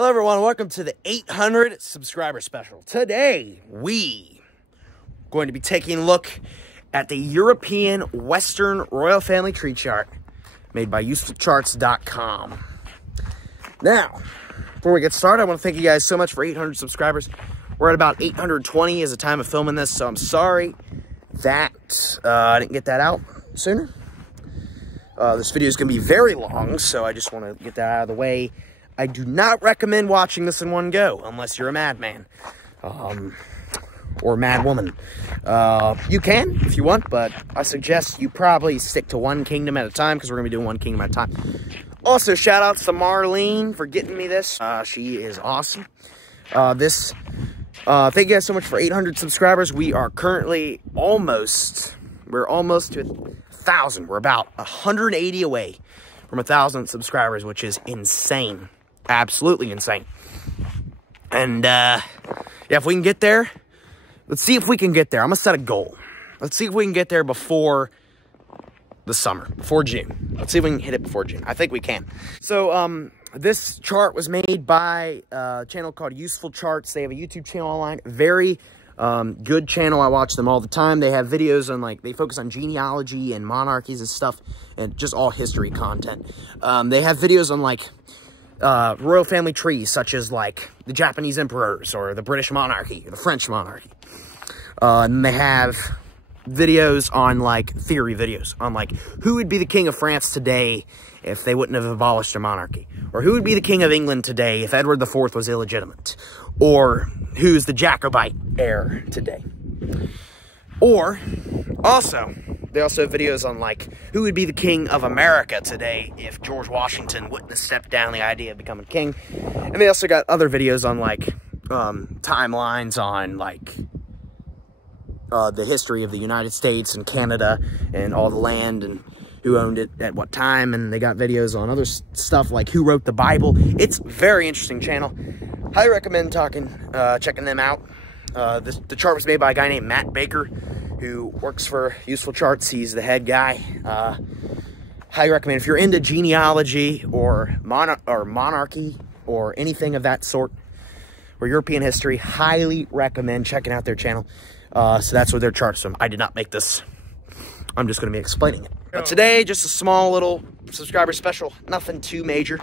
Hello everyone, welcome to the 800 subscriber special. Today, we are going to be taking a look at the European Western Royal Family Tree Chart made by usefulcharts.com. Now, before we get started, I want to thank you guys so much for 800 subscribers. We're at about 820 as the time of filming this, so I'm sorry that I didn't get that out sooner. This video is going to be very long, so I just want to get that out of the way. I do not recommend watching this in one go, unless you're a madman, or mad woman. You can, if you want, but I suggest you probably stick to one kingdom at a time, because we're going to be doing one kingdom at a time. Also, shout out to Marlene for getting me this. She is awesome. Thank you guys so much for 800 subscribers. We are currently we're almost to 1,000. We're about 180 away from 1,000 subscribers, which is insane. Absolutely insane. And, yeah, if we can get there, let's see if we can get there. I'm going to set a goal. Let's see if we can get there before the summer, before June. Let's see if we can hit it before June. I think we can. So, this chart was made by a channel called Useful Charts. They have a YouTube channel online. Very good channel. I watch them all the time. They have videos on, they focus on genealogy and monarchies and stuff, and just all history content. They have videos on, royal family trees, such as, the Japanese emperors, or the British monarchy, or the French monarchy. And they have videos on, theory videos on, who would be the king of France today if they wouldn't have abolished their monarchy? Or who would be the king of England today if Edward IV was illegitimate? Or who's the Jacobite heir today? Or, also, they also have videos on, who would be the king of America today if George Washington wouldn't have stepped down the idea of becoming king. And they also got other videos on, timelines on, the history of the United States and Canada and all the land and who owned it at what time. And they got videos on other stuff like who wrote the Bible. It's a very interesting channel. Highly recommend checking them out. The chart was made by a guy named Matt Baker, who works for Useful Charts. He's the head guy. Highly recommend if you're into genealogy or monarchy or anything of that sort, or European history, highly recommend checking out their channel. So that's what their chart's from. I did not make this. I'm just going to be explaining it. But today, just a small little subscriber special. Nothing too major.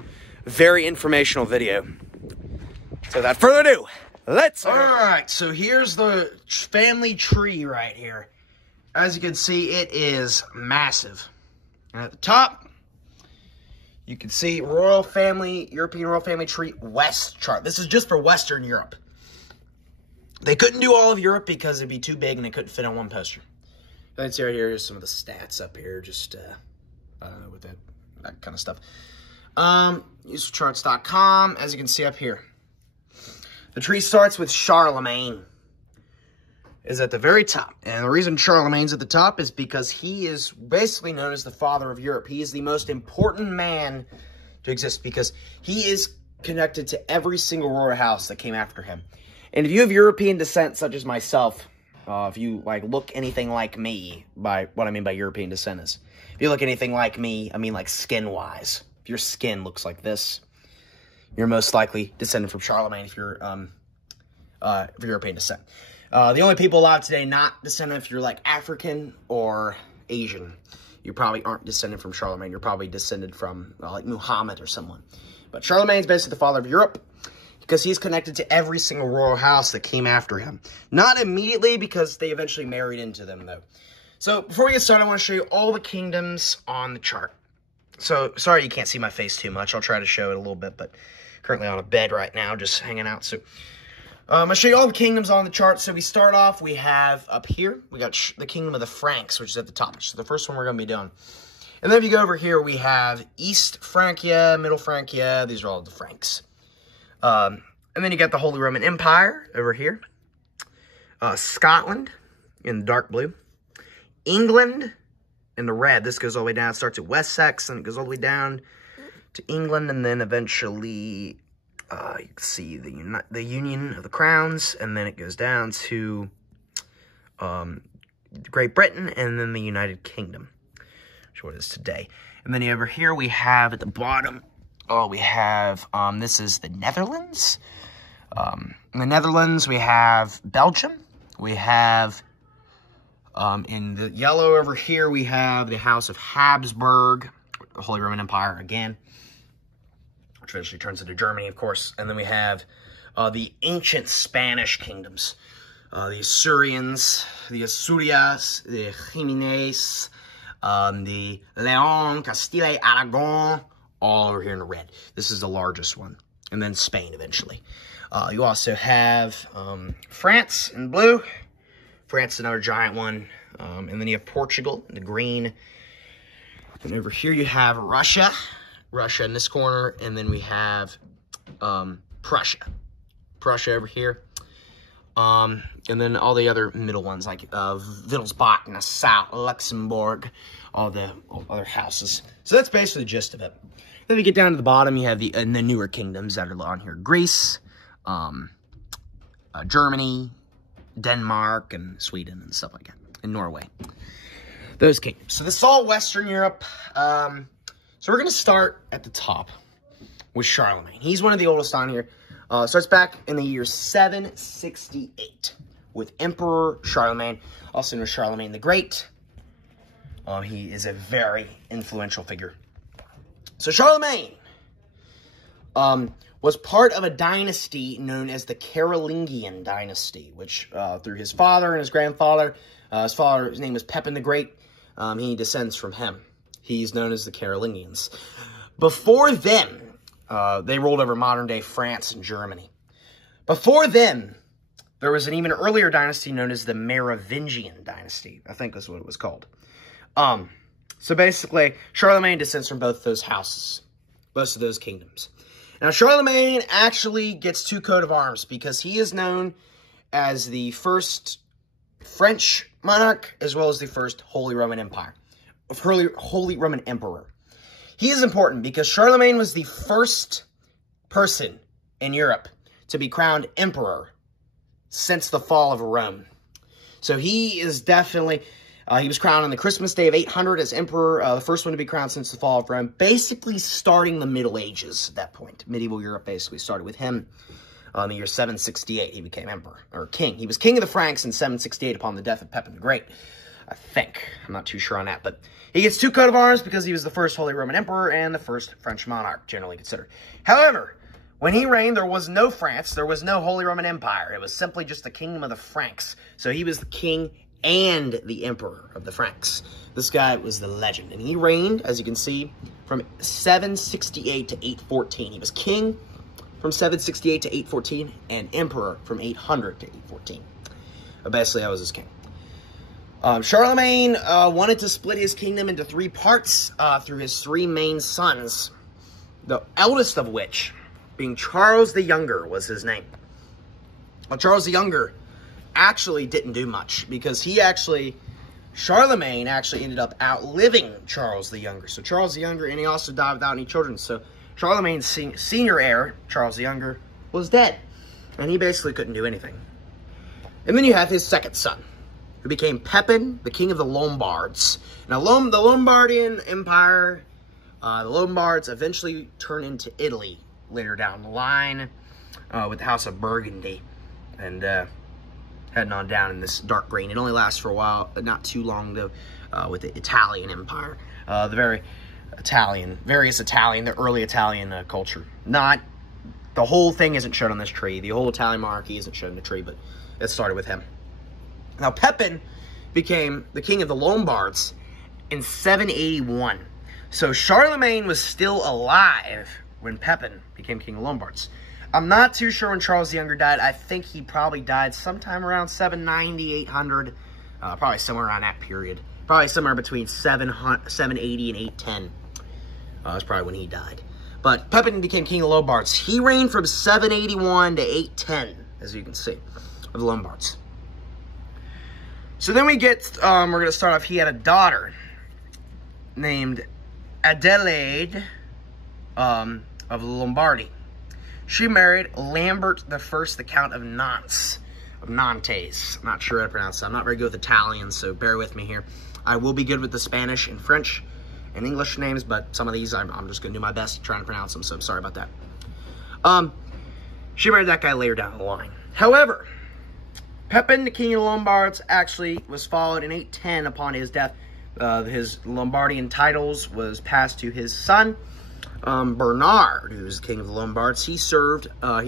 Very informational video. So without further ado, let's go. Alright, so here's the family tree right here. As you can see, it is massive. And at the top, you can see European Royal Family Tree West chart. This is just for Western Europe. They couldn't do all of Europe because it'd be too big and they couldn't fit on one poster. Let's see right here, here's some of the stats up here, just with that kind of stuff. Usefulcharts.com, as you can see up here. The tree starts with Charlemagne, is at the very top. And the reason Charlemagne's at the top is because he is basically known as the father of Europe. He is the most important man to exist because he is connected to every single royal house that came after him. And if you have European descent, such as myself, if you, look anything like me, by what I mean by European descent is, if you look anything like me, I mean, skin-wise. If your skin looks like this, you're most likely descended from Charlemagne if you're European descent. The only people allowed today not descended if you're, African or Asian. You probably aren't descended from Charlemagne. You're probably descended from, Muhammad or someone. But Charlemagne's basically the father of Europe, because he's connected to every single royal house that came after him. Not immediately, because they eventually married into them, though. So, before we get started, I want to show you all the kingdoms on the chart. So, sorry you can't see my face too much. I'll try to show it a little bit, but currently on a bed right now, just hanging out. So, I'm going to show you all the kingdoms on the chart. So, we start off, we have up here, we got the kingdom of the Franks, which is at the top. So, the first one we're going to be doing. And then if you go over here, we have East Francia, Middle Francia. These are all the Franks. And then you got the Holy Roman Empire over here. Scotland in dark blue. England in the red. This goes all the way down. It starts at Wessex and it goes all the way down to England. And then eventually, you can see the Union of the Crowns. And then it goes down to Great Britain and then the United Kingdom, which is what it is today. And then over here we have at the bottom Oh, we have, this is the Netherlands. In the Netherlands, we have Belgium. We have, in the yellow over here, we have the House of Habsburg, the Holy Roman Empire again, which eventually turns into Germany, of course. And then we have the ancient Spanish kingdoms, the Asturians, the Asturias, the Jimenez, the Leon, Castile, Aragon, all over here in the red. This is the largest one. And then Spain eventually. You also have France in blue. France, another giant one. And then you have Portugal in the green. And over here you have Russia. Russia in this corner. And then we have Prussia. Prussia over here. And then all the other middle ones like Wittelsbach, Nassau, Luxembourg, all the other houses. So that's basically the gist of it. Then we get down to the bottom, you have the newer kingdoms that are on here. Greece, Germany, Denmark, and Sweden, and stuff like that. And Norway. Those kingdoms. So this is all Western Europe. So we're going to start at the top with Charlemagne. He's one of the oldest on here. Starts back in the year 768 with Emperor Charlemagne, also known as Charlemagne the Great. He is a very influential figure. So Charlemagne was part of a dynasty known as the Carolingian dynasty, which through his father and his grandfather, his name was Pepin the Great, he descends from him. He's known as the Carolingians. Before them, they ruled over modern-day France and Germany. Before them, there was an even earlier dynasty known as the Merovingian dynasty, I think is what it was called. So basically, Charlemagne descends from both those houses, most of those kingdoms. Now, Charlemagne actually gets two coat of arms because he is known as the first French monarch as well as the first Holy Roman Empire, Holy Roman Emperor. He is important because Charlemagne was the first person in Europe to be crowned emperor since the fall of Rome. So he is definitely, he was crowned on the Christmas day of 800 as emperor, the first one to be crowned since the fall of Rome, basically starting the Middle Ages at that point. Medieval Europe basically started with him. In the year 768, he became emperor, or king. He was king of the Franks in 768 upon the death of Pepin the Great, I think. I'm not too sure on that, but he gets two coat of arms because he was the first Holy Roman Emperor and the first French monarch, generally considered. However, when he reigned, there was no France, there was no Holy Roman Empire. It was simply just the kingdom of the Franks. So he was the king and the emperor of the Franks. This guy was the legend, and he reigned, as you can see, from 768 to 814. He was king from 768 to 814, and emperor from 800 to 814. Basically, that was his king. Charlemagne wanted to split his kingdom into three parts through his three main sons, the eldest of which being Charles the Younger was his name. Well, Charles the Younger actually didn't do much because Charlemagne actually ended up outliving Charles the Younger. So Charles the Younger, and he also died without any children. So Charlemagne's senior heir, Charles the Younger, was dead. And he basically couldn't do anything. And then you have his second son, who became Pepin, the king of the Lombards. Now, the Lombardian Empire, the Lombards eventually turn into Italy later down the line with the House of Burgundy. And heading on down in this dark green. It only lasts for a while, but not too long, though, with the Italian Empire. The very the early Italian culture. Not, the whole thing isn't shown on this tree. The whole Italian monarchy isn't shown in the tree, but it started with him. Now, Pepin became the king of the Lombards in 781. So Charlemagne was still alive when Pepin became king of Lombards. I'm not too sure when Charles the Younger died. I think he probably died sometime around 790, 800. Probably somewhere around that period. Probably somewhere between 780 and 810. That's probably when he died. But Pepin became king of Lombards. He reigned from 781 to 810, as you can see, of the Lombards. So then we get, we're going to start off, he had a daughter named Adelaide of Lombardy. She married Lambert I, the Count of Nantes. I'm not sure how to pronounce that. I'm not very good with Italian, so bear with me here. I will be good with the Spanish and French in English names, but some of these I'm just going to do my best trying to pronounce them, so I'm sorry about that. She married that guy later down the line. However, Pepin, the king of the Lombards, actually was followed in 810 upon his death. His Lombardian titles was passed to his son, Bernard, who was the king of the Lombards. He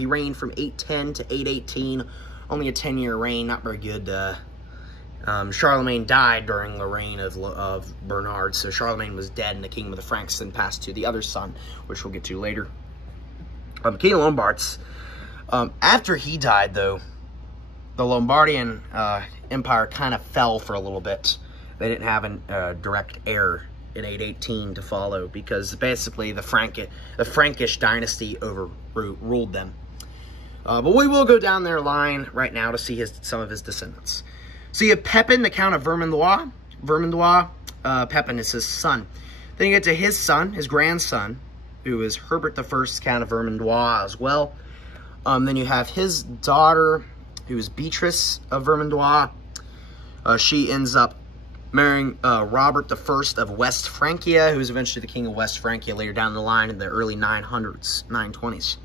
reigned from 810 to 818, only a 10-year reign, not very good. Charlemagne died during the reign of Bernard, so Charlemagne was dead, and the kingdom of the Franks then passed to the other son, which we'll get to later. King of Lombards. After he died, though, the Lombardian Empire kind of fell for a little bit. They didn't have a direct heir in 818 to follow, because basically the Frankish dynasty overruled them. But we will go down their line right now to see some of his descendants. So you have Pepin, the Count of Vermandois. Pepin is his son. Then you get to his son, his grandson, who is Herbert I, Count of Vermandois as well. Then you have his daughter, who is Beatrice of Vermandois. She ends up marrying Robert I of West Francia, who was eventually the king of West Francia later down the line in the early 920s.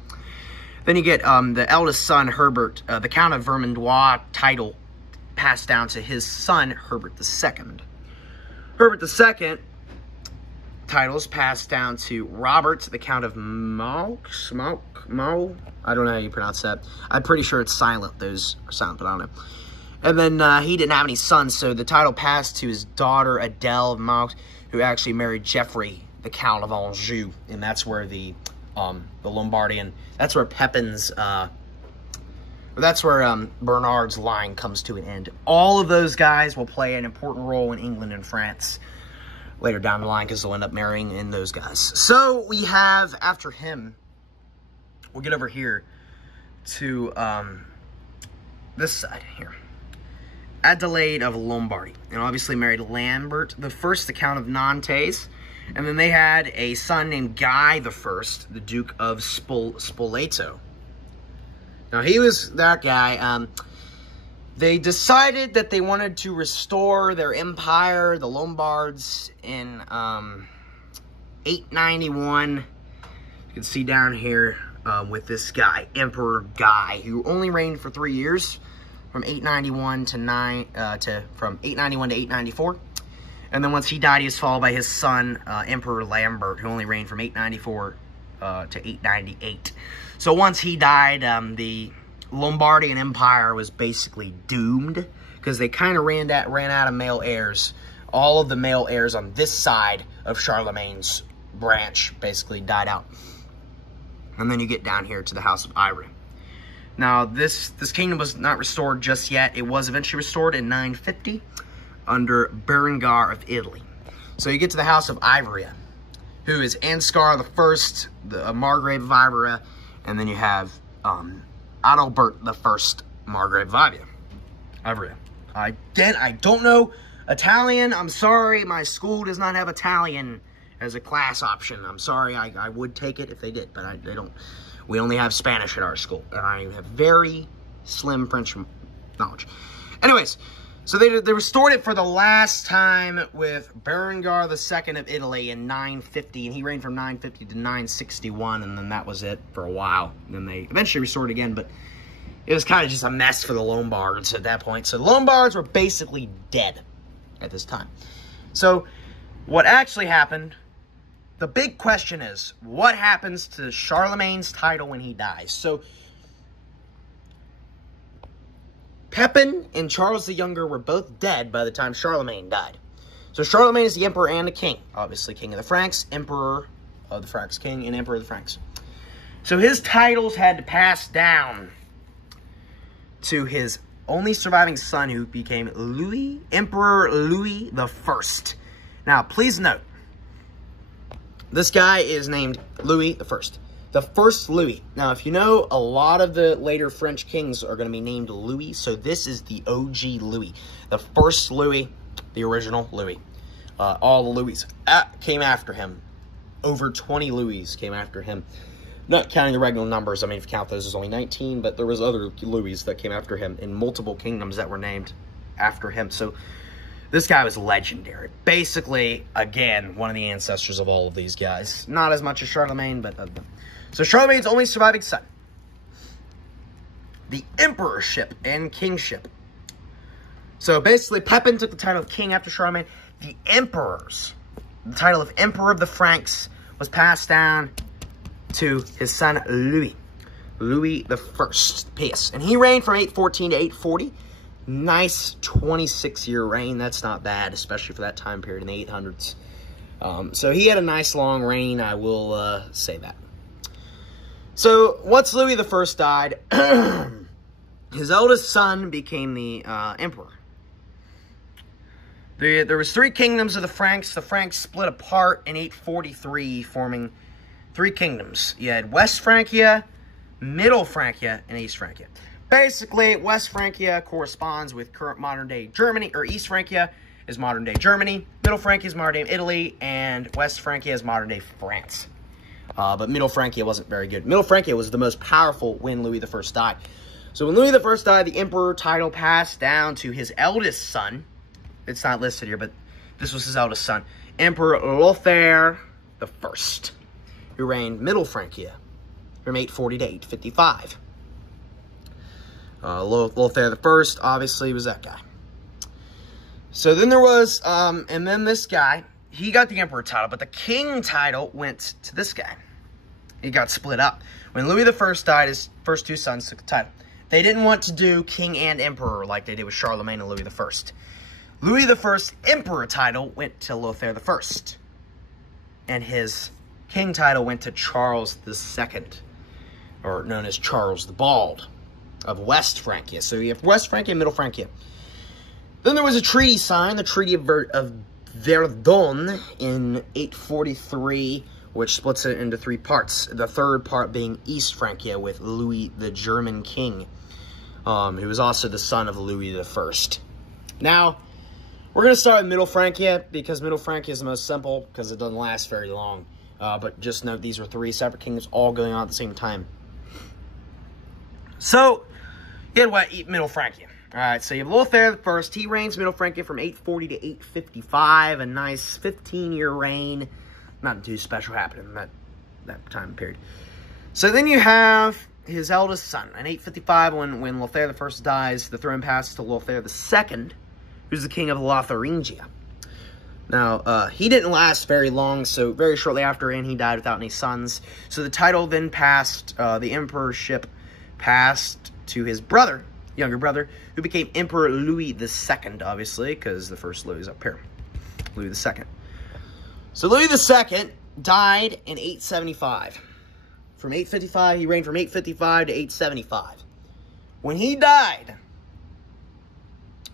Then you get the eldest son, Herbert, the Count of Vermandois title passed down to his son, Herbert II. Herbert II titles passed down to Robert, the Count of Mau. I don't know how you pronounce that. I'm pretty sure it's silent. Those are silent, but I don't know. And then he didn't have any sons, so the title passed to his daughter, Adelaide of Lombard, who actually married Geoffrey, the Count of Anjou. And that's where the Lombardian, that's where Pepin's, that's where Bernard's line comes to an end. All of those guys will play an important role in England and France later down the line, because they'll end up marrying in those guys. So we have, after him, we'll get over here to this side here. Adelaide of Lombard, and obviously married Lambert I, the Count of Nantes. And then they had a son named Guy I, the Duke of Spoleto. Now, he was that guy. They decided that they wanted to restore their empire, the Lombards, in 891. You can see down here with this guy, Emperor Guy, who only reigned for 3 years, from 891 to 894. And then once he died, he was followed by his son, Emperor Lambert, who only reigned from 894 to 898. So once he died, the Lombardian Empire was basically doomed, because they kind of ran out of male heirs. All of the male heirs on this side of Charlemagne's branch basically died out. And then you get down here to the House of Ivory. Now, this kingdom was not restored just yet. It was eventually restored in 950 under Berengar of Italy. So you get to the House of Ivory, who is Ansgar I, the Margrave of Ivory, and then you have Adalbert I, Margrave of Ivory. Again, I don't know Italian. I'm sorry, my school does not have Italian as a class option. I'm sorry, I would take it if they did, but they don't. We only have Spanish at our school, and I have very slim French knowledge. Anyways, so they restored it for the last time with Berengar II of Italy in 950, and he reigned from 950 to 961, and then that was it for a while. And then they eventually restored it again, but it was kind of just a mess for the Lombards at that point. So the Lombards were basically dead at this time. So what actually happened, the big question is, what happens to Charlemagne's title when he dies? So Pepin and Charles the Younger were both dead by the time Charlemagne died. So Charlemagne is the emperor and the king. Obviously, king of the Franks, emperor of the Franks, king and emperor of the Franks. So his titles had to pass down to his only surviving son, who became Emperor Louis I. Now, please note, this guy is named Louis I. The first Louis. Now, if you know, a lot of the later French kings are going to be named Louis, so this is the OG Louis. The first Louis, the original Louis. All the Louis came after him. Over 20 Louis came after him. Not counting the regular numbers. I mean, if you count those, there's only 19, but there was other Louis that came after him in multiple kingdoms that were named after him. So This guy was legendary. Basically, again, one of the ancestors of all of these guys. Not as much as Charlemagne, but... So Charlemagne's only surviving son. The emperorship and kingship. So basically, Pepin took the title of king after Charlemagne. The emperors, the title of Emperor of the Franks, was passed down to his son Louis. Louis the First. P.S. And he reigned from 814 to 840. Nice 26-year reign. That's not bad, especially for that time period in the 800s. So he had a nice long reign, I will say that. So once Louis the First died, his eldest son became the emperor. There was 3 kingdoms of the Franks. The Franks split apart in 843, forming 3 kingdoms. You had West Francia, Middle Francia, and East Francia. Basically, West Francia corresponds with current modern-day Germany, or East Francia is modern-day Germany, Middle Francia is modern-day Italy, and West Francia is modern-day France. But Middle Francia wasn't very good. Middle Francia was the most powerful when Louis I died. So when Louis I died, the emperor title passed down to his eldest son. It's not listed here, but this was his eldest son, Emperor Lothair I, who reigned Middle Francia from 840 to 855. Lothair I, obviously, was that guy. So then there was, and then this guy, he got the emperor title, but the king title went to this guy. He got split up. When Louis I died, his first 2 sons took the title. They didn't want to do king and emperor like they did with Charlemagne and Louis I. Louis I's emperor title went to Lothair I, and his king title went to Charles II, or known as Charles the Bald, of West Francia. So you have West Francia and Middle Francia. Then there was a treaty signed, the Treaty of Verdon in 843, which splits it into 3 parts. The third part being East Francia with Louis the German king, who was also the son of Louis I. Now, we're going to start with Middle Francia, because Middle Francia is the most simple, because it doesn't last very long. But just note, these were 3 separate kingdoms all going on at the same time. So, you had what? Middle Francia. Alright, so you have Lothair I. He reigns Middle Francia from 840 to 855. A nice 15-year reign. Nothing too special happened in that time period. So then you have his eldest son. In 855, when Lothair I dies, the throne passes to Lothair II, who's the king of Lotharingia. Now, he didn't last very long, so very shortly after, and he died without any sons. So the title then passed, the emperorship passed to his brother, younger brother, who became Emperor Louis II, obviously, because the first Louis is up here. Louis II. So Louis II died in 875. From 855, he reigned from 855 to 875. When he died,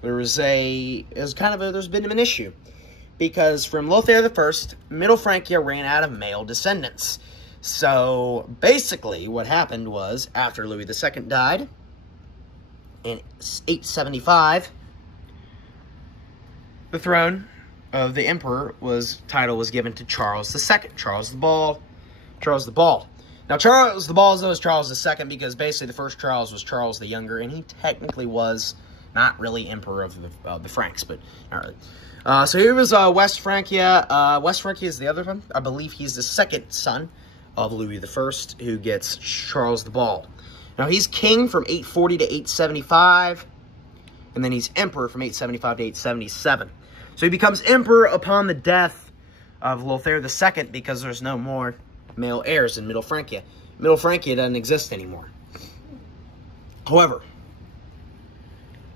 there's been an issue. Because from Lothair I, Middle Francia ran out of male descendants. So, basically, what happened was, after Louis II died, in 875, the throne of the emperor title was given to Charles II, Charles the Bald. Now, Charles the Bald is known as Charles II because basically the first Charles was Charles the Younger, and he technically was not really emperor of the Franks, but not really. So here was West Francia. West Francia is the other one. I believe he's the second son of Louis I, who gets Charles the Bald. Now, he's king from 840 to 875, and then he's emperor from 875 to 877. So he becomes emperor upon the death of Lothair II because there's no more male heirs in Middle Francia. Middle Francia doesn't exist anymore. However,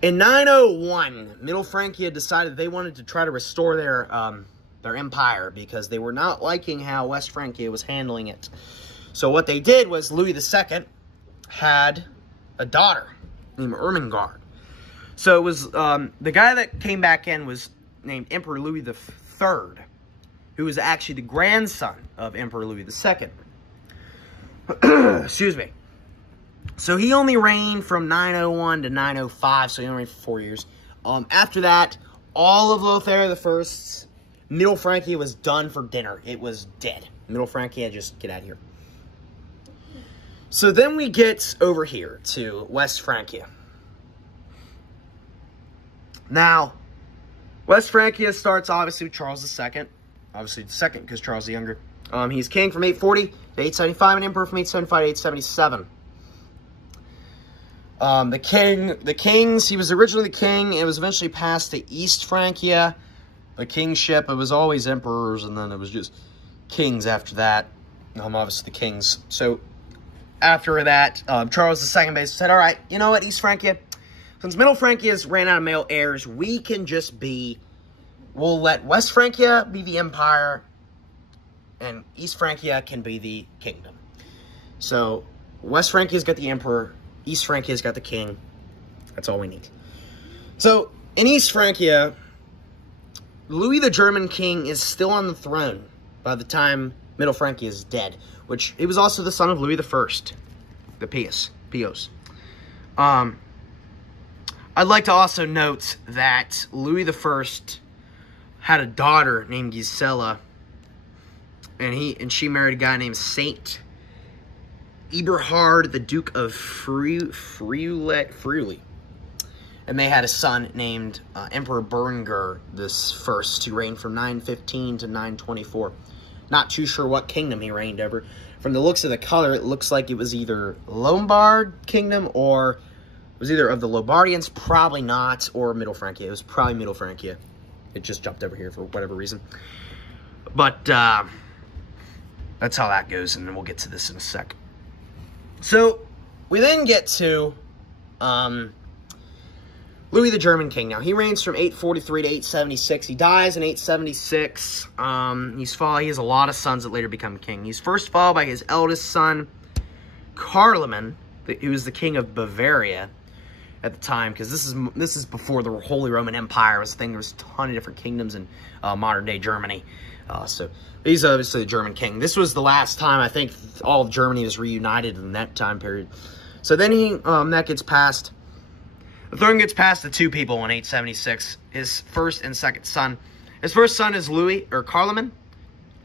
in 901, Middle Francia decided they wanted to try to restore their empire because they were not liking how West Francia was handling it. So what they did was Louis II had a daughter named Ermengarde. So it was the guy that came back in was named Emperor Louis III, who was actually the grandson of Emperor Louis II. Excuse me. So he only reigned from 901 to 905, so he only reigned for 4 years. After that, all of Lothair I's Middle Francia was done for dinner. It was dead. Middle Francia, just get out of here. So then we get over here to West Francia. Now, West Francia starts, obviously, with Charles II. Obviously, the second, because Charles the Younger. He's king from 840 to 875, and emperor from 875 to 877. The kings, he was originally the king. It was eventually passed to East Francia, the kingship. It was always emperors, and then it was just kings after that. Obviously, the kings. So, after that, Charles II basically said, all right, you know what, East Francia, since Middle Francia has ran out of male heirs, we can just be, we'll let West Francia be the empire, and East Francia can be the kingdom. So, West Francia's got the emperor, East Francia's got the king. That's all we need. So, in East Francia, Louis the German king is still on the throne by the time Middle Francia is dead, which he was also the son of Louis I, the Pious. I'd like to also note that Louis I had a daughter named Gisela, and she married a guy named Saint Eberhard, the Duke of Friuli. And they had a son named Emperor Berengar I, who reigned from 915 to 924. Not too sure what kingdom he reigned over. From the looks of the color, it looks like it was either Lombard kingdom or it was either of the Lombardians, probably not, or Middle Francia. It was probably Middle Francia. It just jumped over here for whatever reason. But that's how that goes, and then we'll get to this in a sec. So, we then get to Louis the German king. Now, he reigns from 843 to 876. He dies in 876. He has a lot of sons that later become king. He's first followed by his eldest son, Charlemagne, who was the king of Bavaria at the time, because this is before the Holy Roman Empire was a thing. There was a ton of different kingdoms in modern-day Germany. So, he's obviously the German king. This was the last time, I think, all of Germany was reunited in that time period. So then that gets passed. The throne gets passed to two people in 876, his first and second son. His first son is Charlemagne,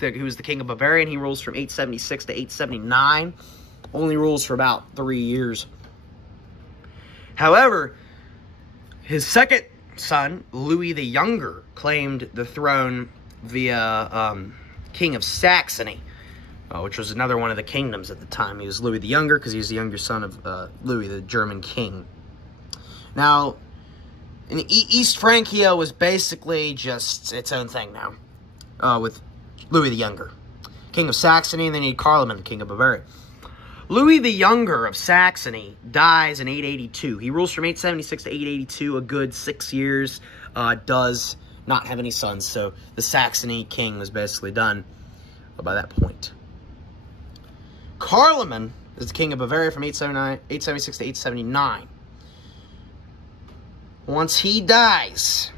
who was the king of Bavaria, and he rules from 876 to 879. Only rules for about 3 years. However, his second son, Louis the Younger, claimed the throne via King of Saxony, which was another one of the kingdoms at the time. He was Louis the Younger because he was the younger son of Louis, the German king. Now, East Francia was basically just its own thing now, with Louis the Younger, King of Saxony, and then you had Charlemagne, King of Bavaria. Louis the Younger of Saxony dies in 882. He rules from 876 to 882, a good 6 years, does not have any sons, so the Saxony king was basically done by that point. Charlemagne is the king of Bavaria from 876 to 879. Once he dies,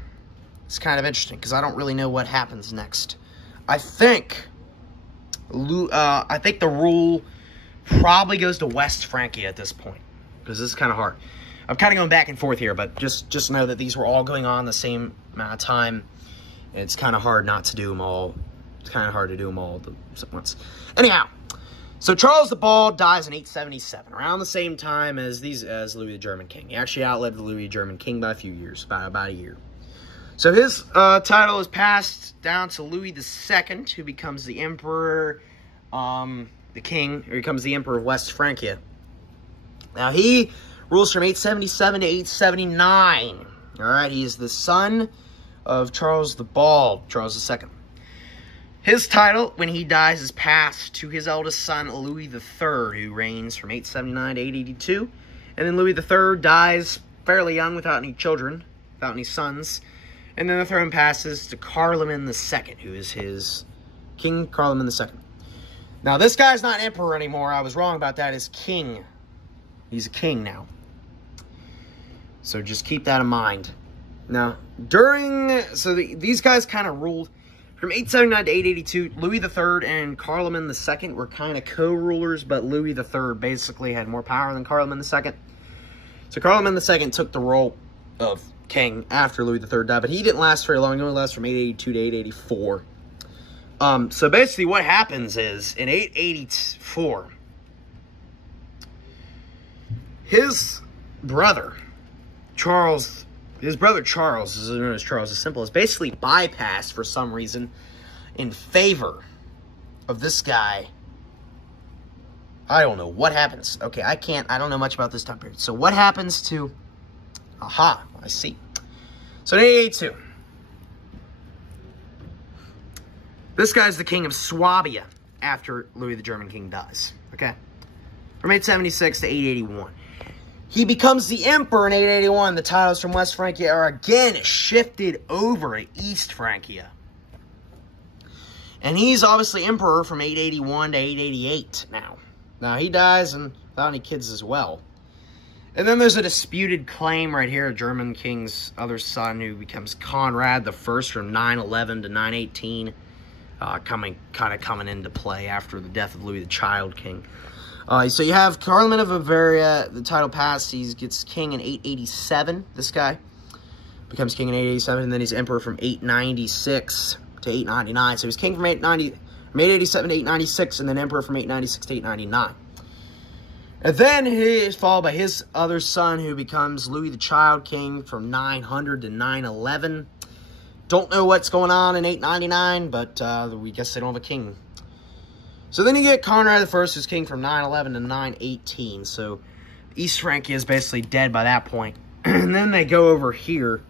it's kind of interesting, because I don't really know what happens next. I think the rule probably goes to West Francia at this point, because this is kind of hard. I'm kind of going back and forth here, but just know that these were all going on the same amount of time. And it's kind of hard not to do them all. It's kind of hard to do them all at once. Anyhow, so Charles the Bald dies in 877, around the same time as Louis the German king. He actually outlived the Louis German king by a few years, about a year. So his title is passed down to Louis II, who becomes the emperor, the king, or becomes the emperor of West Francia. Now, he rules from 877 to 879. All right, he is the son of Charles the Bald, Charles II. His title, when he dies, is passed to his eldest son, Louis III, who reigns from 879 to 882. And then Louis III dies fairly young, without any children, without any sons. And then the throne passes to Charlemagne II, who is his King Charlemagne II. Now, this guy's not emperor anymore. I was wrong about that. He's king. He's a king now. So just keep that in mind. Now, these guys kind of ruled from 879 to 882. Louis III and Charlemagne II were kind of co-rulers, but Louis III basically had more power than Charlemagne II. So Charlemagne II took the role of king after Louis III died, but he didn't last very long. He only lasted from 882 to 884. So basically what happens is, in 884, his brother, Charles his brother Charles, is known as Charles the Simple, is basically bypassed for some reason in favor of this guy. I don't know what happens. Okay, I don't know much about this time period. So what happens to, I see. So in 882, this guy's the king of Swabia after Louis the German King dies, okay? From 876 to 881. He becomes the emperor in 881. The titles from West Francia are again shifted over to East Francia. And he's obviously emperor from 881 to 888 now. Now, he dies and without any kids as well. And then there's a disputed claim right here, a German king's other son who becomes Conrad the First from 911 to 918, coming into play after the death of Louis the Child King. So you have Charlemagne of Bavaria, the title passed, he gets king in 887, this guy. Becomes king in 887, and then he's emperor from 896 to 899. So he's king from 887 to 896, and then emperor from 896 to 899. And then he is followed by his other son, who becomes Louis the Child King from 900 to 911. Don't know what's going on in 899, but we guess they don't have a king. So then you get Conrad the First, who's king from 911 to 918. So East Francia is basically dead by that point. And then they go over here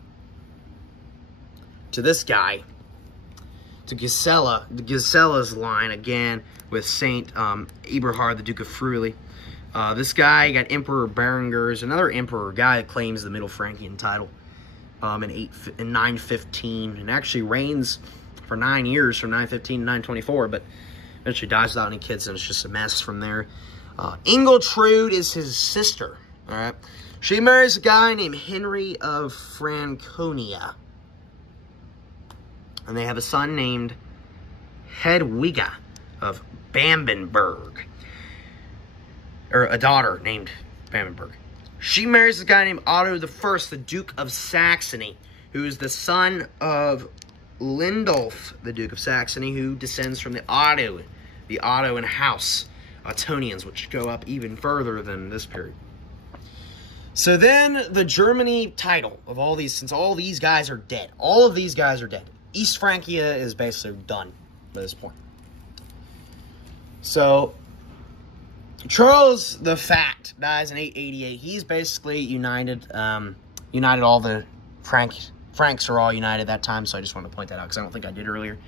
to this guy, to Gisela, Gisela's line again with Saint Eberhard, the Duke of Friuli. This guy got Emperor Berengar, is another emperor, guy that claims the Middle Frankian title in 915, and actually reigns for 9 years from 915 to 924, but eventually dies without any kids, and it's just a mess from there. Ingiltrude is his sister. All right, she marries a guy named Henry of Franconia. And they have a son named Hedwiga of Bamberg. Or a daughter named Bamberg. She marries a guy named Otto the First, the Duke of Saxony, who is the son of Lindolf, the Duke of Saxony, who descends from the Ottoan house, Ottonians, which go up even further than this period. So then the Germany title of all these, since all these guys are dead, all of these guys are dead. East Francia is basically done by this point. So Charles the Fat dies in 888. He's basically united all the Franks are all united that time, so I just wanted to point that out because I don't think I did earlier.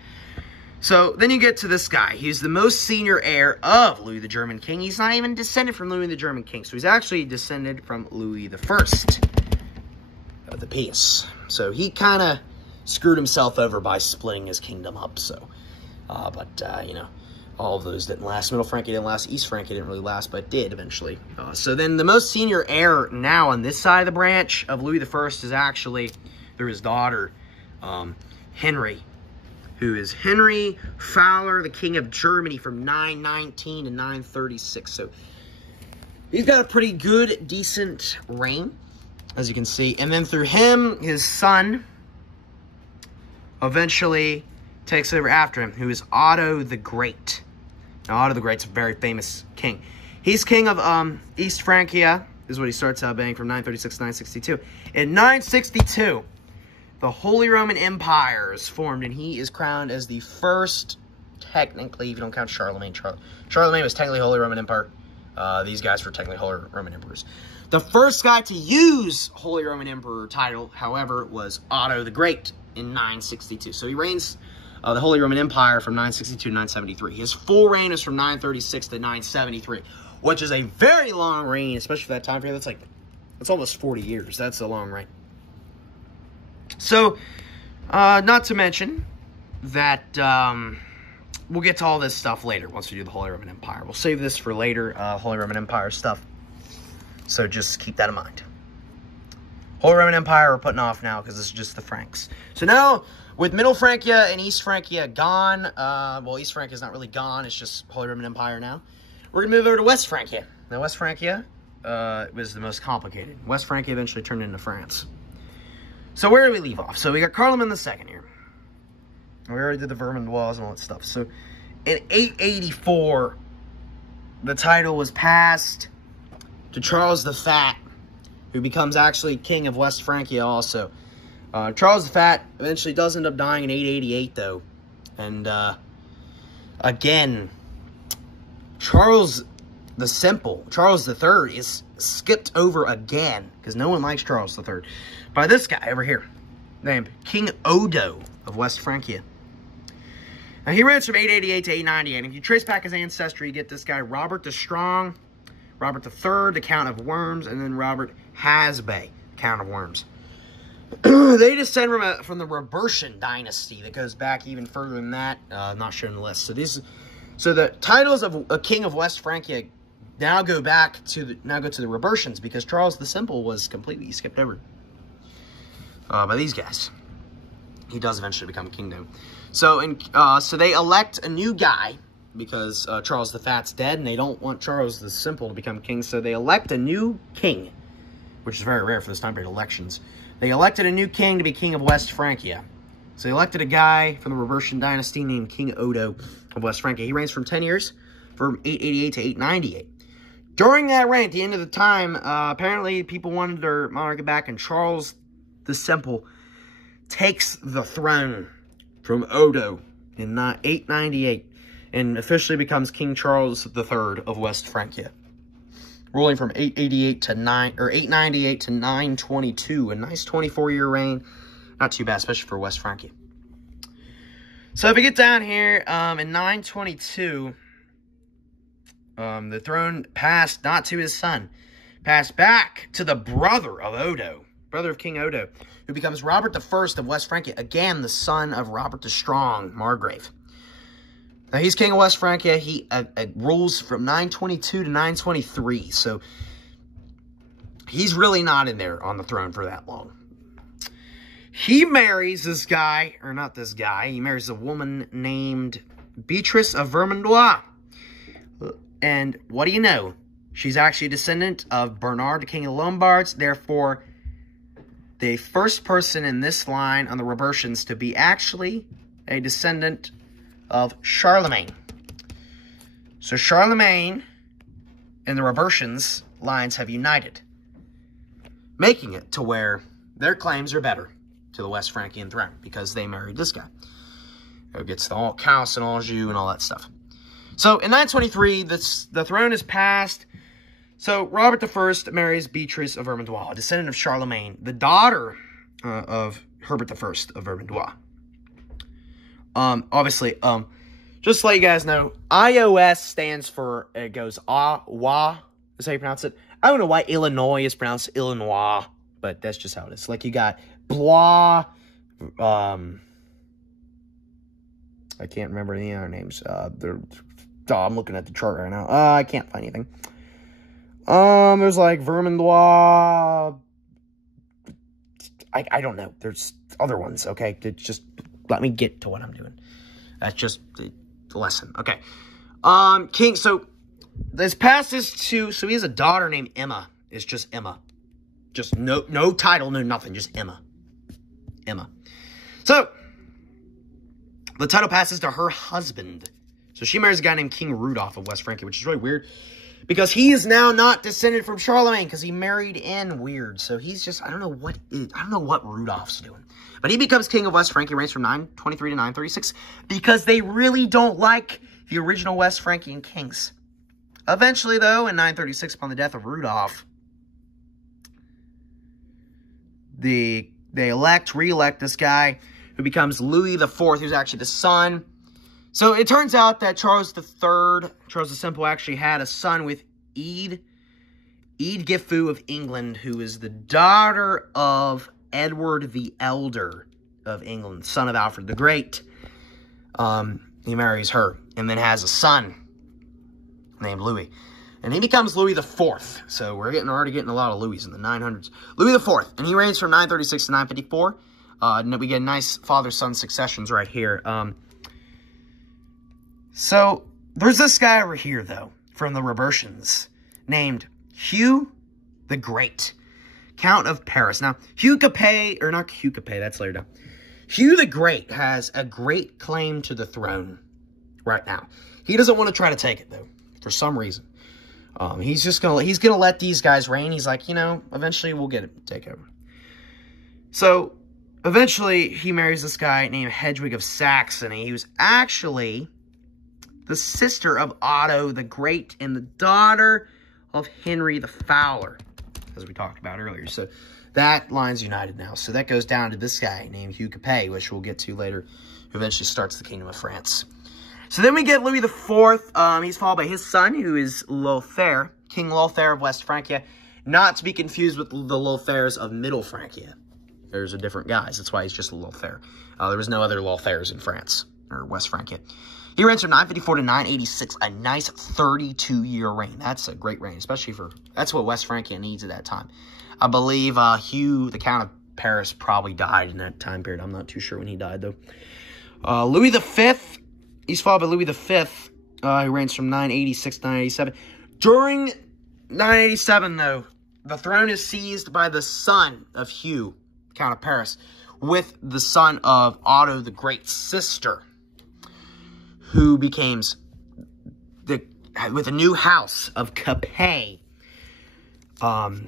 So then you get to this guy. He's the most senior heir of Louis the German King. He's not even descended from Louis the German King, so he's actually descended from Louis the First of the Pious. So he kind of screwed himself over by splitting his kingdom up. So, you know, all of those didn't last. Middle Francia didn't last. East Francia didn't really last, but it did eventually. So then the most senior heir now on this side of the branch of Louis the First is actually through his daughter, Henry, who is Henry Fowler, the King of Germany from 919 to 936. So he's got a pretty good, decent reign, as you can see. And then through him, his son eventually takes over after him, who is Otto the Great. Now, Otto the Great's a very famous king. He's king of East Francia, is what he starts out being from 936 to 962. In 962, the Holy Roman Empire is formed, and he is crowned as the first, technically, if you don't count Charlemagne. Charlemagne was technically Holy Roman Empire. These guys were technically Holy Roman Emperors. The first guy to use Holy Roman Emperor title, however, was Otto the Great in 962. So he reigns the Holy Roman Empire from 962 to 973. His full reign is from 936 to 973, which is a very long reign, especially for that time period. That's almost 40 years. That's a long reign. So, not to mention that we'll get to all this stuff later once we do the Holy Roman Empire. We'll save this for later, Holy Roman Empire stuff. So just keep that in mind. Holy Roman Empire we're putting off now because it's just the Franks. So now, with Middle Francia and East Francia gone, well, East Francia is not really gone. It's just Holy Roman Empire now. We're going to move over to West Francia. Now, West Francia was the most complicated. West Francia eventually turned into France. So where do we leave off? So we got Charlemagne the Second here. We already did the Vermin Walls and all that stuff. So in 884, the title was passed to Charles the Fat, who becomes actually king of West Francia also. Charles the Fat eventually does end up dying in 888, though. And, again, Charles the Simple, Charles III, is skipped over again, because no one likes Charles III, by this guy over here, named King Odo of West Francia. Now, he reigns from 888 to 898. If you trace back his ancestry, you get this guy, Robert the Strong, Robert III, the Count of Worms, and then Robert Hasbay, Count of Worms. They descend from the Robertian dynasty that goes back even further than that. Not shown in the list. So the titles of a king of West Francia now go to the Robertians, because Charles the Simple was completely skipped over by these guys. He does eventually become king, though. So they elect a new guy, because Charles the Fat's dead, and they don't want Charles the Simple to become king. So they elect a new king, which is very rare for this time period, elections. They elected a new king to be king of West Francia. So they elected a guy from the Robertian dynasty named King Odo of West Francia. He reigns from 10 years, from 888 to 898. During that reign, at the end of the time, apparently people wanted their monarchy back, and Charles the Simple takes the throne from Odo in 898 and officially becomes King Charles III of West Francia, ruling from 898 to 898 to 922, a nice 24-year reign. Not too bad, especially for West Francia. So if we get down here, in 922, the throne passed not to his son, passed back to the brother of Odo, brother of King Odo, who becomes Robert I of West Francia, again the son of Robert the Strong, Margrave. Now, he's king of West Francia. He rules from 922 to 923, so he's really not in there on the throne for that long. He marries this guy, or not this guy, he marries a woman named Beatrice of Vermandois. And what do you know? She's actually a descendant of Bernard, the king of the Lombards, therefore the first person in this line on the Robertians to be actually a descendant of Charlemagne. So Charlemagne and the Robertians lines have united, making it to where their claims are better to the West Francian throne, because they married this guy, who gets the Count and Anjou and all that stuff. So in 923, the throne is passed. So Robert I marries Beatrice of Vermandois, a descendant of Charlemagne, the daughter of Herbert I of Vermandois. Obviously, just to let you guys know, iOS stands for, it goes wa, is how you pronounce it. I don't know why Illinois is pronounced Illinois, but that's just how it is. Like, you got Blois, I can't remember any other names. I'm looking at the chart right now. I can't find anything. There's like Vermandois. I don't know. There's other ones, okay? Just let me get to what I'm doing. That's just the lesson. Okay. So this passes to, so he has a daughter named Emma. It's just Emma. Just no title, no nothing, just Emma. Emma. So the title passes to her husband. So she marries a guy named King Rudolph of West Francia, which is really weird, because he is now not descended from Charlemagne, because he married in weird. So he's just, I don't know what Rudolph's doing. But he becomes king of West Francia, reigns from 923 to 936, because they really don't like the original West Francian kings. Eventually, though, in 936, upon the death of Rudolph, they re-elect this guy, who becomes Louis IV, who's actually the son. So it turns out that Charles III, Charles the Simple, actually had a son with Ede Gifu of England, who is the daughter of Edward the Elder of England, son of Alfred the Great. He marries her and then has a son named Louis. And he becomes Louis IV. So we're already getting a lot of Louis in the 900s. Louis IV. And he reigns from 936 to 954. We get nice father-son successions right here. So there's this guy over here, though, from the Robertians, named Hugh the Great, Count of Paris. Now, Hugh Capet, or not Hugh Capet, that's later down. Hugh the Great has a great claim to the throne right now. He doesn't want to try to take it, though, for some reason. He's gonna let these guys reign. He's like, you know, eventually we'll take over. So, eventually, he marries this guy named Hedwig of Saxony. He was actually the sister of Otto the Great and the daughter of Henry the Fowler, as we talked about earlier. So, that line's united now. So, that goes down to this guy named Hugh Capet, which we'll get to later, who eventually starts the Kingdom of France. So, then we get Louis IV. He's followed by his son, who is Lothair, King Lothair of West Francia, not to be confused with the Lothairs of Middle Francia. There's a different guys. That's why he's just a Lothair. There was no other Lothairs in France, or West Francia. He reigns from 954 to 986, a nice 32-year reign. That's a great reign, especially that's what West Francia needs at that time. I believe Hugh, the Count of Paris, probably died in that time period. I'm not too sure when he died, though. Louis V, he's followed by Louis V, who reigns from 986 to 987. During 987, though, the throne is seized by the son of Hugh, Count of Paris, with the son of Otto the Great's sister, who becomes with a new house of Capet. It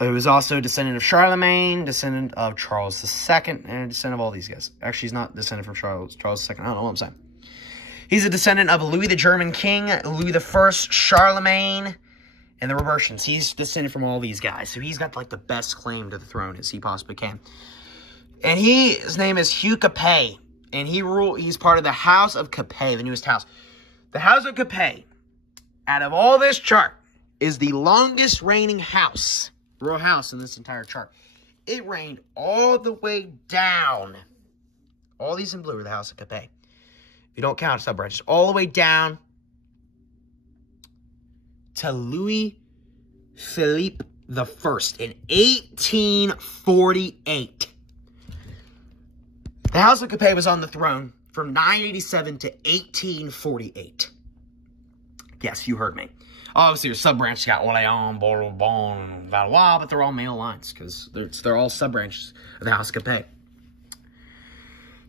was also a descendant of Charlemagne, descendant of Charles II, and a descendant of all these guys. Actually, he's not descendant from Charles II. I don't know what I'm saying. He's a descendant of Louis the German King, Louis I, Charlemagne, and the Robertians. He's descended from all these guys. So he's got like the best claim to the throne as he possibly can. And his name is Hugh Capet. And he's part of the House of Capet, the newest house. The House of Capet, out of all this chart, is the longest reigning house, royal house in this entire chart. It reigned all the way down. All these in blue are the House of Capet. If you don't count sub-branches, all the way down to Louis Philippe I in 1848. The House of Capet was on the throne from 987 to 1848. Yes, you heard me. Obviously, your sub-branches got Orléans, Bourbon, Valois, but they're all male lines because they're all sub-branches of the House of Capet.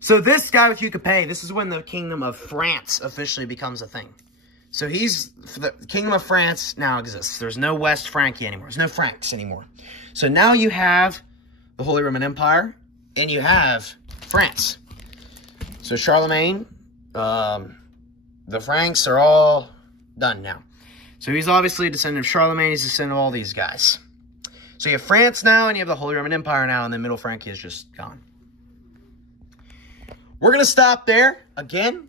So this guy with Hugh Capet, this is when the Kingdom of France officially becomes a thing. So the Kingdom of France now exists. There's no West Francia anymore. There's no Franks anymore. So now you have the Holy Roman Empire, and you have France. So Charlemagne, the Franks are all done now. So he's obviously a descendant of Charlemagne. He's a descendant of all these guys. So you have France now, and you have the Holy Roman Empire now, and then Middle Francia is just gone. We're going to stop there. Again,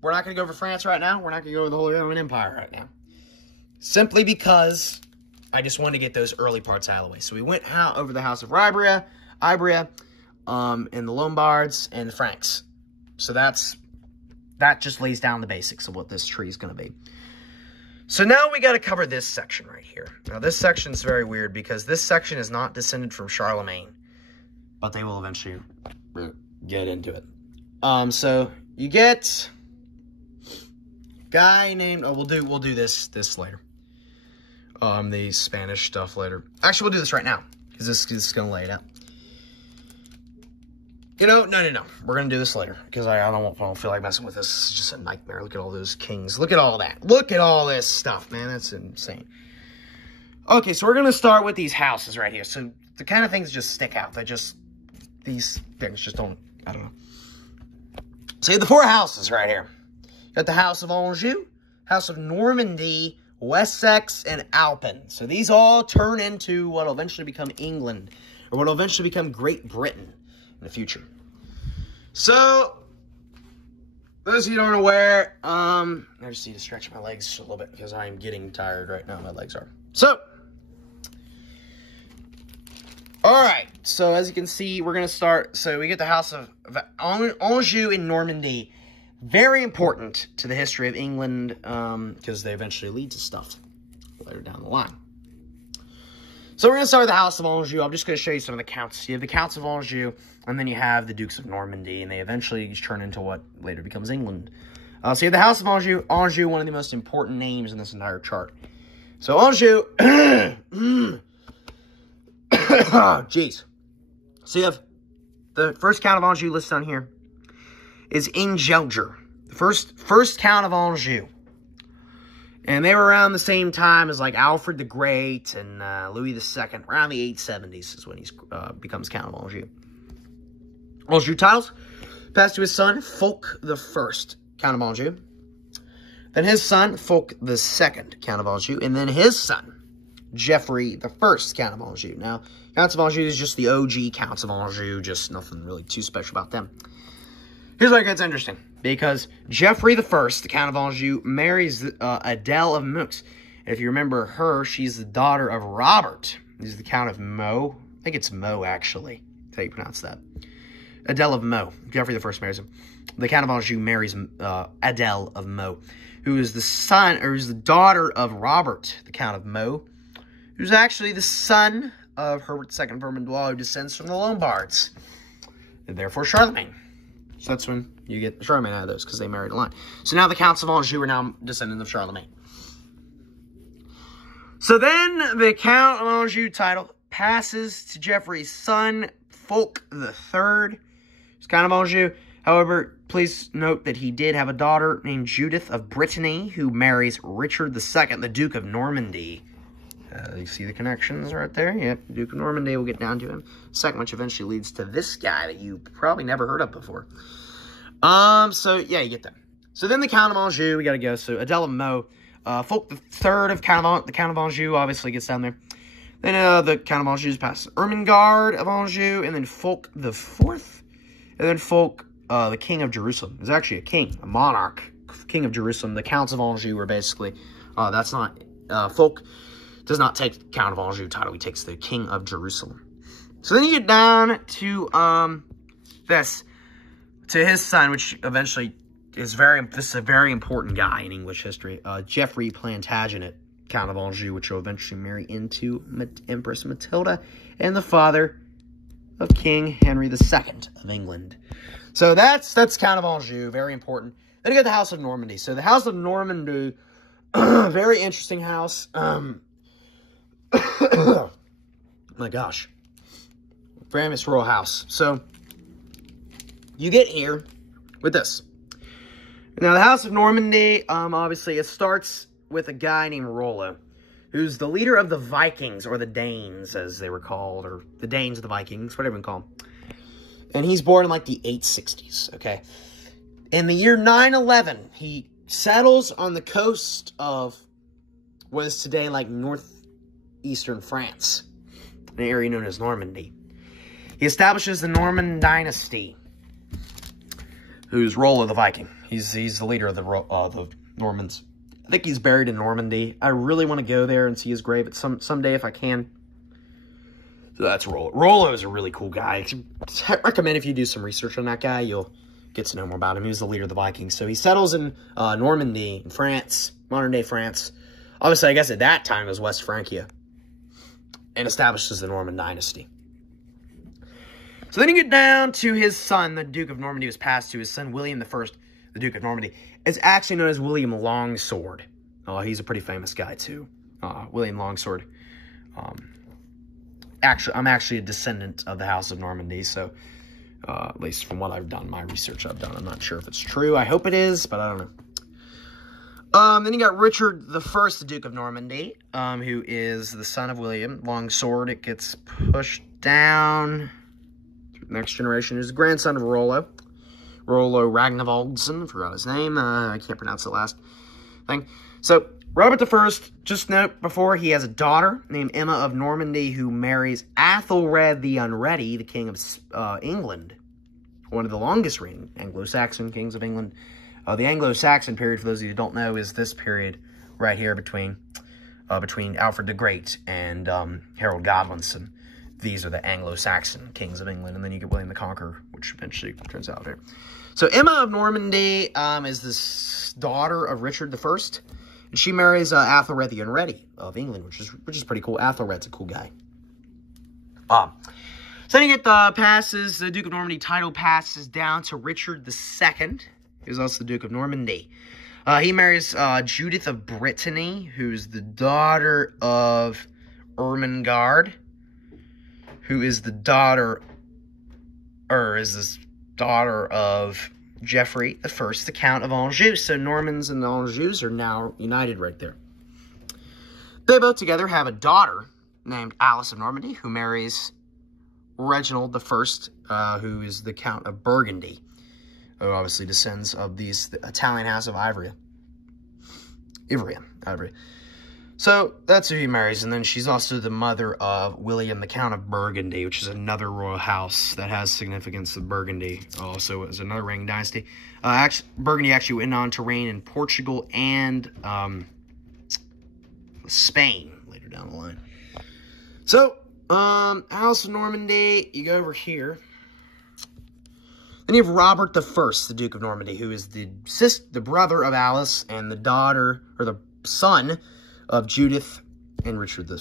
we're not going to go over France right now. We're not going to go over the Holy Roman Empire right now. Simply because I just wanted to get those early parts out of the way. So we went over the House of Ibria, and the Lombards, and the Franks. So that just lays down the basics of what this tree is going to be. So now we got to cover this section right here. Now this section is very weird because this section is not descended from Charlemagne, but they will eventually get into it. So you get guy named. Oh, we'll do this later. The Spanish stuff later. Actually, we'll do this right now because this is gonna lay it out. You know, no. We're gonna do this later because I don't feel like messing with this. It's just a nightmare. Look at all those kings. Look at all that. Look at all this stuff, man. That's insane. Okay, so we're gonna start with these houses right here. So the kind of things just stick out. These things just don't. I don't know. So you have the four houses right here. You got the House of Anjou, House of Normandy, Wessex, and Alpine. So these all turn into what will eventually become England, or what will eventually become Great Britain in the future. So, those of you who aren't aware, I just need to stretch my legs a little bit because I am getting tired right now. My legs are. So, alright, so as you can see, we're going to start. So we get the House of Anjou in Normandy. Very important to the history of England because they eventually lead to stuff later down the line. So we're going to start with the House of Anjou. I'm just going to show you some of the counts. You have the Counts of Anjou, and then you have the Dukes of Normandy, and they eventually turn into what later becomes England. So you have the House of Anjou. Anjou, one of the most important names in this entire chart. So Anjou... Jeez. So you have the first Count of Anjou listed on here is Ingelger. The first Count of Anjou And they were around the same time as, like, Alfred the Great and Louis II. Around the 870s is when he becomes Count of Anjou. Anjou titles passed to his son, Fulk the First, Count of Anjou. Then his son, Fulk the Second, Count of Anjou. And then his son, Geoffrey the First, Count of Anjou. Now, Counts of Anjou is just the OG Counts of Anjou, just nothing really too special about them. Here's where it gets interesting, because Geoffrey the First, the Count of Anjou, marries Adelaide of Moux. And if you remember her, she's the daughter of Robert. He's the Count of Meaux. I think it's Meaux, actually. That's how you pronounce that. Adelaide of Meaux. Geoffrey the First marries him. The Count of Anjou marries Adelaide of Meaux, who is the son, or is the daughter of Robert, the Count of Meaux, who's actually the son of Herbert II Vermandois, who descends from the Lombards, and therefore Charlemagne. So that's when you get Charlemagne out of those, because they married a line. So now the Counts of Anjou are now descendants of Charlemagne. So then the Count of Anjou title passes to Geoffrey's son, Fulk III, who's Count of Anjou. However, please note that he did have a daughter named Judith of Brittany, who marries Richard II, the Duke of Normandy. You see the connections right there? Yep, Duke of Normandy, we'll get down to him. Second, which eventually leads to this guy that you probably never heard of before. So, yeah, you get that. So then the Count of Anjou, we got to go. So, Adelaide of Meaux. Fulk III of the Count of Anjou obviously gets down there. Then the Count of Anjou is past Ermengarde of Anjou, and then Fulk IV. And then Fulk, the King of Jerusalem. Is actually a king, a monarch, King of Jerusalem. The Counts of Anjou were basically, that's not, Fulk does not take the Count of Anjou title. He takes the King of Jerusalem. So then you get down to to his son, which eventually is this is a very important guy in English history. Geoffrey Plantagenet, Count of Anjou, which will eventually marry into Empress Matilda, and the father of King Henry II of England. So that's Count of Anjou, very important. Then you got the House of Normandy. So the House of Normandy, very interesting house. My gosh. Famous royal house. So, you get here with this. Now, the House of Normandy, obviously, it starts with a guy named Rollo, who's the leader of the Vikings, or the Danes, as they were called, or the Danes, the Vikings, whatever you call them. And he's born in, like, the 860s, okay? In the year 911, he settles on the coast of what is today, like, northeastern France, an area known as Normandy. He establishes the Norman dynasty, who's Rollo the Viking. He's the leader of the Normans. I think he's buried in Normandy. I really want to go there and see his grave someday if I can. So that's Rollo. Rollo is a really cool guy. I recommend if you do some research on that guy, you'll get to know more about him. He was the leader of the Vikings. So he settles in Normandy, in France, modern-day France. Obviously, I guess at that time it was West Francia. And establishes the Norman dynasty. So then you get down to his son, the Duke of Normandy, was passed to his son, William I, the Duke of Normandy. It's actually known as William Longsword. He's a pretty famous guy, too. William Longsword. I'm actually a descendant of the House of Normandy, so at least from what I've done, my research I've done, I'm not sure if it's true. I hope it is, but I don't know. Then you got Richard I, the Duke of Normandy, who is the son of William Longsword. It gets pushed down. Next generation is the grandson of Rollo. Rollo Ragnvaldsen, forgot his name. I can't pronounce the last thing. So, Robert I, just note before, he has a daughter named Emma of Normandy who marries Athelred the Unready, the king of England. One of the longest reigning Anglo-Saxon kings of England. The Anglo-Saxon period, for those of you who don't know, is this period right here between Alfred the Great and Harold Godwinson. These are the Anglo-Saxon kings of England. And then you get William the Conqueror, which eventually turns out here. So Emma of Normandy is the daughter of Richard I. And she marries Athelred the Unready of England, which is pretty cool. Athelred's a cool guy. So then you get the Duke of Normandy title passes down to Richard II, who's also the Duke of Normandy. He marries Judith of Brittany, who's the daughter of Ermengarde, who is the daughter, of Geoffrey I, the Count of Anjou. So Normans and the Anjous are now united right there. They both together have a daughter named Alice of Normandy, who marries Reginald I, who is the Count of Burgundy, who obviously descends of the Italian house of Ivrea. So that's who he marries, and then she's also the mother of William, the Count of Burgundy, which is another royal house that has significance of Burgundy. Also, is another reigning dynasty. Burgundy actually went on to reign in Portugal and Spain later down the line. So, House of Normandy, you go over here. Then you have Robert I, the Duke of Normandy, who is the brother of Alice and the daughter, or the son of Judith and Richard II.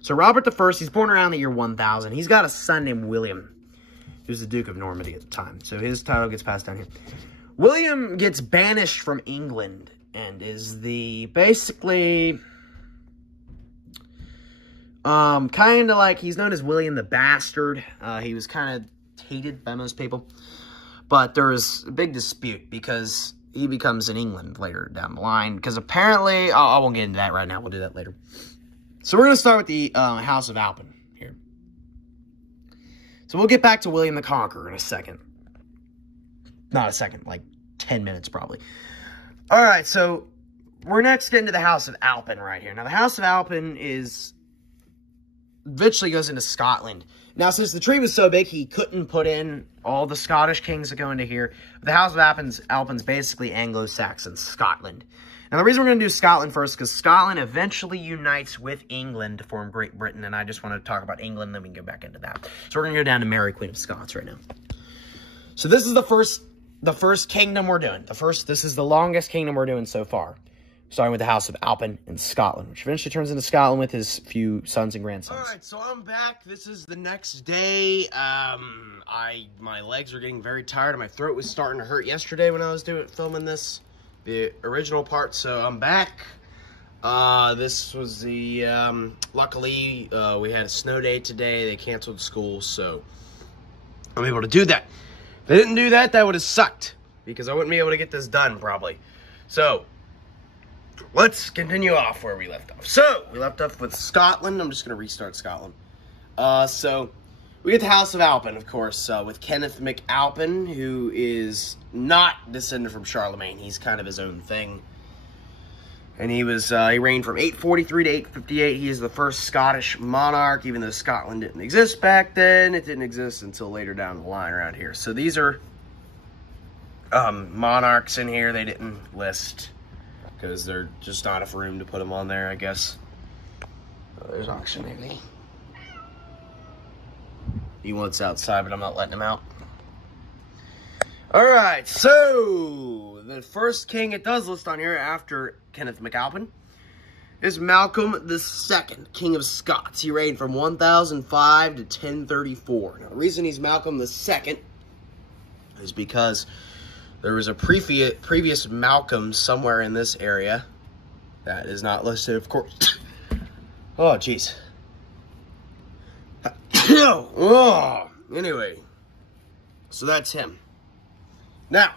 So Robert I, he's born around the year 1000. He's got a son named William, who's the Duke of Normandy at the time. So his title gets passed down here. William gets banished from England and is basically kind of like, he's known as William the Bastard. He was kind of hated by most people. But there's a big dispute because he becomes in England later down the line. Because apparently, I won't get into that right now. We'll do that later. So we're going to start with the House of Alpine here. So we'll get back to William the Conqueror in a second. Not a second, like 10 minutes probably. Alright, so we're next getting to the House of Alpine right here. Now the House of Alpine eventually goes into Scotland. Now, since the tree was so big, he couldn't put in all the Scottish kings that go into here. The House of Alpine's basically Anglo-Saxon Scotland. Now, the reason we're going to do Scotland first is because Scotland eventually unites with England to form Great Britain, and I just want to talk about England, then we can go back into that. So we're going to go down to Mary, Queen of Scots right now. So this is the first kingdom we're doing. This is the longest kingdom we're doing so far. Starting with the House of Alpine in Scotland, which eventually turns into Scotland with his few sons and grandsons. Alright, so I'm back. This is the next day. My legs are getting very tired, and my throat was starting to hurt yesterday when I was filming the original part, so I'm back. This was luckily, we had a snow day today. They canceled school, so I'm able to do that. If they didn't do that, that would have sucked, because I wouldn't be able to get this done, probably. So let's continue off where we left off. So, we left off with Scotland. I'm just going to restart Scotland. So, we get the House of Alpine, of course, with Kenneth MacAlpin, who is not descended from Charlemagne. He's kind of his own thing. And he reigned from 843 to 858. He is the first Scottish monarch, even though Scotland didn't exist back then. It didn't exist until later down the line around here. So, these are monarchs in here. They didn't list, because there's just not enough room to put them on there, I guess. Oh, there's Auctioneer. He wants outside, but I'm not letting him out. Alright, so the first king it does list on here after Kenneth MacAlpin is Malcolm II, King of Scots. He reigned from 1005 to 1034. Now, the reason he's Malcolm II is because there was a previous Malcolm somewhere in this area that is not listed, of course. Oh, jeez. Oh, anyway, so that's him. Now,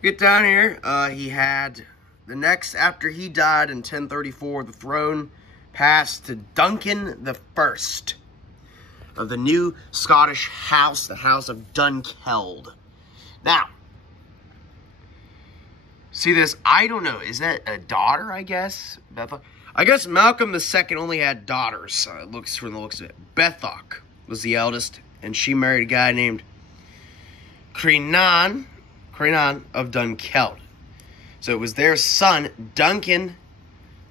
get down here. He had the next, after he died in 1034, the throne passed to Duncan I of the new Scottish house, the House of Dunkeld. Now, see this? I don't know. Is that a daughter, I guess? I guess Malcolm II only had daughters. It looks from the looks of it. Bethoc was the eldest, and she married a guy named Crinan of Dunkeld. So it was their son, Duncan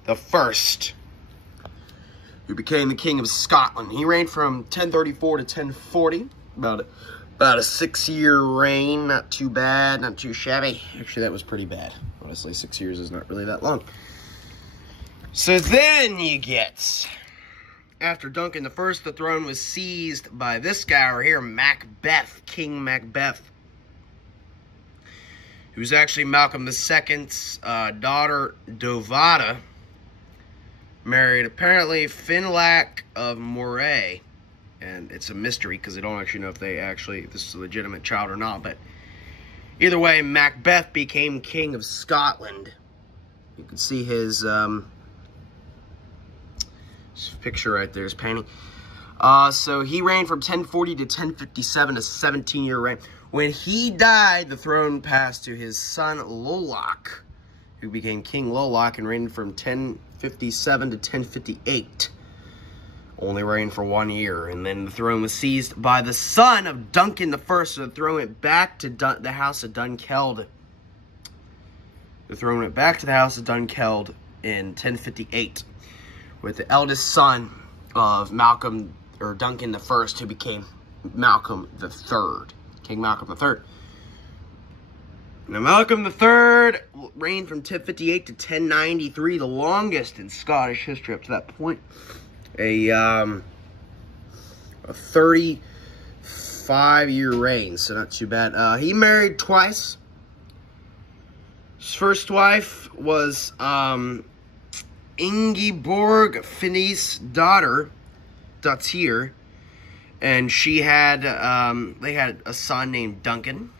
I, who became the King of Scotland. He reigned from 1034 to 1040, about a 6-year reign. Not too bad, not too shabby. Actually, that was pretty bad. Honestly, 6 years is not really that long. So then you get, after Duncan I, the throne was seized by this guy over here, Macbeth, King Macbeth, who's actually Malcolm II's daughter, Dovada, married apparently Finlac of Moray. and it's a mystery because they don't actually know if this is a legitimate child or not. But either way, Macbeth became king of Scotland. You can see his picture right there, his painting. So he reigned from 1040 to 1057, a 17-year reign. When he died, the throne passed to his son Loloch, who became King Loloch and reigned from 1057 to 1058. Only reigned for 1 year, and then the throne was seized by the son of Duncan I, so the throne went back to the house of Dunkeld. The throne went back to the house of Dunkeld in 1058, with the eldest son of Duncan I, who became Malcolm III. King Malcolm III. Now, Malcolm III reigned from 1058 to 1093, the longest in Scottish history up to that point. A 35-year reign, so not too bad. He married twice. His first wife was Ingeborg Finney's daughter, Dottir, and she had they had a son named Duncan.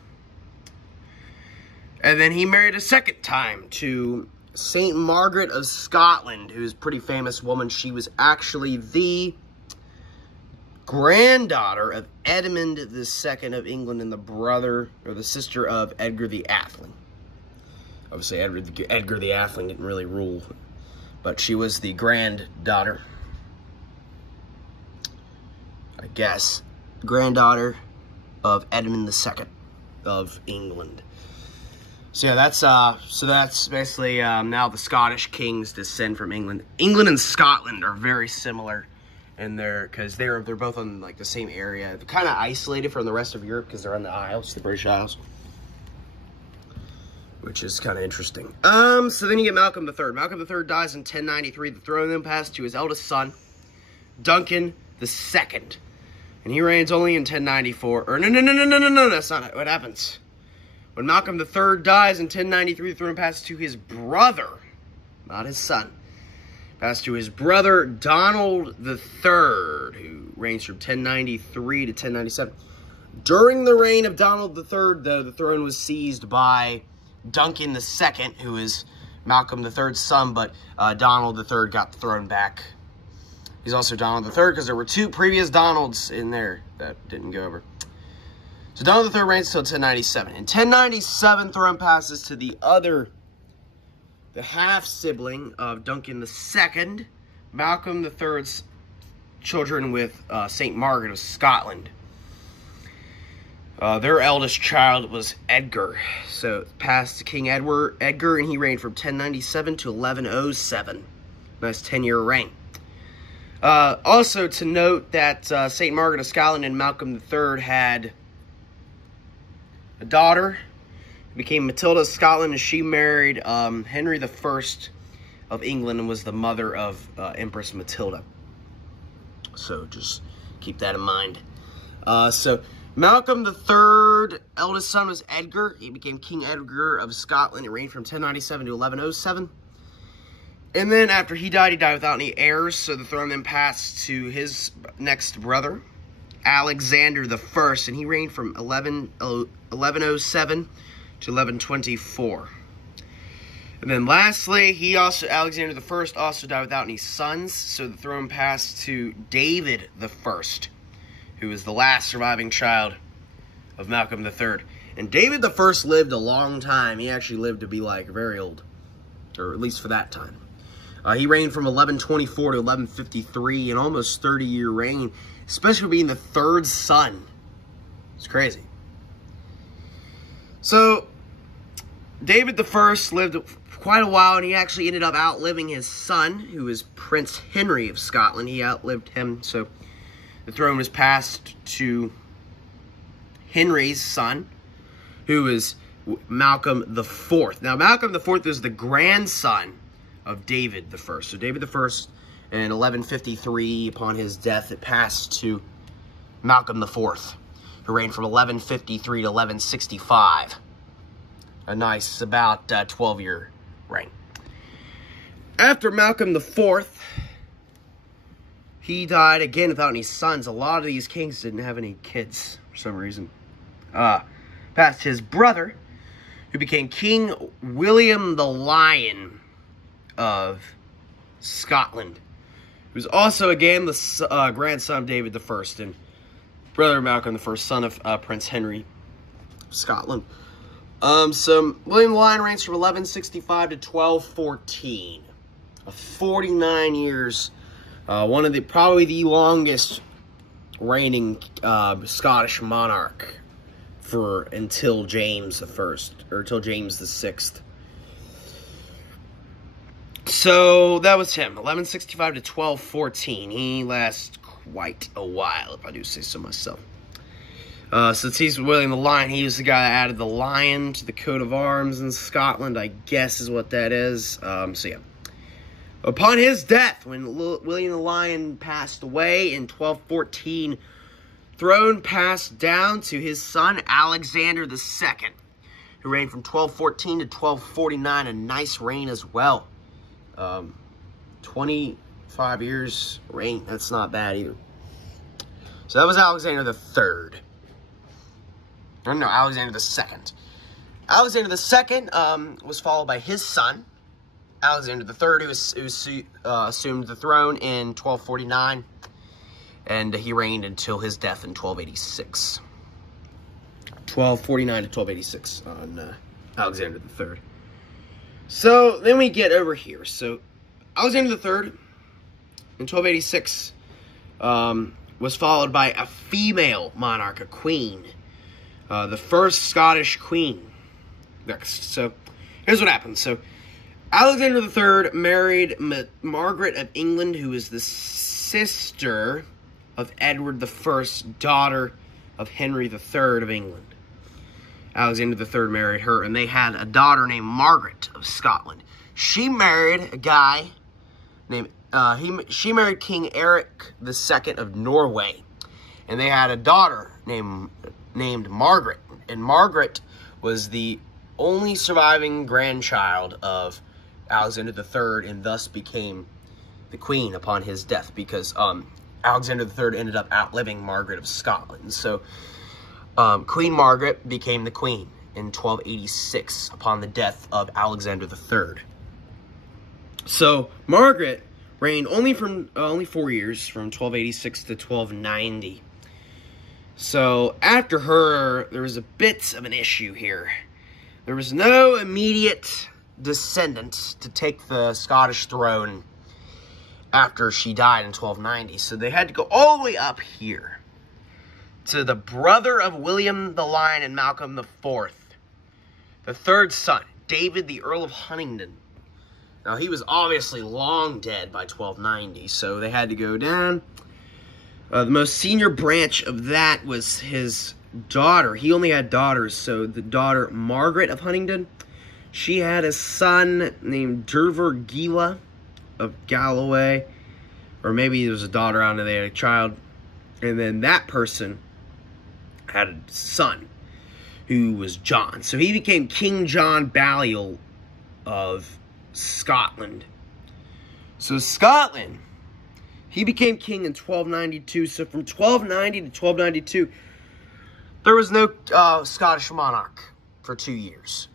And then he married a second time to St. Margaret of Scotland, who's a pretty famous woman. She was actually the granddaughter of Edmund II of England and the sister of Edgar the Atheling. Obviously, Edgar the Atheling didn't really rule, but she was the granddaughter, I guess, granddaughter of Edmund II of England. So yeah, that's basically now the Scottish kings descend from England. England and Scotland are very similar in because they're both on like the same area. They're kind of isolated from the rest of Europe because they're on the Isles, the British Isles, which is kind of interesting. So then you get Malcolm III. Malcolm III dies in 1093. The throne then passed to his eldest son, Duncan II, and he reigns only in 1094. Or no, that's not what happens. When Malcolm III dies in 1093, the throne passes to his brother, not his son. Passed to his brother, Donald III, who reigns from 1093 to 1097. During the reign of Donald III, though, the throne was seized by Duncan II, who is Malcolm III's son, but Donald III got the throne back. He's also Donald III because there were two previous Donalds in there that didn't go over. So Donald III reigns until 1097. In 1097, throne passes to the half-sibling of Duncan II, Malcolm III's children with St. Margaret of Scotland. Their eldest child was Edgar. So it passed to King Edgar, and he reigned from 1097 to 1107. Nice 10-year reign. Also to note that St. Margaret of Scotland and Malcolm III had a daughter who became Matilda of Scotland, and she married Henry I of England and was the mother of Empress Matilda. So just keep that in mind. So Malcolm III, eldest son, was Edgar. He became King Edgar of Scotland. He reigned from 1097 to 1107. And then after he died without any heirs, so the throne then passed to his next brother, Alexander I, and he reigned from 1107 to 1124. And then lastly, Alexander I also died without any sons, so the throne passed to David I, who was the last surviving child of Malcolm III. And David I lived a long time. He actually lived to be like very old, or at least for that time. He reigned from 1124 to 1153, an almost 30-year reign, especially being the third son. It's crazy. So, David I lived quite a while, and he actually ended up outliving his son, who was Prince Henry of Scotland. He outlived him, so the throne was passed to Henry's son, who is Malcolm IV. Now, Malcolm IV is the grandson of David I. So David I, in 1153, upon his death, it passed to Malcolm IV, who reigned from 1153 to 1165. A nice, about 12-year reign. After Malcolm IV, He died, again, without any sons. A lot of these kings didn't have any kids, for some reason. Past his brother, who became King William the Lion of Scotland. He was also, again, the grandson of David I and brother of Malcolm I, son of Prince Henry of Scotland. So, William the Lion reigns from 1165 to 1214. 49 years. Probably the longest reigning Scottish monarch until James I, or until James VI. So that was him, 1165 to 1214. He lasts quite a while, if I do say so myself. Since he's William the Lion, he was the guy that added the lion to the coat of arms in Scotland, I guess is what that is. So yeah. Upon his death, when William the Lion passed away in 1214, throne passed down to his son Alexander II, who reigned from 1214 to 1249, a nice reign as well. 25 years reign, that's not bad either. So that was Alexander III. Or no, Alexander II. Alexander II was followed by his son, Alexander III, who assumed the throne in 1249, and he reigned until his death in 1286. 1249 to 1286 on Alexander III. So, then we get over here. So, Alexander III, in 1286, was followed by a female monarch, a queen. The first Scottish queen. Next. So, here's what happened. So, Alexander III married Margaret of England, who is the sister of Edward I, daughter of Henry III of England. Alexander III married her, and they had a daughter named Margaret of Scotland. She married a guy named, she married King Eric II of Norway, and they had a daughter named Margaret, and Margaret was the only surviving grandchild of Alexander III, and thus became the queen upon his death, because Alexander III ended up outliving Margaret of Scotland. So Queen Margaret became the queen in 1286 upon the death of Alexander III. So Margaret reigned only 4 years, from 1286 to 1290. So after her, there was a bit of an issue here. There was no immediate descendant to take the Scottish throne after she died in 1290. So they had to go all the way up here to the brother of William the Lion and Malcolm IV, the third son, David, the Earl of Huntingdon. Now, he was obviously long dead by 1290, so they had to go down. The most senior branch of that was his daughter. He only had daughters, so the daughter, Margaret of Huntingdon, she had a son named Dervergila of Galloway, or maybe there was a daughter out there, they had a child, and then that person had a son who was John. So he became King John Balliol of Scotland. So Scotland, he became king in 1292. So from 1290 to 1292, there was no Scottish monarch for 2 years.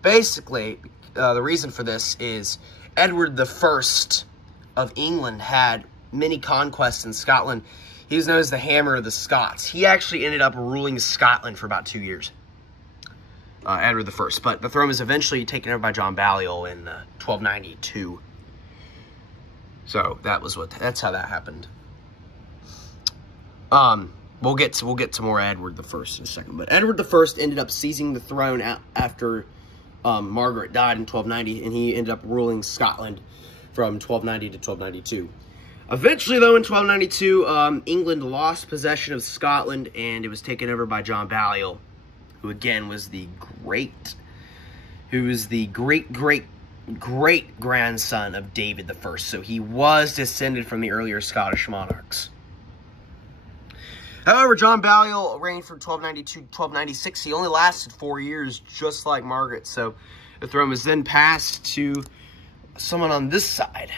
Basically, the reason for this is Edward I of England had many conquests in Scotland. He was known as the Hammer of the Scots. He actually ended up ruling Scotland for about 2 years. Edward I. But the throne was eventually taken over by John Balliol in 1292. So that's how that happened. We'll get to more Edward I in a second. But Edward I ended up seizing the throne after Margaret died in 1290, and he ended up ruling Scotland from 1290 to 1292. Eventually, though, in 1292, England lost possession of Scotland, and it was taken over by John Balliol, who again was the great-great-great-grandson of David I. So he was descended from the earlier Scottish monarchs. However, John Balliol reigned from 1292 to 1296. He only lasted 4 years, just like Margaret. So the throne was then passed to someone on this side.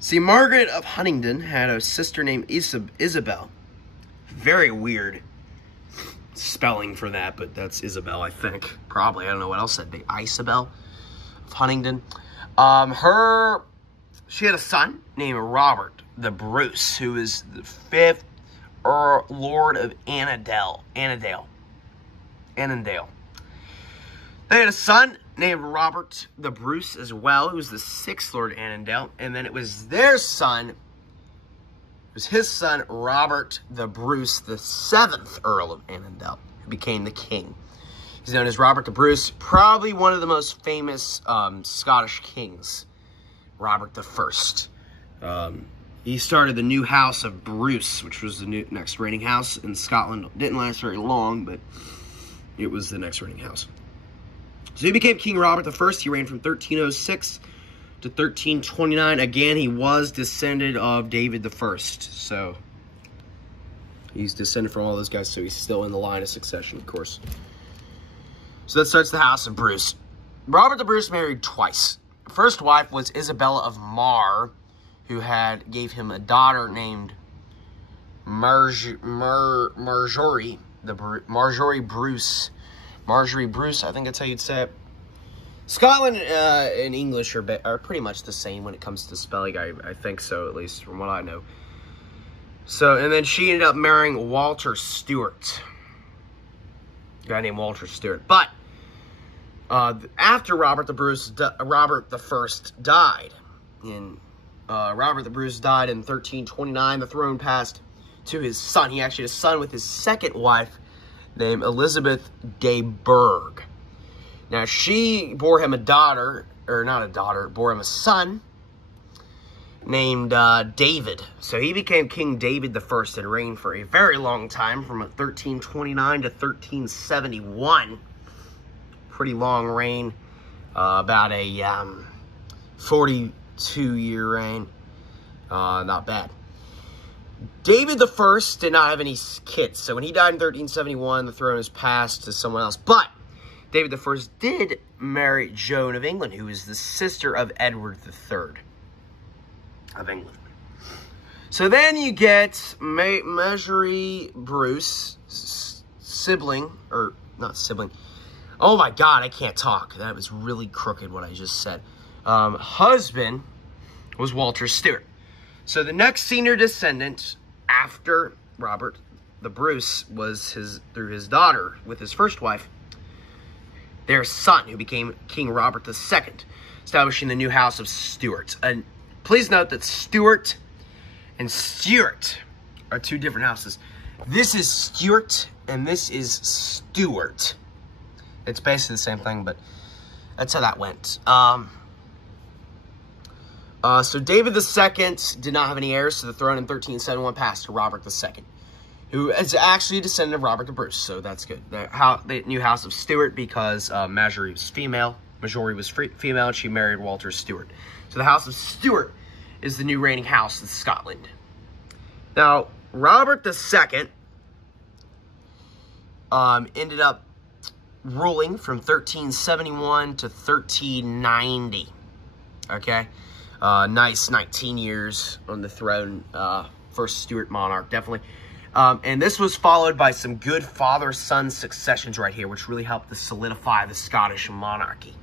See, Margaret of Huntingdon had a sister named Isabel. Very weird spelling for that, but that's Isabel, I think. Probably. I don't know what else that'd be. Isabel of Huntingdon. She had a son named Robert the Bruce, who is the 5th Earl, Lord of Annandale. They had a son named Robert the Bruce as well, who was the 6th Lord of Annandale. And then it was their son, his son, Robert the Bruce, the 7th Earl of Annandale, who became the king. He's known as Robert the Bruce, probably one of the most famous Scottish kings, Robert the First. He started the new house of Bruce, which was the next reigning house in Scotland. Didn't last very long, but it was the next reigning house. So he became King Robert the First. He reigned from 1306 to 1329. Again, he was descended of David the First. So he's descended from all those guys, so he's still in the line of succession, of course. So that starts the house of Bruce. Robert the Bruce married twice. First wife was Isabella of Mar, who gave him a daughter named Marjorie Bruce. Marjorie Bruce, I think that's how you'd say it. Scotland and English are pretty much the same when it comes to spelling. I think so, at least from what I know. So, and then she ended up marrying Walter Stewart. A guy named Walter Stewart. But after Robert the First died, Robert the Bruce died in 1329. The throne passed to his son. He actually had a son with his second wife named Elizabeth de Burgh. Now, she bore him a daughter, or not a daughter, bore him a son named David. So he became King David the First and reigned for a very long time, from 1329 to 1371. Pretty long reign, about a 42-year reign. Not bad. David the First did not have any kids, so when he died in 1371, the throne was passed to someone else. But David the First did marry Joan of England, who is the sister of Edward III of England. So then you get Marjorie Bruce, sibling, or not sibling. Oh my God, I can't talk. That was really crooked what I just said. Husband was Walter Stewart. So the next senior descendant after Robert the Bruce was through his daughter with his first wife, their son, who became King Robert II, establishing the new house of Stuart. And please note that Stuart and Stuart are two different houses. This is Stuart and this is Stuart. It's basically the same thing, but that's how that went. So David II did not have any heirs to the throne in 1371, passed to Robert II, who is actually a descendant of Robert the Bruce, so that's good. The new house of Stuart, because Marjorie was female, and she married Walter Stewart. So the house of Stuart is the new reigning house of Scotland. Now, Robert II ended up ruling from 1371 to 1390, okay? Nice 19 years on the throne, first Stuart monarch, definitely. And this was followed by some good father-son successions right here, which really helped to solidify the Scottish monarchy.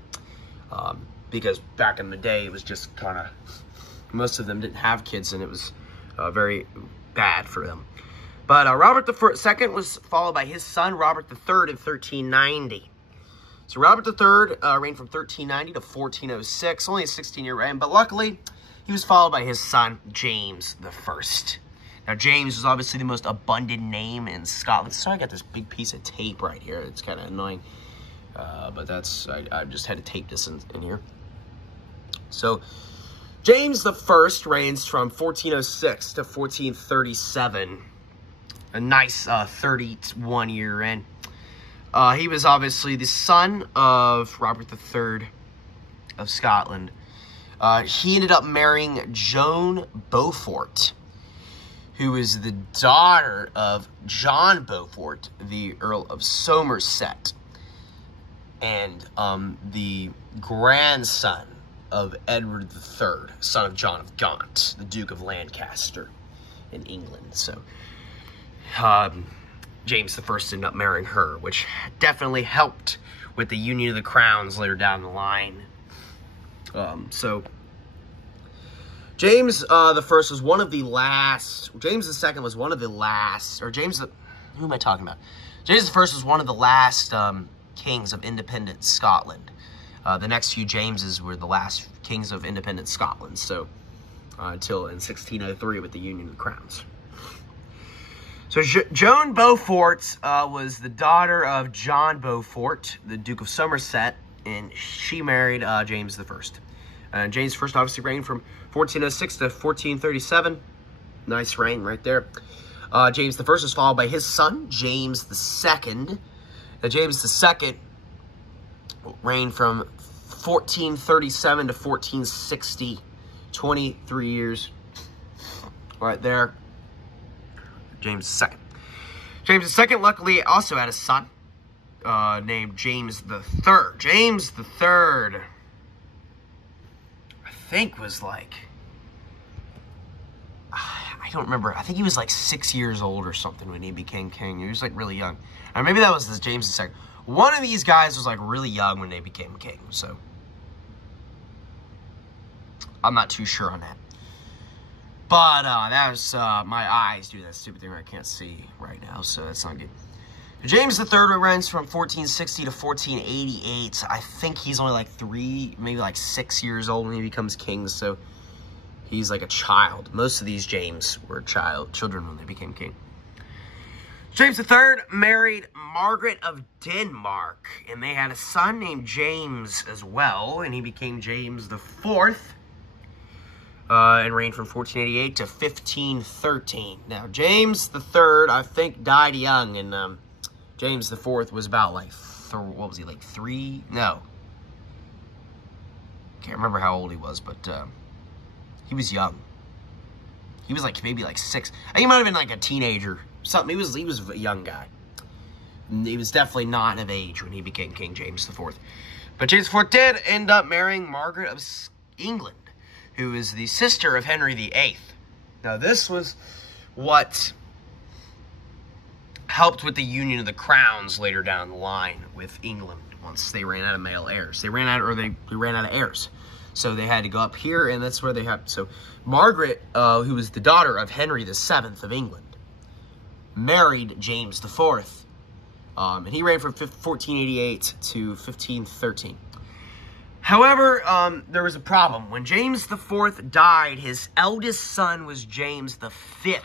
Because back in the day, it was just kind of, most of them didn't have kids, and it was very bad for them. But Robert II was followed by his son, Robert III, in 1390. So Robert III reigned from 1390 to 1406, only a 16-year reign, but luckily he was followed by his son, James I. Now, James was obviously the most abundant name in Scotland. So I got this big piece of tape right here. It's kind of annoying, but that's, I just had to tape this in here. So James I reigns from 1406 to 1437, a nice 31-year reign. He was obviously the son of Robert III of Scotland. He ended up marrying Joan Beaufort, who is the daughter of John Beaufort, the Earl of Somerset, and the grandson of Edward III, son of John of Gaunt, the Duke of Lancaster in England. So, James I ended up marrying her, which definitely helped with the union of the crowns later down the line. James the First was one of the last. James the Second was one of the last, or who am I talking about? James the First was one of the last kings of independent Scotland. The next few Jameses were the last kings of independent Scotland. So until in 1603 with the union of the crowns. So Joan Beaufort was the daughter of John Beaufort, the Duke of Somerset, and she married James I. And James I obviously reigned from 1406 to 1437. Nice reign right there. James I was followed by his son, James II. James II reigned from 1437 to 1460. 23 years. Right there. James II. James II luckily also had a son named James III. James III, I think, was like, I don't remember. I think he was like 6 years old or something when he became king. He was like really young. Or maybe that was James II. One of these guys was like really young when they became king. So I'm not too sure on that. But that was my eyes do that stupid thing where I can't see right now, so that's not good. James III runs from 1460 to 1488. I think he's only like 3, maybe like 6 years old when he becomes king, so he's like a child. Most of these James were children when they became king. James III married Margaret of Denmark, and they had a son named James as well, and he became James IV. And reigned from 1488 to 1513. Now, James III, I think, died young, and James IV was about, like, what was he, like 3? No. Can't remember how old he was, but he was young. He was, like, maybe, like 6. I think he might have been, like, a teenager. Something. He was a young guy. He was definitely not of age when he became King James IV. But James IV did end up marrying Margaret of England, who is the sister of Henry VIII. Now, this was what helped with the union of the crowns later down the line with England once they ran out of male heirs. They ran out of heirs. So they had to go up here, and that's where they had. So Margaret, who was the daughter of Henry VII of England, married James IV. And he reigned from 1488 to 1513. However, there was a problem. When James IV died, his eldest son was James V.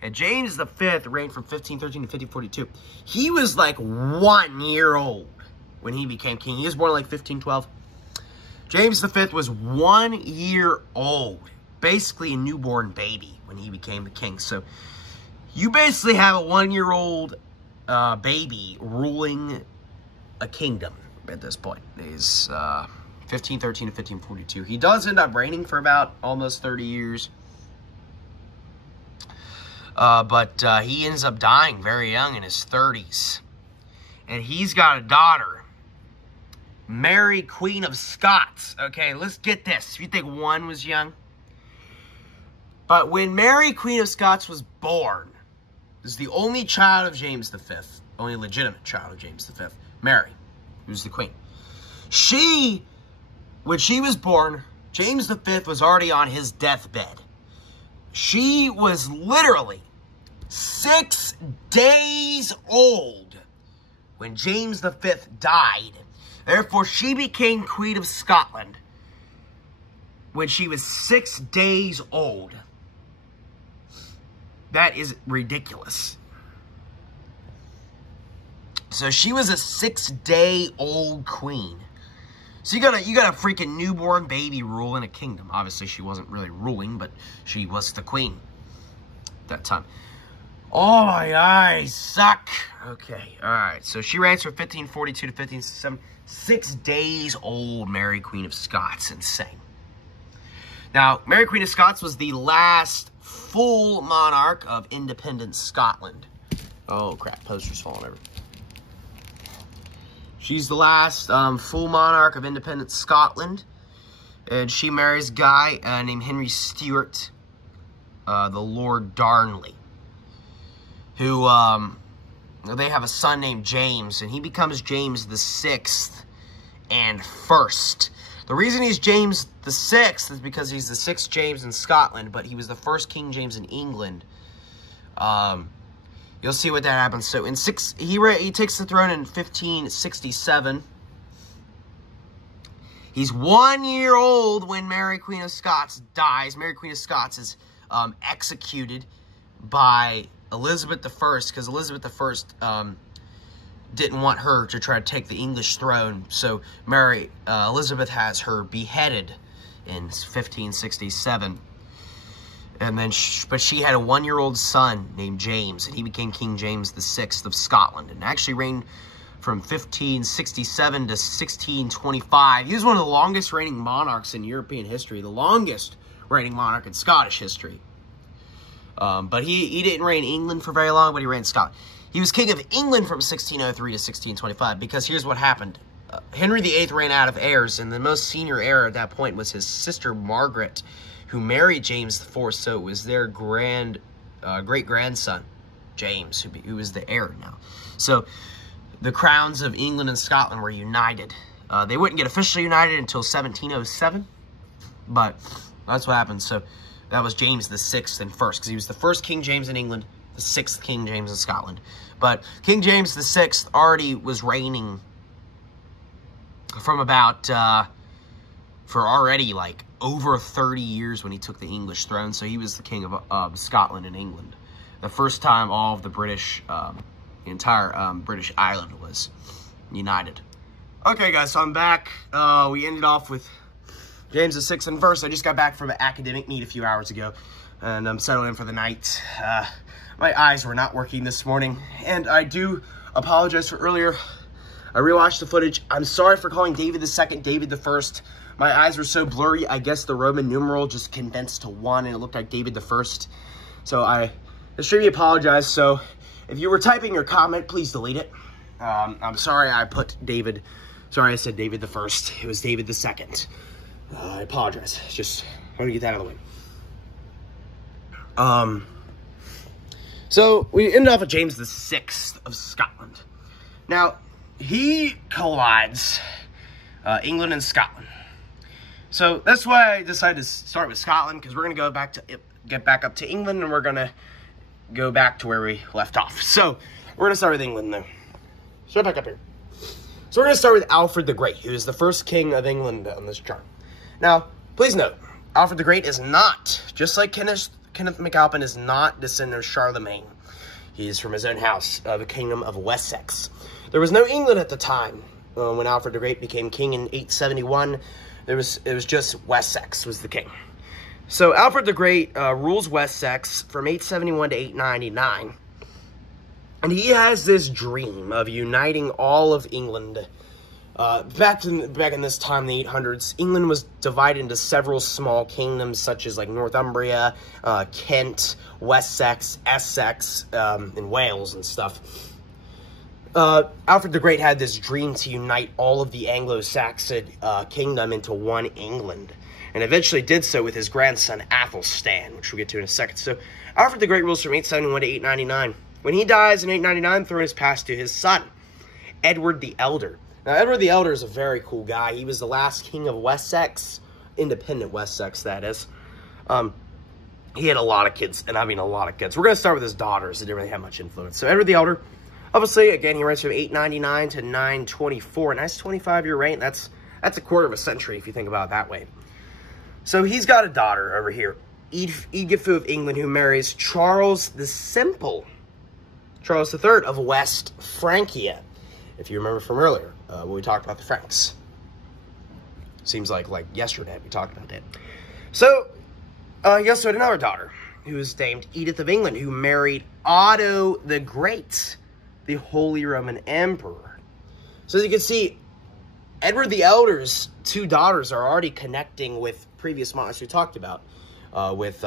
And James V reigned from 1513 to 1542. He was like 1 year old when he became king. He was born like 1512. James V was 1 year old. Basically a newborn baby when he became the king. So you basically have a 1 year old baby ruling a kingdom at this point. He's 1513 to 1542. He does end up reigning for about almost 30 years. But he ends up dying very young in his 30s. And he's got a daughter, Mary, Queen of Scots. Okay, let's get this. If you think one was young. But when Mary, Queen of Scots was born, is the only child of James V, only legitimate child of James V, Mary, who's the queen. When she was born, James V was already on his deathbed. She was literally 6 days old when James V died. Therefore, she became Queen of Scotland when she was 6 days old. That is ridiculous. So she was a 6-day-old queen. So you got a freaking newborn baby ruling a kingdom. Obviously, she wasn't really ruling, but she was the queen at that time. Oh, my eyes suck. Okay, all right. So she reigns from 1542 to 1567. 6 days old, Mary, Queen of Scots. Insane. Now, Mary, Queen of Scots was the last full monarch of independent Scotland. Oh, crap. Poster's falling over. She's the last full monarch of independent Scotland. And she marries a guy named Henry Stuart, the Lord Darnley, who, they have a son named James, and he becomes James the 6th and 1st. The reason he's James the 6th is because he's the 6th James in Scotland, but he was the first King James in England. You'll see what that happens. So he takes the throne in 1567. He's 1 year old when Mary Queen of Scots dies. Mary Queen of Scots is executed by Elizabeth I, because Elizabeth I didn't want her to try to take the English throne. So Elizabeth has her beheaded in 1567. And then, but she had a 1 year old son named James, and he became King James VI of Scotland, and actually reigned from 1567 to 1625. He was one of the longest reigning monarchs in European history, the longest reigning monarch in Scottish history. But he didn't reign England for very long, but he reigned Scotland. He was King of England from 1603 to 1625, because here's what happened. Henry VIII ran out of heirs, and the most senior heir at that point was his sister Margaret, who married James IV, so it was their great-grandson, James, who was the heir now. So the crowns of England and Scotland were united. They wouldn't get officially united until 1707, but that's what happened. So that was James the 6th and 1st, because he was the first King James in England, the 6th King James in Scotland. But King James the 6th already was reigning from about, for already like over 30 years when he took the English throne. So he was the king of Scotland and England. The first time all of the British, the entire British island was united. Okay, guys, so I'm back. We ended off with James the 6th and 1st. I just got back from an academic meet a few hours ago, and I'm settling in for the night. My eyes were not working this morning, and I do apologize for earlier. I rewatched the footage. I'm sorry for calling David II David the 1st. My eyes were so blurry, I guess the Roman numeral just condensed to 1, and it looked like David the 1st. So I extremely apologize. So if you were typing your comment, please delete it. I'm sorry I put David. Sorry I said David the 1st. It was David the 2nd. I apologize. Just want to get that out of the way. So we ended off with James the 6th of Scotland. Now, he collides England and Scotland. So that's why I decided to start with Scotland, because we're going to get back up to England, and we're going to go back to where we left off. So we're going to start with England, though. So back up here. So we're going to start with Alfred the Great, who is the first king of England on this chart. Now, please note, Alfred the Great is not, just like Kenneth MacAlpin is not descendant of Charlemagne. He is from his own house, the Kingdom of Wessex. There was no England at the time when Alfred the Great became king in 871. It was just Wessex was the king. So Alfred the Great rules Wessex from 871 to 899. And he has this dream of uniting all of England. Back in this time, the 800s, England was divided into several small kingdoms, such as like Northumbria, Kent, Wessex, Essex, and Wales and stuff. Alfred the Great had this dream to unite all of the Anglo-Saxon kingdom into one England, and eventually did so with his grandson Athelstan, which we'll get to in a second. So Alfred the Great rules from 871 to 899. When he dies in 899, the throne is passed to his son, Edward the Elder. Now, Edward the Elder is a very cool guy. He was the last king of Wessex, independent Wessex, that is. He had a lot of kids, and I mean a lot of kids. We're going to start with his daughters. They didn't really have much influence. So Edward the Elder, obviously, again, he reigns from 899 to 924, and that's 25-year reign. That's a quarter of a century, if you think about it that way. So he's got a daughter over here, Edithu of England, who marries Charles the Simple, Charles III of West Francia, if you remember from earlier, when we talked about the Franks. Seems like yesterday we talked about that. So, he also had another daughter, who was named Edith of England, who married Otto the Great, the Holy Roman Emperor. So as you can see, Edward the Elder's two daughters are already connecting with previous monarchs we talked about, with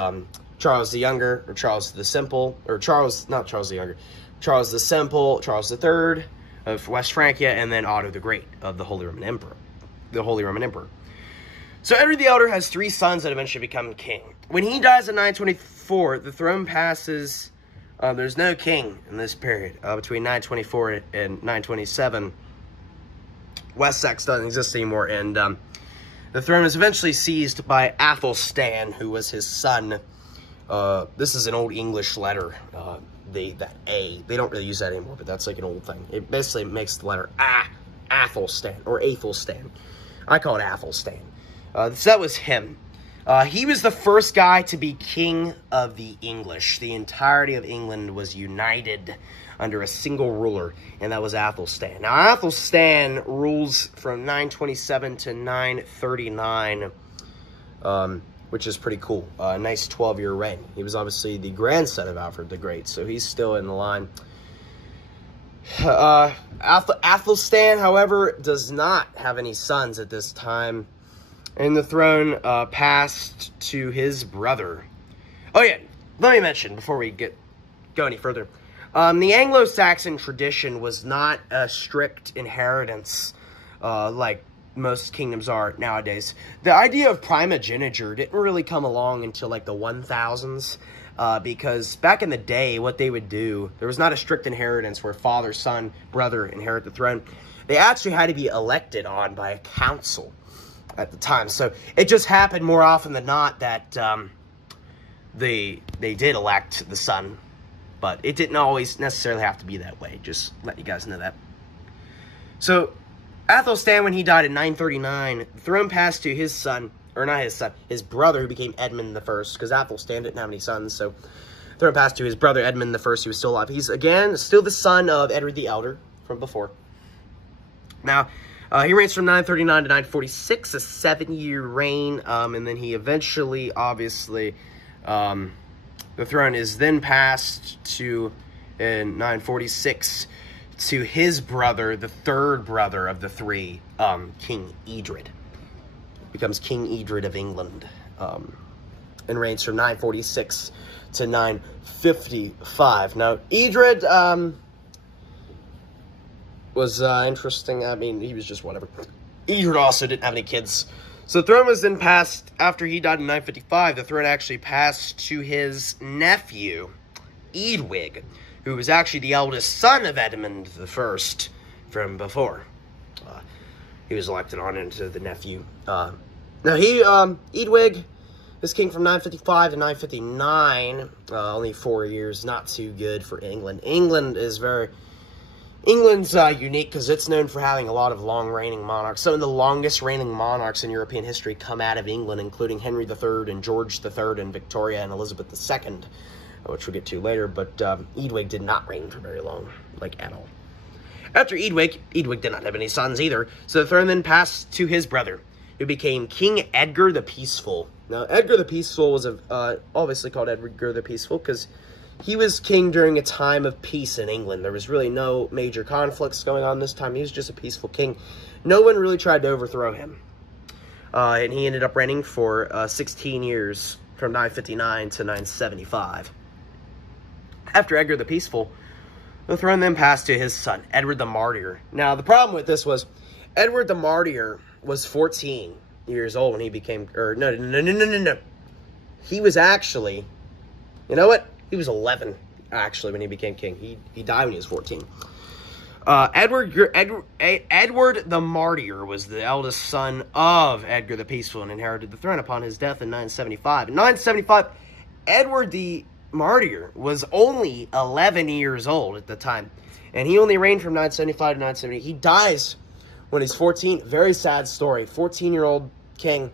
Charles the Younger, or Charles the Simple, or not Charles the Younger, Charles the Simple, Charles III of West Francia, and then Otto the Great of the Holy Roman Emperor. So Edward the Elder has 3 sons that eventually become king. When he dies in 924, the throne passes. There's no king in this period. Between 924 and 927, Wessex doesn't exist anymore, and the throne is eventually seized by Athelstan, who was his son. This is an old English letter. That A. They don't really use that anymore, but that's like an old thing. It basically makes the letter Athelstan, or Athelstan. I call it Athelstan. So that was him. He was the first guy to be king of the English. The entirety of England was united under a single ruler, and that was Athelstan. Now, Athelstan rules from 927 to 939, which is pretty cool. A nice 12-year reign. He was obviously the grandson of Alfred the Great, so he's still in the line. Athelstan, however, does not have any sons at this time, and the throne passed to his brother. Oh yeah, let me mention before we go any further. The Anglo-Saxon tradition was not a strict inheritance like most kingdoms are nowadays. The idea of primogeniture didn't really come along until like the 1000s. Because back in the day, what they would do, there was not a strict inheritance where father, son, brother inherit the throne. They actually had to be elected on by a council at the time. So it just happened more often than not that they did elect the son. But it didn't always necessarily have to be that way. Just let you guys know that. So Athelstan, when he died in 939, the throne passed to his son. Or not his son, his brother, who became Edmund I, because Athelstan didn't have any sons, so the throne passed to his brother Edmund I, who was still alive. He's, again, still the son of Edward the Elder from before. Now, he reigns from 939 to 946, a 7-year reign, and then he eventually, obviously, the throne is then passed to, in 946, to his brother, the third brother of the 3, King Edred. Becomes King Edred of England, and reigns from 946 to 955. Now, Edred was interesting. I mean, he was just whatever. Edred also didn't have any kids. So the throne was then passed, after he died in 955, the throne actually passed to his nephew, Eadwig, who was actually the eldest son of Edmund I from before. He was elected on into the nephew. Now, Eadwig is king from 955 to 959. Only 4 years, not too good for England. England's unique because it's known for having a lot of long-reigning monarchs. Some of the longest reigning monarchs in European history come out of England, including Henry III and George III and Victoria and Elizabeth II, which we'll get to later. But Eadwig did not reign for very long, like at all. After Eadwig did not have any sons either, so the throne then passed to his brother, who became King Edgar the Peaceful. Now, Edgar the Peaceful was obviously called Edgar the Peaceful because he was king during a time of peace in England. There was really no major conflicts going on this time. He was just a peaceful king. No one really tried to overthrow him. And he ended up reigning for 16 years, from 959 to 975. After Edgar the Peaceful, the throne then passed to his son, Edward the Martyr. Now, the problem with this was, Edward the Martyr was 14 years old when he became, no. He was actually, you know what? He was 11, actually, when he became king. He died when he was 14. Edward the Martyr was the eldest son of Edgar the Peaceful and inherited the throne upon his death in 975. In 975, Edward the Martyr was only 11 years old at the time, and he only reigned from 975 to 970. He dies when he's 14. Very sad story. 14-year-old king.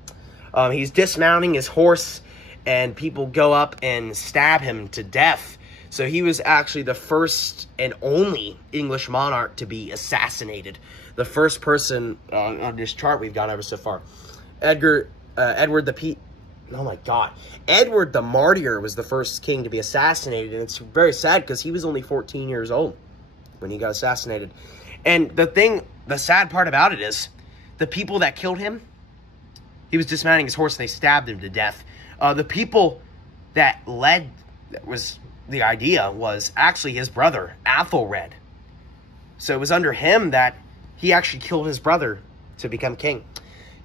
He's dismounting his horse, and people go up and stab him to death. So he was actually the first and only English monarch to be assassinated. The first person on this chart we've gone over so far. Edward the Martyr was the first king to be assassinated, and it's very sad because he was only 14 years old when he got assassinated. And the sad part about it is, the people that killed him, he was dismounting his horse and they stabbed him to death. The people that was the idea was actually his brother, Athelred. So it was under him that he actually killed his brother to become king.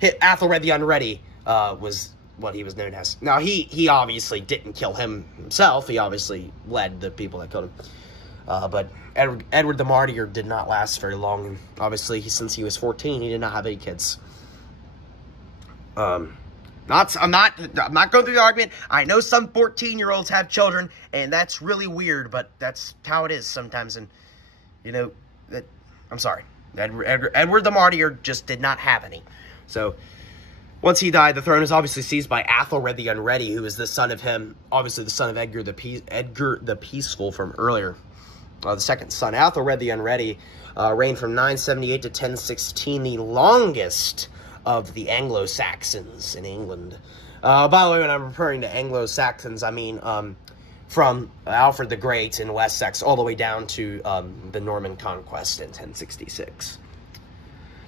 Athelred the Unready was what he was known as. Now, he obviously didn't kill him himself. He obviously led the people that killed him. But Edward the Martyr did not last very long. And obviously, since he was 14, he did not have any kids. I'm not going through the argument. I know some 14-year-olds have children, and that's really weird, but that's how it is sometimes. And, you know, I'm sorry. Edward the Martyr just did not have any. So, once he died, the throne was obviously seized by Athelred the Unready, who was the son of him, obviously the son of Edgar the Peaceful from earlier. The second son, Athelred the Unready, reigned from 978 to 1016, the longest of the Anglo-Saxons in England. By the way, when I'm referring to Anglo-Saxons, I mean from Alfred the Great in Wessex all the way down to the Norman Conquest in 1066.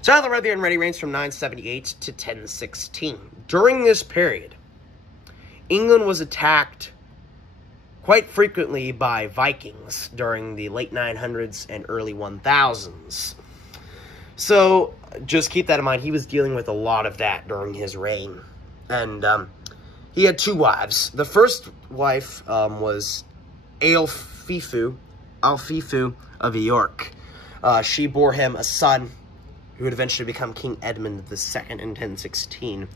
So Athelred the Unready reigns from 978 to 1016. During this period, England was attacked quite frequently by Vikings during the late 900s and early 1000s. So just keep that in mind. He was dealing with a lot of that during his reign. And he had two wives. The first wife was Aelfifu of York. She bore him a son who would eventually become King Edmund II in 1016.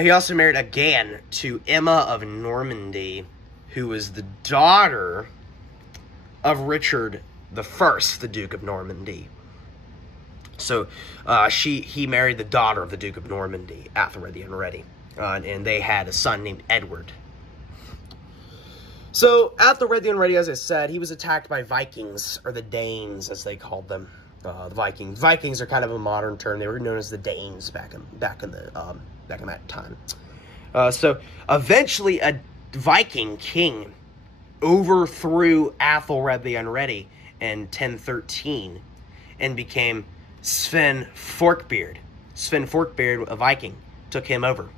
He also married again to Emma of Normandy, who was the daughter of Richard I, the Duke of Normandy. So he married the daughter of the Duke of Normandy, Athelred the Unready, and they had a son named Edward. So Athelred the Unready, as I said, he was attacked by Vikings, or the Danes, as they called them. The Vikings. Vikings are kind of a modern term. They were known as the Danes back in that time. So eventually, a Viking king overthrew Athelred the Unready in 1013 and became Sven Forkbeard. Sven Forkbeard, a Viking, took him over,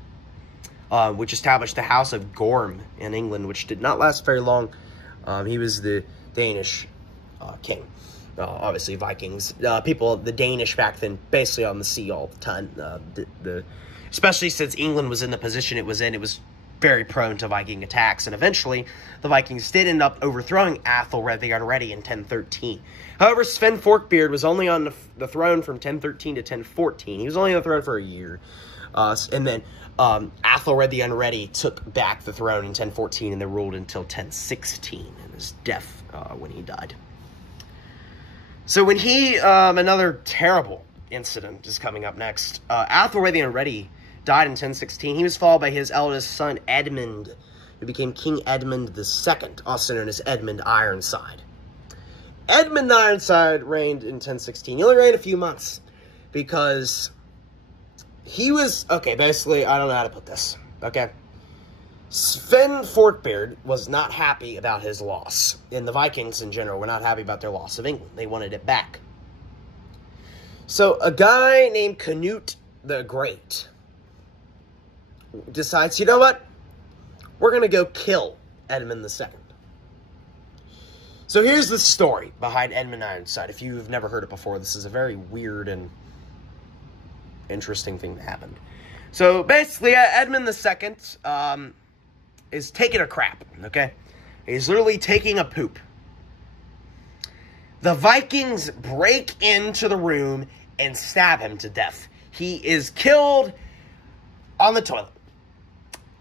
which established the House of Gorm in England, which did not last very long. He was the Danish king. Obviously, Vikings, the Danish back then, basically on the sea all the time. Especially since England was in the position it was in, it was very prone to Viking attacks. And eventually, the Vikings did end up overthrowing Athelred the Unready in 1013. However, Sven Forkbeard was only on the throne from 1013 to 1014. He was only on the throne for a year. And then Athelred the Unready took back the throne in 1014, and they ruled until 1016, and his death when he died. So when another terrible incident is coming up next. Athelred the Unready died in 1016. He was followed by his eldest son, Edmund, who became King Edmund II, also known as Edmund Ironside. Edmund Ironside reigned in 1016. He only reigned a few months because he was, okay, basically, I don't know how to put this, okay? Sven Forkbeard was not happy about his loss, and the Vikings in general were not happy about their loss of England. They wanted it back. So a guy named Canute the Great decides, you know what? We're going to go kill Edmund II. So here's the story behind Edmund Ironside. If you've never heard it before, this is a very weird and interesting thing that happened. So basically, Edmund II is taking a crap, okay? He's literally taking a poop. The Vikings break into the room and stab him to death. He is killed on the toilet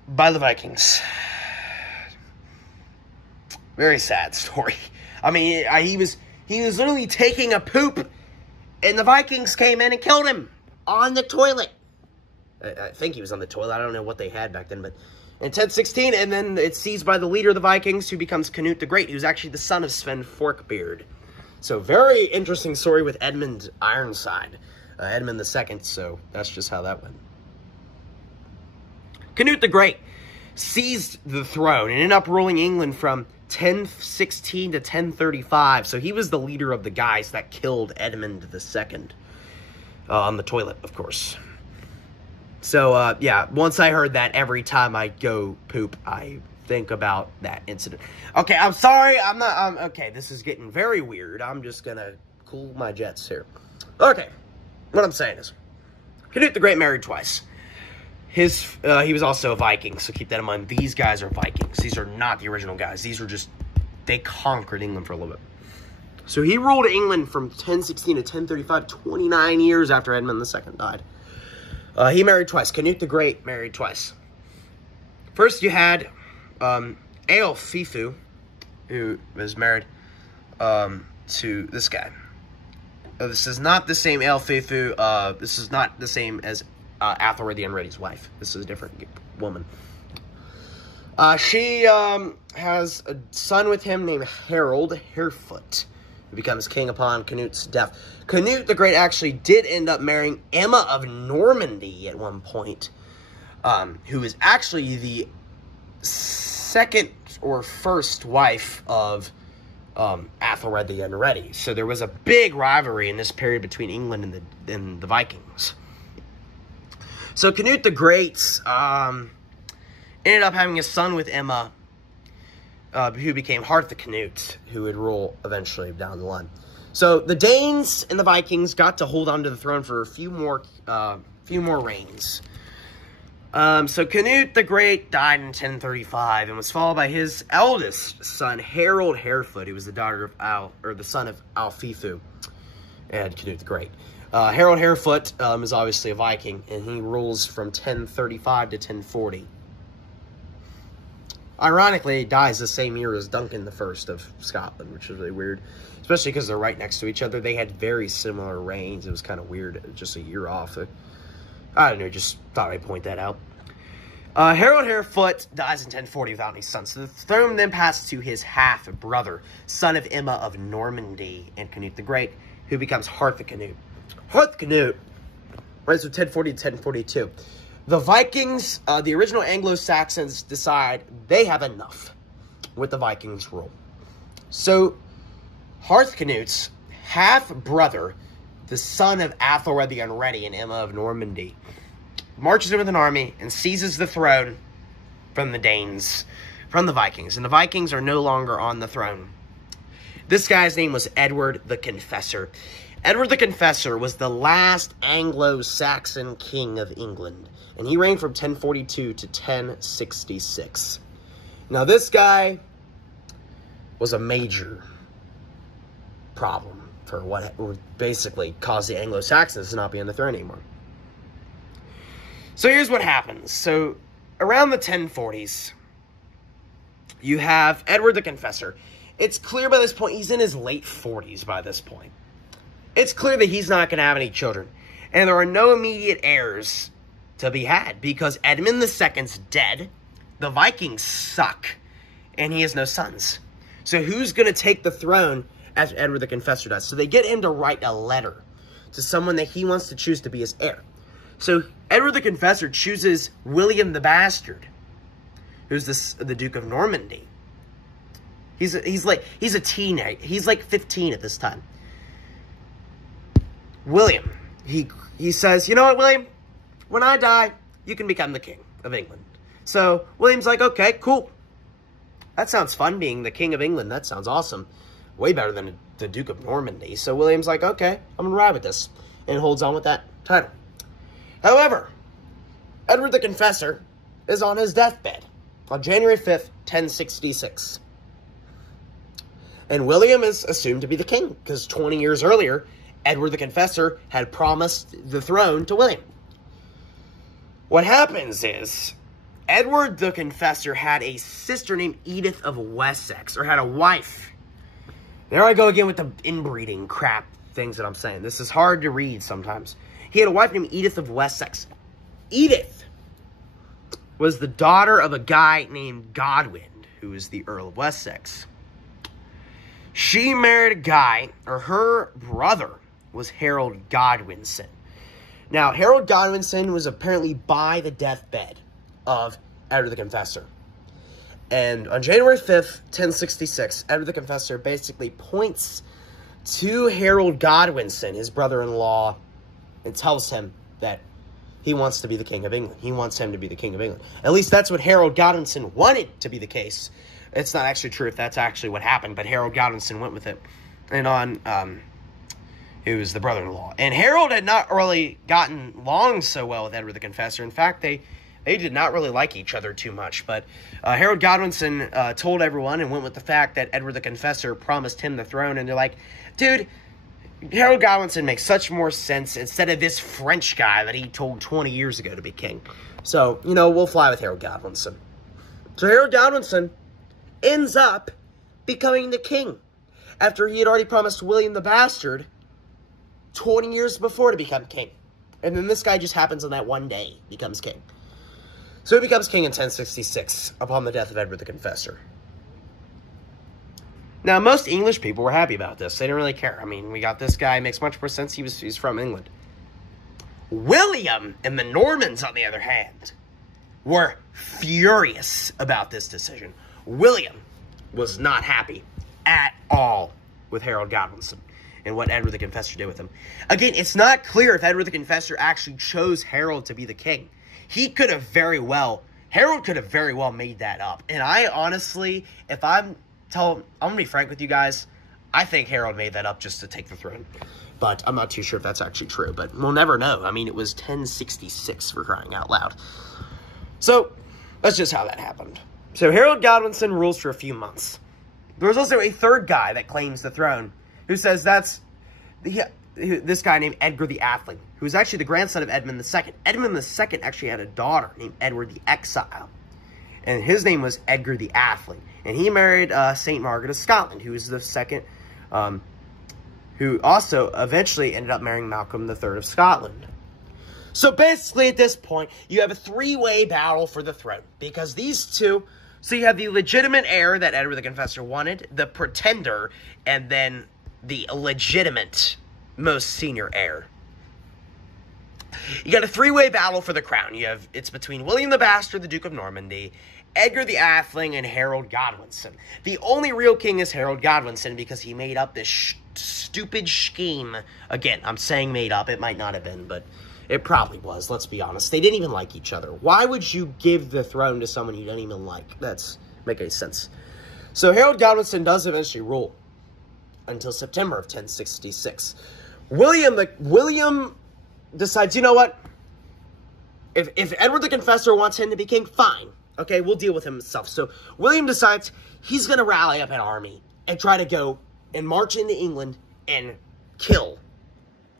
by the Vikings. Very sad story. I mean, he was literally taking a poop, and the Vikings came in and killed him on the toilet. I think he was on the toilet. I don't know what they had back then, but in 1016, and then it's seized by the leader of the Vikings, who becomes Canute the Great, who's actually the son of Sven Forkbeard. So, very interesting story with Edmund Ironside, Edmund II, so that's just how that went. Canute the Great seized the throne and ended up ruling England from 1016 to 1035, so he was the leader of the guys that killed Edmund II, on the toilet, of course. So, yeah, once I heard that, every time I go poop, I think about that incident. Okay, I'm sorry, okay, this is getting very weird. I'm just gonna cool my jets here. Okay, what I'm saying is, Canute the Great married twice. He was also a Viking, so keep that in mind. These guys are Vikings. These are not the original guys. These were just, they conquered England for a little bit. So he ruled England from 1016 to 1035, 29 years after Edmund II died. He married twice. Canute the Great married twice. First, you had Aelfifu, who was married to this guy. This is not the same Aelfifu. This is not the same as Athelred the Unready's wife. This is a different woman. She has a son with him named Harold Harefoot, who becomes king upon Canute's death. Canute the Great actually did end up marrying Emma of Normandy at one point, who is actually the second or first wife of Athelred the Unready. So there was a big rivalry in this period between England and the Vikings. So Canute the Great ended up having a son with Emma, who became Harth the Canute, who would rule eventually down the line. So the Danes and the Vikings got to hold on to the throne for a few more reigns. So Canute the Great died in 1035 and was followed by his eldest son, Harold Harefoot, who was the son of Aelfifu and Canute the Great. Harold Harefoot is obviously a Viking, and he rules from 1035 to 1040. Ironically, he dies the same year as Duncan I of Scotland, which is really weird, especially because they're right next to each other. They had very similar reigns. It was kind of weird, just a year off. I don't know, just thought I'd point that out. Harold Harefoot dies in 1040 without any sons. So the throne then passed to his half-brother, son of Emma of Normandy and Canute the Great, who becomes Harth the Canute. Harth the Canute reigns from 1040 to 1042. The Vikings, the original Anglo-Saxons, decide they have enough with the Vikings' rule. So Harth Canute's half-brother, the son of Athelred the Unready and Emma of Normandy, marches in with an army and seizes the throne from the Danes, from the Vikings. And the Vikings are no longer on the throne. This guy's name was Edward the Confessor. Edward the Confessor was the last Anglo-Saxon king of England, and he reigned from 1042 to 1066. Now, this guy was a major problem for what basically caused the Anglo-Saxons to not be on the throne anymore. So here's what happens. So around the 1040s, you have Edward the Confessor. It's clear by this point, he's in his late 40s by this point. It's clear that he's not going to have any children. And there are no immediate heirs to be had because Edmund II's dead, the Vikings suck, and he has no sons. So who's going to take the throne after Edward the Confessor does? So they get him to write a letter to someone that he wants to choose to be his heir. So Edward the Confessor chooses William the Bastard, who's the Duke of Normandy. He's a teenager. He's like 15 at this time. William, he says, you know what, William? When I die, you can become the king of England. So William's like, okay, cool. That sounds fun, being the king of England. That sounds awesome. Way better than the Duke of Normandy. So William's like, okay, I'm going to ride with this. And holds on with that title. However, Edward the Confessor is on his deathbed on January 5th, 1066. And William is assumed to be the king because 20 years earlier, Edward the Confessor had promised the throne to William. What happens is, Edward the Confessor had a sister named Edith of Wessex, or had a wife. There I go again with the inbreeding crap things that I'm saying. This is hard to read sometimes. He had a wife named Edith of Wessex. Edith was the daughter of a guy named Godwin, who was the Earl of Wessex. She married a guy, or her brother was Harold Godwinson. Now, Harold Godwinson was apparently by the deathbed of Edward the Confessor. And on January 5th, 1066, Edward the Confessor basically points to Harold Godwinson, his brother-in-law, and tells him that he wants to be the king of England. He wants him to be the king of England. At least that's what Harold Godwinson wanted to be the case. It's not actually true if that's actually what happened, but Harold Godwinson went with it. And it was the brother-in-law. And Harold had not really gotten along so well with Edward the Confessor. In fact, they did not really like each other too much. But Harold Godwinson told everyone and went with the fact that Edward the Confessor promised him the throne. And they're like, dude, Harold Godwinson makes such more sense instead of this French guy that he told 20 years ago to be king. So, you know, we'll fly with Harold Godwinson. So Harold Godwinson ends up becoming the king after he had already promised William the Bastard 20 years before to become king. And then this guy just happens on that one day becomes king. So he becomes king in 1066 upon the death of Edward the Confessor. Now, most English people were happy about this. They didn't really care. I mean, we got this guy. It makes much more sense. He's from England. William and the Normans, on the other hand, were furious about this decision. William was not happy at all with Harold Godwinson and what Edward the Confessor did with him. Again, it's not clear if Edward the Confessor actually chose Harold to be the king. Harold could have very well made that up. And I honestly, I'm going to be frank with you guys, I think Harold made that up just to take the throne. But I'm not too sure if that's actually true, but we'll never know. I mean, it was 1066 for crying out loud. So, that's just how that happened. So, Harold Godwinson rules for a few months. There's also a third guy that claims the throne, who says that's this guy named Edgar the Atheling, who was actually the grandson of Edmund II. Edmund II actually had a daughter named Edward the Exile, and his name was Edgar the Atheling. And he married St. Margaret of Scotland, who was the second, who also eventually ended up marrying Malcolm III of Scotland. So basically, at this point, you have a three-way battle for the throne, because these two, so you have the legitimate heir that Edward the Confessor wanted, the pretender, and then the illegitimate, most senior heir. You got a three-way battle for the crown. It's between William the Bastard, the Duke of Normandy, Edgar the Atheling, and Harold Godwinson. The only real king is Harold Godwinson because he made up this stupid scheme. Again, I'm saying made up. It might not have been, but it probably was. Let's be honest. They didn't even like each other. Why would you give the throne to someone you don't even like? That's make any sense. So Harold Godwinson does eventually rule until September of 1066. William decides, you know what? If Edward the Confessor wants him to be king, fine. Okay, we'll deal with him himself. So William decides he's going to rally up an army and try to go and march into England and kill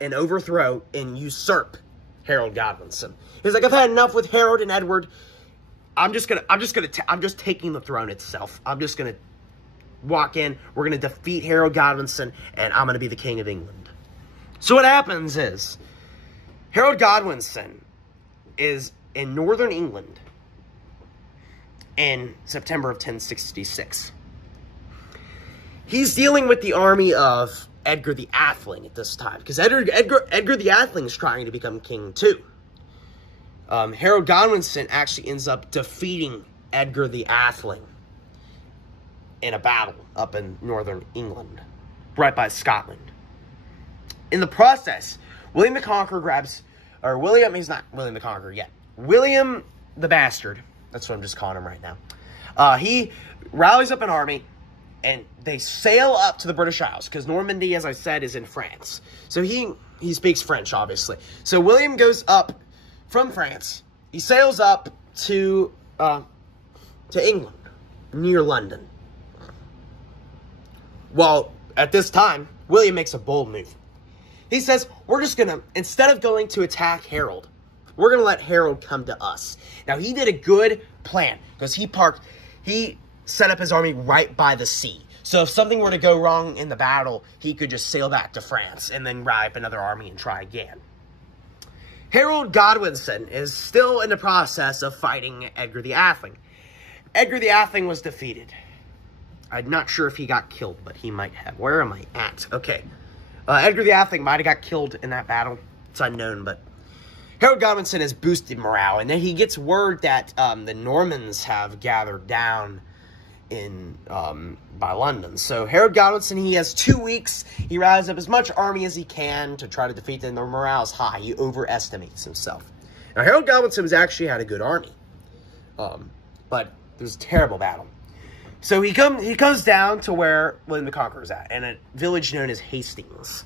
and overthrow and usurp Harold Godwinson. He's like, I've had enough with Harold and Edward. I'm just taking the throne itself. I'm just going to walk in. We're going to defeat Harold Godwinson, and I'm going to be the king of England. So what happens is Harold Godwinson is in northern England in September of 1066. He's dealing with the army of Edgar the Atheling at this time, because Edgar the Atheling is trying to become king too. Harold Godwinson actually ends up defeating Edgar the Atheling in a battle up in northern England, right by Scotland. In the process, William the Conqueror he's not William the Conqueror yet. William the Bastard, that's what I'm just calling him right now. He rallies up an army, and they sail up to the British Isles, because Normandy, as I said, is in France. So he speaks French, obviously. So William goes up from France. He sails up to England, near London. Well, at this time, William makes a bold move. He says, we're just going to, instead of going to attack Harold, we're going to let Harold come to us. Now, he did a good plan, because he set up his army right by the sea. So if something were to go wrong in the battle, he could just sail back to France and then rally up another army and try again. Harold Godwinson is still in the process of fighting Edgar the Atheling. Edgar the Atheling was defeated. I'm not sure if he got killed, but he might have. Where am I at? Okay. Edgar the Atheling might have got killed in that battle. It's unknown, but Harold Godwinson has boosted morale, and then he gets word that the Normans have gathered down by London. So Harold Godwinson, he has 2 weeks. He rallies up as much army as he can to try to defeat them. The morale is high. He overestimates himself. Now, Harold Godwinson has actually had a good army, but there's a terrible battle. So he comes down to where William the Conqueror is at, in a village known as Hastings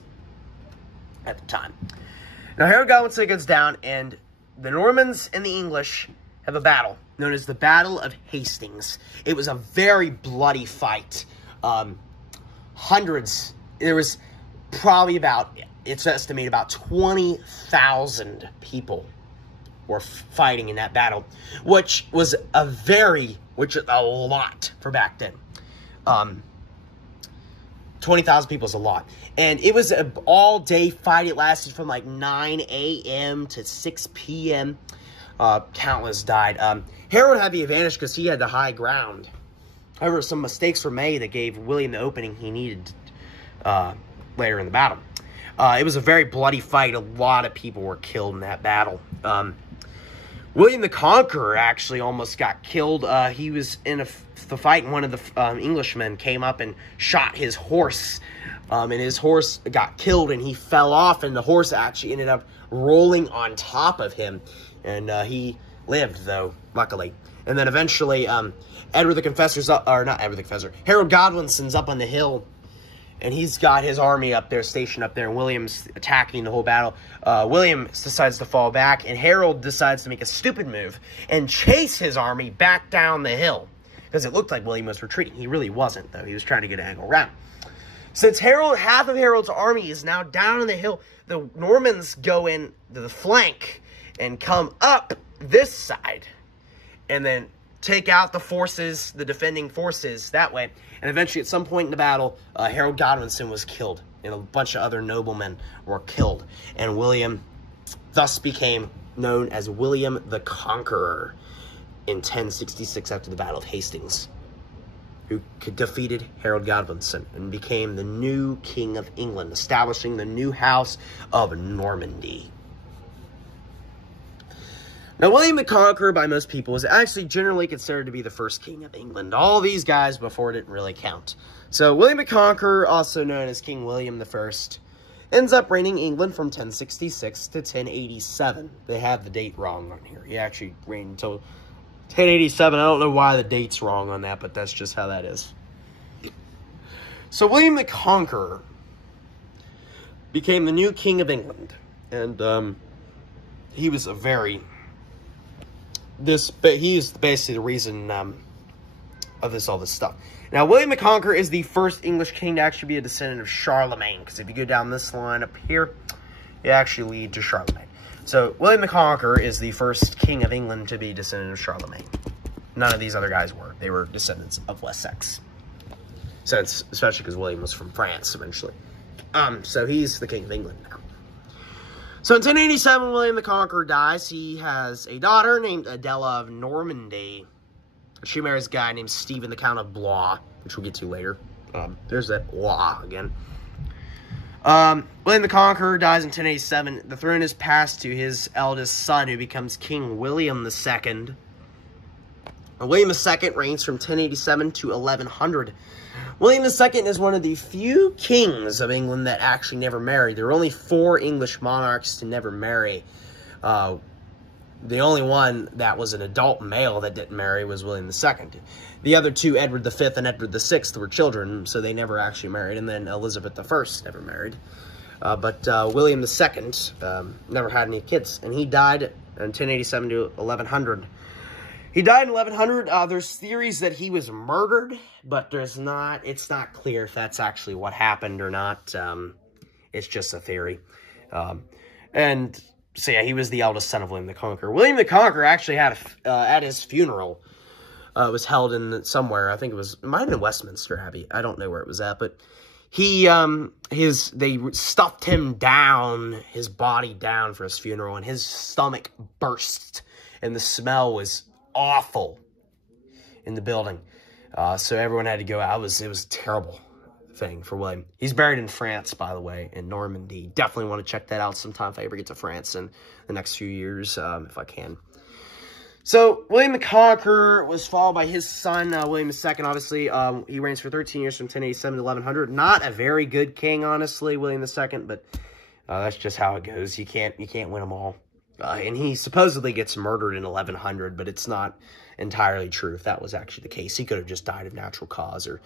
at the time. Now, Harold Godwinson goes down, and the Normans and the English have a battle known as the Battle of Hastings. It was a very bloody fight. There was probably it's estimated about 20,000 people were fighting in that battle, which was a lot for back then. 20,000 people is a lot. And it was an all-day fight. It lasted from like 9 a.m. to 6 p.m. Countless died. Harold had the advantage because he had the high ground. However, some mistakes were made that gave William the opening he needed later in the battle. It was a very bloody fight. A lot of people were killed in that battle. William the Conqueror actually almost got killed. He was in the fight, and one of the Englishmen came up and shot his horse. And his horse got killed, and he fell off, and the horse actually ended up rolling on top of him. And he lived, though, luckily. And then eventually, Edward the Confessor's up, or not Edward the Confessor, Harold Godwinson's up on the hill, and he's got his army up there, stationed up there, and William's attacking the whole battle. William decides to fall back, and Harold decides to make a stupid move and chase his army back down the hill, because it looked like William was retreating. He really wasn't, though. He was trying to get an angle around. Since half of Harold's army is now down on the hill, the Normans go in to the flank and come up this side, and then take out the defending forces that way. And eventually, at some point in the battle, Harold Godwinson was killed, and a bunch of other noblemen were killed. And William thus became known as William the Conqueror in 1066 after the Battle of Hastings, who defeated Harold Godwinson and became the new King of England, establishing the new house of Normandy. Now, William the Conqueror, by most people, is actually generally considered to be the first king of England. All these guys before didn't really count. So, William the Conqueror, also known as King William I, ends up reigning England from 1066 to 1087. They have the date wrong on here. He actually reigned until 1087. I don't know why the date's wrong on that, but that's just how that is. So, William the Conqueror became the new King of England. And he was a very... he is basically the reason of all this stuff. Now, William the Conqueror is the first English king to actually be a descendant of Charlemagne, because if you go down this line up here, you actually lead to Charlemagne. So, William the Conqueror is the first king of England to be a descendant of Charlemagne. None of these other guys were. They were descendants of Wessex. Especially because William was from France, eventually. So, he's the king of England now. So in 1087, William the Conqueror dies. He has a daughter named Adelaide of Normandy. She marries a guy named Stephen the Count of Blois, which we'll get to later. There's that Blois again. William the Conqueror dies in 1087. The throne is passed to his eldest son, who becomes King William II. William II reigns from 1087 to 1100. William II is one of the few kings of England that actually never married. There were only 4 English monarchs to never marry. The only one that was an adult male that didn't marry was William II. The other 2, Edward V and Edward VI, were children, so they never actually married. And then Elizabeth I never married. But William II never had any kids. And he died in 1087 to 1100. He died in 1100. There's theories that he was murdered, but it's not clear if that's actually what happened or not. It's just a theory. And so yeah, he was the eldest son of William the Conqueror. William the Conqueror actually had at his funeral, it was held in somewhere. I think it might have been Westminster Abbey. I don't know where it was at, but they stuffed him down, his body down for his funeral, and his stomach burst, and the smell was awful in the building. So everyone had to go out. It was a terrible thing for William. He's buried in France, by the way, in Normandy. Definitely want to check that out sometime if I ever get to France in the next few years, if I can. So, William the Conqueror was followed by his son, William II, obviously. He reigns for 13 years from 1087 to 1100. Not a very good king, honestly, William II, but that's just how it goes. You can't win them all. And he supposedly gets murdered in 1100, but it's not entirely true if that was actually the case. He could have just died of natural cause or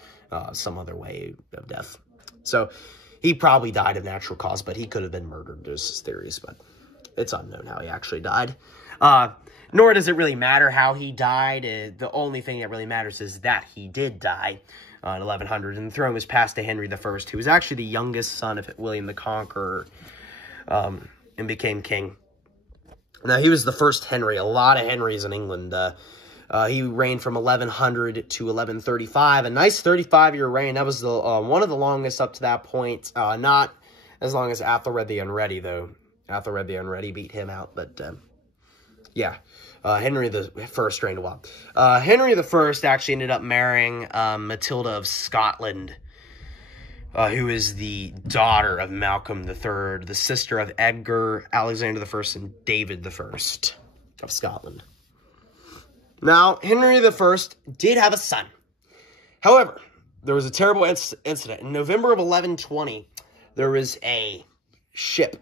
some other way of death. So, he probably died of natural cause, but he could have been murdered. There's theories, but it's unknown how he actually died. Nor does it really matter how he died. The only thing that really matters is that he did die in 1100, and the throne was passed to Henry I, who was actually the youngest son of William the Conqueror, and became king. Now, he was the first Henry. A lot of Henrys in England. He reigned from 1100 to 1135. A nice 35-year reign. That was the one of the longest up to that point. Not as long as Athelred the Unready, though. Athelred the Unready beat him out, but yeah. Henry the First reigned a while. Henry the First actually ended up marrying Matilda of Scotland, who is the daughter of Malcolm III, the sister of Edgar, Alexander I, and David I of Scotland. Now, Henry I did have a son. However, there was a terrible incident. In November of 1120, there was a ship.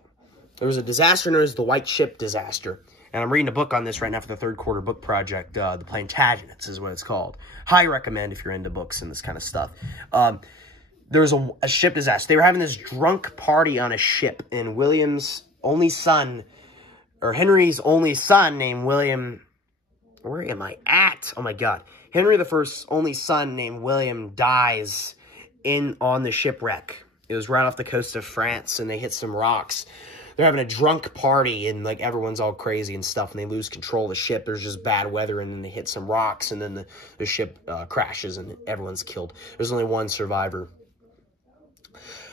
There was a disaster known as the White Ship Disaster. And I'm reading a book on this right now for the third quarter book project. The Plantagenets is what it's called. Highly recommend if you're into books and this kind of stuff. There was a ship disaster. They were having this drunk party on a ship. And William's only son, or Henry's only son named William... Where am I at? Oh my God. Henry I's only son named William dies on the shipwreck. It was right off the coast of France, and they hit some rocks. They're having a drunk party, and like everyone's all crazy and stuff, and they lose control of the ship. There's just bad weather, and then they hit some rocks, and then the ship crashes, and everyone's killed. There's only one survivor.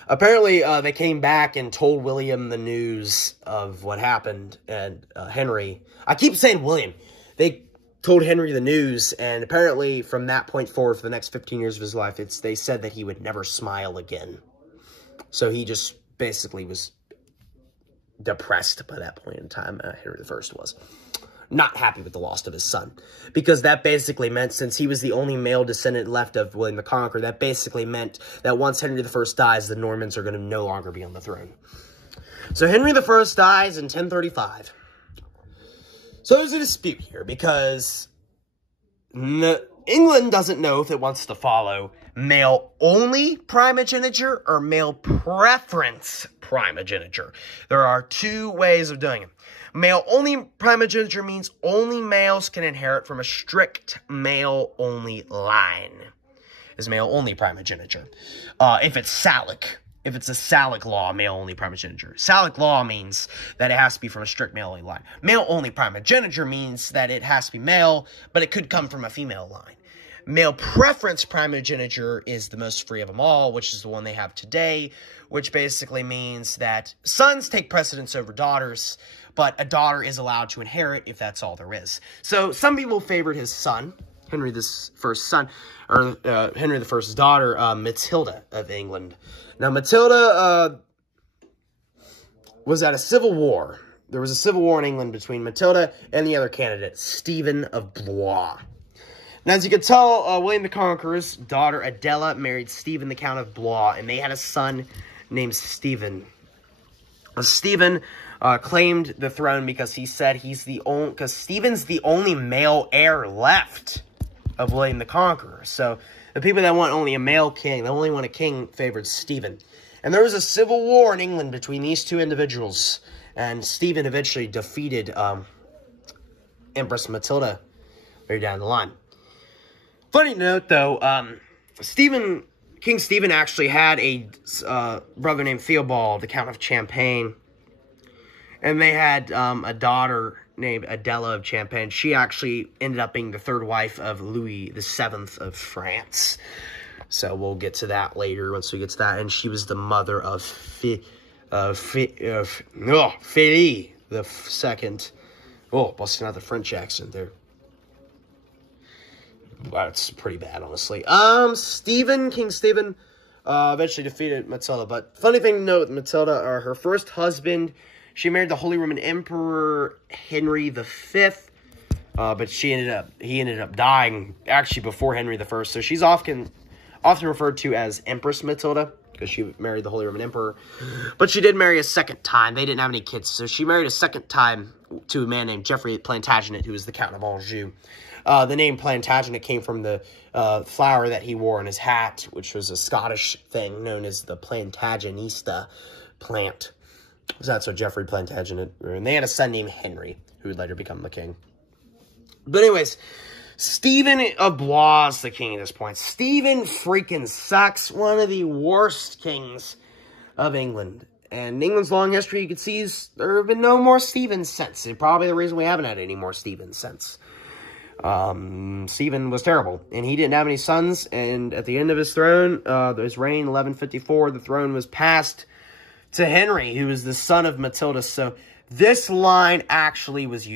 Apparently, they came back and told William the news of what happened, and Henry... I keep saying William. They told Henry the news, and apparently from that point forward for the next 15 years of his life, they said that he would never smile again. So he just basically was depressed by that point in time. Henry I was not happy with the loss of his son, because that basically meant, since he was the only male descendant left of William the Conqueror, that basically meant that once Henry I dies, the Normans are going to no longer be on the throne. So Henry I dies in 1035. So there's a dispute here, because England doesn't know if it wants to follow male-only primogeniture or male preference primogeniture. There are two ways of doing it. Male-only primogeniture means only males can inherit from a strict male-only line. Is male-only primogeniture. If it's Salic. If it's a Salic law, male-only primogeniture. Salic law means that it has to be from a strict male-only line. Male-only primogeniture means that it has to be male, but it could come from a female line. Male preference primogeniture is the most free of them all, which is the one they have today, which basically means that sons take precedence over daughters, but a daughter is allowed to inherit if that's all there is. So some people favored his son, Henry I's son, or Henry I's daughter, Matilda of England. Now, Matilda was at a civil war. There was a civil war in England between Matilda and the other candidate, Stephen of Blois. Now, as you can tell, William the Conqueror's daughter, Adela, married Stephen the Count of Blois, and they had a son named Stephen. Stephen claimed the throne because he said because Stephen's the only male heir left of William the Conqueror. So the people that want only a male king, they only want a king, favored Stephen. And there was a civil war in England between these two individuals, and Stephen eventually defeated Empress Matilda very down the line. Funny note, though, King Stephen actually had a brother named Theobald, the Count of Champagne, and they had a daughter named Adela of Champagne. She actually ended up being the third wife of Louis VII of France. So we'll get to that later once we get to that. And she was the mother of Philly the Second. Oh, busting out the French accent there. Wow, it's pretty bad, honestly. King Stephen eventually defeated Matilda. But funny thing to note with Matilda, her first husband, she married the Holy Roman Emperor Henry V, but he ended up dying actually before Henry I. So she's often referred to as Empress Matilda because she married the Holy Roman Emperor. But she did marry a second time. They didn't have any kids, so she married a second time to a man named Geoffrey Plantagenet, who was the Count of Anjou. The name Plantagenet came from the flower that he wore in his hat, which was a Scottish thing known as the Plantagenista plant. So that's what Geoffrey Plantagenet grew. And they had a son named Henry, who would later become the king. But anyways, Stephen of Blois is the king at this point. Stephen freaking sucks. One of the worst kings of England. And England's long history, you can see, there have been no more Stephens since. And probably the reason we haven't had any more Stephens since. Stephen was terrible. And he didn't have any sons. And at the end of his throne, his reign, 1154, the throne was passed to Henry, who was the son of Matilda. So this line actually was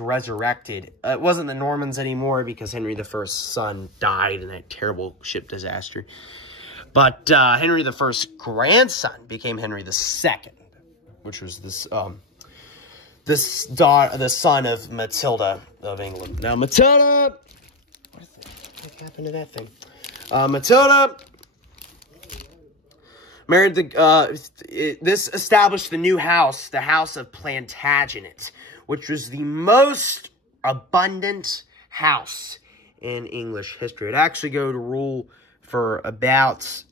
resurrected. It wasn't the Normans anymore because Henry I's son died in that terrible ship disaster. But Henry I's grandson became Henry II, which was the son of Matilda of England. Now, Matilda, what the heck happened to that thing? Matilda married this established the new house, the House of Plantagenet, which was the most abundant house in English history. It actually go to rule for about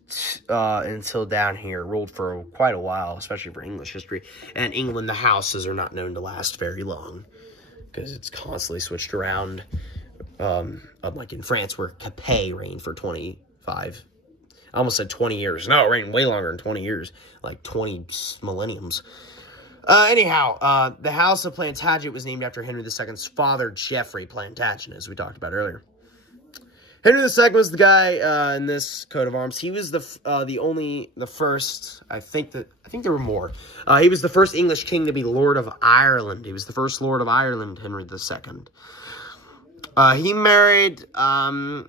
until down here, ruled for quite a while, especially for English history. And England, the houses are not known to last very long because it's constantly switched around. Unlike in France, where Capet reigned for 25, I almost said 20 years. No, it reigned way longer than 20 years, like 20 millenniums. Anyhow, the House of Plantagenet was named after Henry II's father, Geoffrey Plantagenet, as we talked about earlier. Henry II was the guy in this coat of arms. He was the first. I think there were more. He was the first English king to be Lord of Ireland. He was the first Lord of Ireland, Henry II. He married the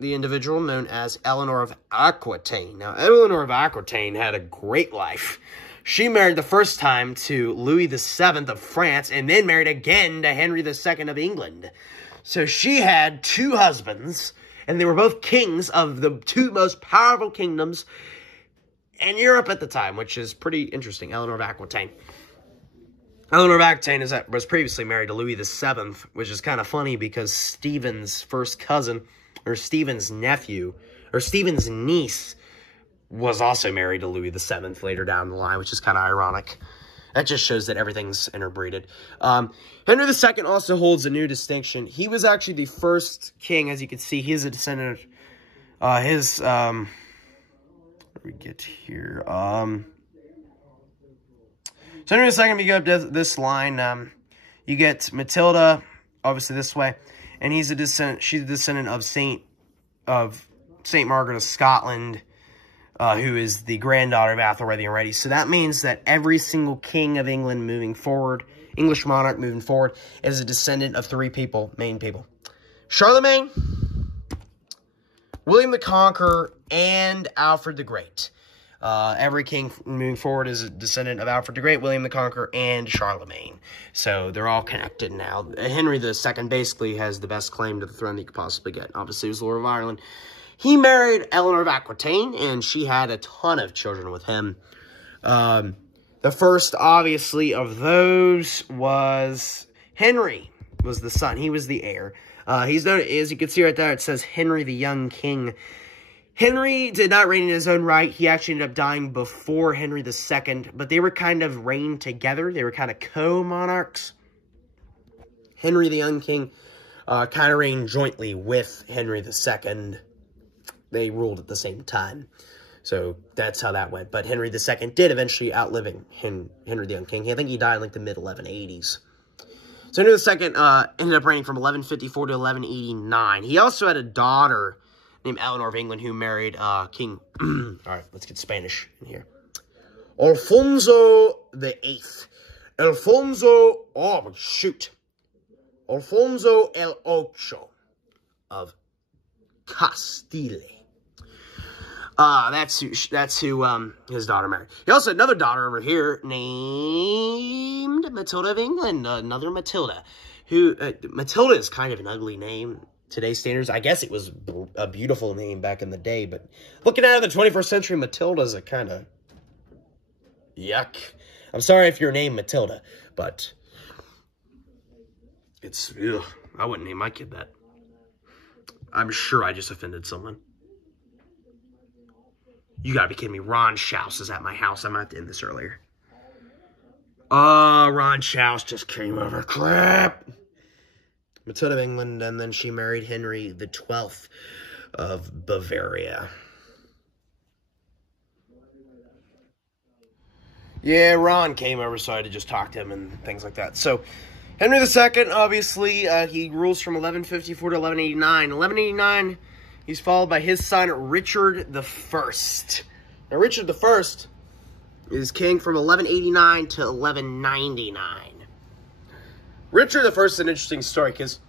individual known as Eleanor of Aquitaine. Now, Eleanor of Aquitaine had a great life. She married the first time to Louis VII of France, and then married again to Henry II of England. So she had two husbands, and they were both kings of the two most powerful kingdoms in Europe at the time, which is pretty interesting. Eleanor of Aquitaine. Eleanor of Aquitaine was previously married to Louis VII, which is kind of funny because Stephen's first cousin, or Stephen's nephew, or Stephen's niece, was also married to Louis VII later down the line, which is kind of ironic. That just shows that everything's interbreeded. Henry II also holds a new distinction. He was actually the first king, as you can see. He is a descendant of his, where do we get here? So Henry II, you go up to this line, you get Matilda, obviously this way, and she's a descendant of Saint Margaret of Scotland, who is the granddaughter of Athelred the Unready. So that means that every single king of England moving forward, English monarch moving forward, is a descendant of three people, main people. Charlemagne, William the Conqueror, and Alfred the Great. Every king moving forward is a descendant of Alfred the Great, William the Conqueror, and Charlemagne. So they're all connected now. Henry II basically has the best claim to the throne that you could possibly get. Obviously, he was Lord of Ireland. He married Eleanor of Aquitaine, and she had a ton of children with him. The first, obviously, of those was Henry, was the son. He was the heir. He's known, as you can see right there, it says Henry the Young King. Henry did not reign in his own right. He actually ended up dying before Henry II, but they were kind of reigned together. They were kind of co-monarchs. Henry the Young King kind of reigned jointly with Henry II. They ruled at the same time. So that's how that went. But Henry II did eventually outlive Henry the Young King. I think he died in like the mid-1180s. So Henry II ended up reigning from 1154 to 1189. He also had a daughter named Eleanor of England who married King... All right, let's get Spanish in here. Alfonso VIII. Alfonso... Oh, shoot. Alfonso el Ocho of Castile. That's who his daughter married. He also had another daughter over here named Matilda of England. Another Matilda. Who Matilda is kind of an ugly name today's standards. I guess it was a beautiful name back in the day, but looking at it in the 21st century, Matilda's a kind of yuck. I'm sorry if you're named Matilda, but it's ugh, I wouldn't name my kid that. I'm sure I just offended someone. You gotta be kidding me. Ron Schaus is at my house. I might have to end this earlier. Ron Schaus just came over. Crap. Matilda of England, and then she married Henry the 12th of Bavaria. Yeah, Ron came over, so I had to just talk to him and things like that. So, Henry II, obviously, he rules from 1154 to 1189. 1189, he's followed by his son, Richard I. Now, Richard I is king from 1189 to 1199. Richard I is an interesting story, because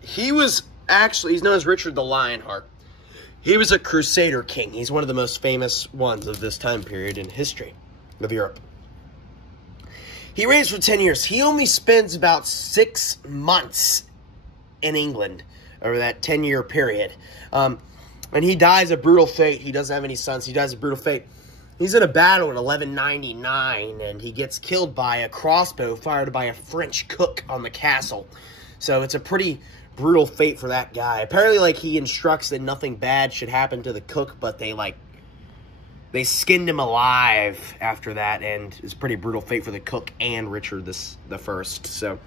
he was actually, he's known as Richard the Lionheart. He was a Crusader king. He's one of the most famous ones of this time period in history of Europe. He reigns for 10 years. He only spends about 6 months in England over that 10-year period. And he dies a brutal fate. He doesn't have any sons. He dies a brutal fate. He's in a battle in 1199, and he gets killed by a crossbow fired by a French cook on the castle. So it's a pretty brutal fate for that guy. Apparently, like, he instructs that nothing bad should happen to the cook, but they skinned him alive after that, and it's a pretty brutal fate for the cook and Richard the First. So,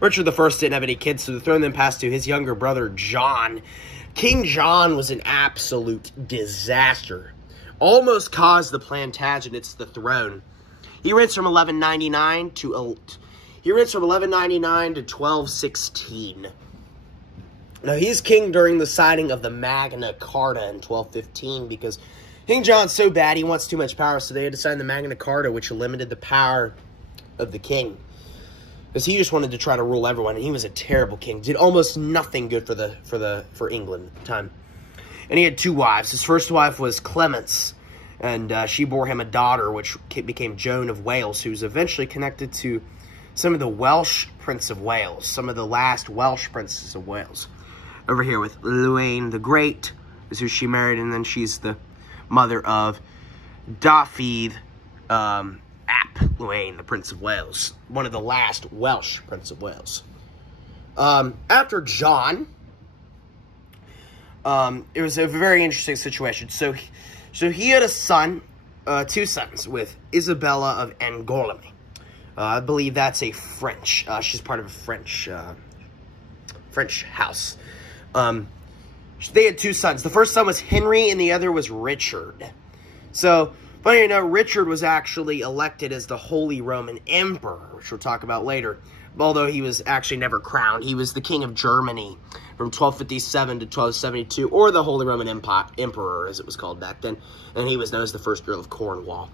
Richard the First didn't have any kids, so the throne then passed to his younger brother, John. King John was an absolute disaster. Almost caused the Plantagenets the throne. He reigns from 1199 to 1216. Now, he's king during the signing of the Magna Carta in 1215, because King John's so bad, he wants too much power, so they had to sign the Magna Carta, which limited the power of the king. Because he just wanted to try to rule everyone, and he was a terrible king. Did almost nothing good for England at the time. And he had 2 wives. His first wife was Clemence, and she bore him a daughter, which became Joan of Wales, who was eventually connected to some of the Welsh Prince of Wales, some of the last Welsh princes of Wales. Over here with Llewellyn the Great is who she married, and then she's the mother of Dafydd ap Llewellyn, the Prince of Wales, one of the last Welsh Prince of Wales. After John, it was a very interesting situation. So he had a son, 2 sons, with Isabella of Angoulême. I believe that's a French. She's part of a French house. They had 2 sons. The first son was Henry, and the other was Richard. So, funny to know, Richard was actually elected as the Holy Roman Emperor, which we'll talk about later. Although he was actually never crowned. He was the King of Germany from 1257 to 1272, or the Holy Roman Emperor, as it was called back then. And he was known as the first Earl of Cornwall.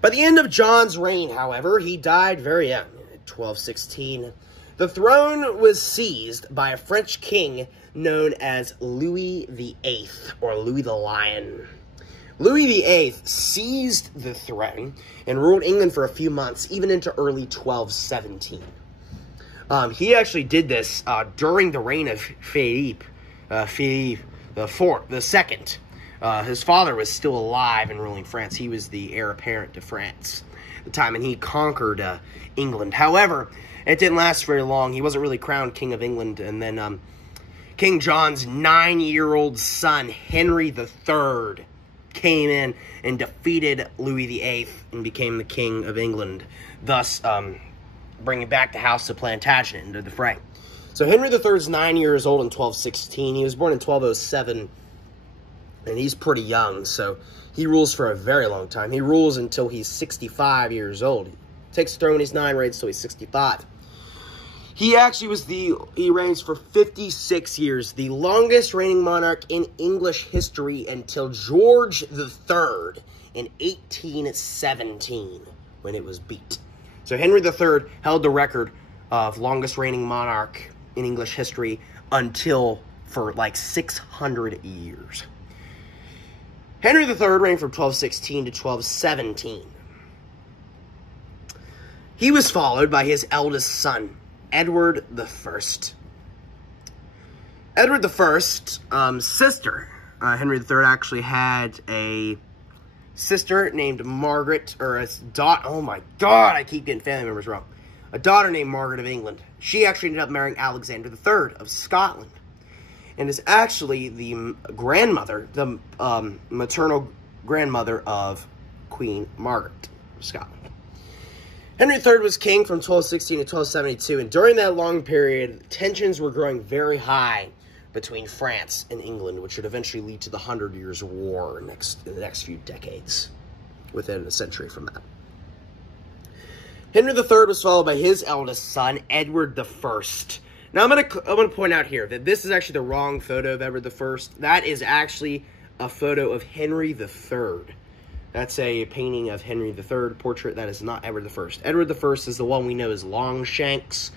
By the end of John's reign, however, he died very young, at 1216. The throne was seized by a French king known as Louis VIII, or Louis the Lion. Louis VIII seized the throne and ruled England for a few months, even into early 1217. He actually did this during the reign of Philippe II. His father was still alive and ruling France. He was the heir apparent to France at the time, and he conquered England. However, it didn't last very long. He wasn't really crowned King of England, and then King John's 9-year-old son, Henry III, came in and defeated Louis VIII and became the King of England, thus bringing back the House of Plantagenet into the fray. So Henry III is 9 years old in 1216. He was born in 1207, and he's pretty young, so he rules for a very long time. He rules until he's 65 years old. He takes the throne when he's 9, reigns until he's 65. He actually he reigns for 56 years, the longest reigning monarch in English history until George III in 1817, when it was beat. So Henry III held the record of longest reigning monarch in English history for like 600 years. Henry III reigned from 1216 to 1217. He was followed by his eldest son, Edward I. Edward I's sister, Henry III actually had a sister named Margaret, or a daughter. Oh my God, I keep getting family members wrong. A daughter named Margaret of England. She actually ended up marrying Alexander III of Scotland, and is actually the grandmother, the maternal grandmother of Queen Margaret of Scotland. Henry III was king from 1216 to 1272, and during that long period, tensions were growing very high between France and England, which would eventually lead to the 100 Years' War in the next few decades, within a century from that. Henry III was followed by his eldest son, Edward I. Now, I'm gonna point out here that this is actually the wrong photo of Edward I. That is actually a photo of Henry III. That's a painting of Henry III portrait. That is not Edward I. Edward I is the one we know as Longshanks.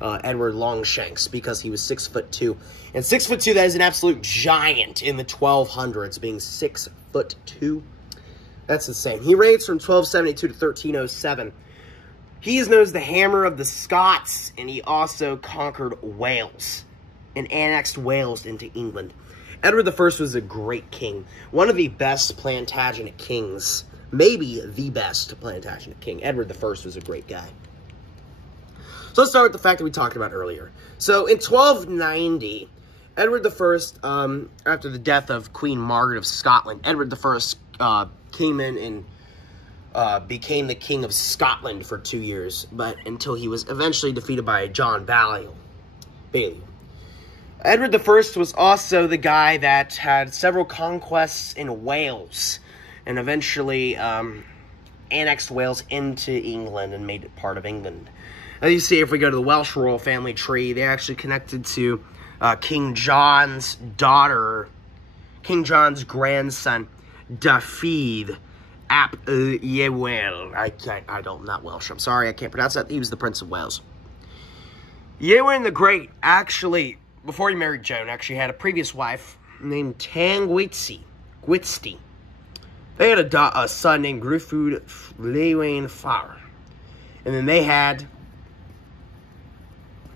Edward Longshanks, because he was 6'2". And 6'2", that is an absolute giant in the 1200s, being 6'2". That's insane. He reigned from 1272 to 1307. He is known as the Hammer of the Scots, and he also conquered Wales and annexed Wales into England. Edward I was a great king, one of the best Plantagenet kings, maybe the best Plantagenet king. Edward I was a great guy. So let's start with the fact that we talked about earlier. So in 1290, Edward I, after the death of Queen Margaret of Scotland, Edward I came in and became the king of Scotland for 2 years, but until he was eventually defeated by John Balliol. Edward I was also the guy that had several conquests in Wales, and eventually annexed Wales into England and made it part of England. As you see, if we go to the Welsh royal family tree, they're actually connected to King John's daughter, King John's grandson, Dafydd ap Llywelyn. I'm not Welsh. I'm sorry, I can't pronounce that. He was the Prince of Wales. Llywelyn the Great, actually, before he married Joan, actually had a previous wife named Tangwitzi. They had a son named Gruffudd Llywelyn Fawr. And then they had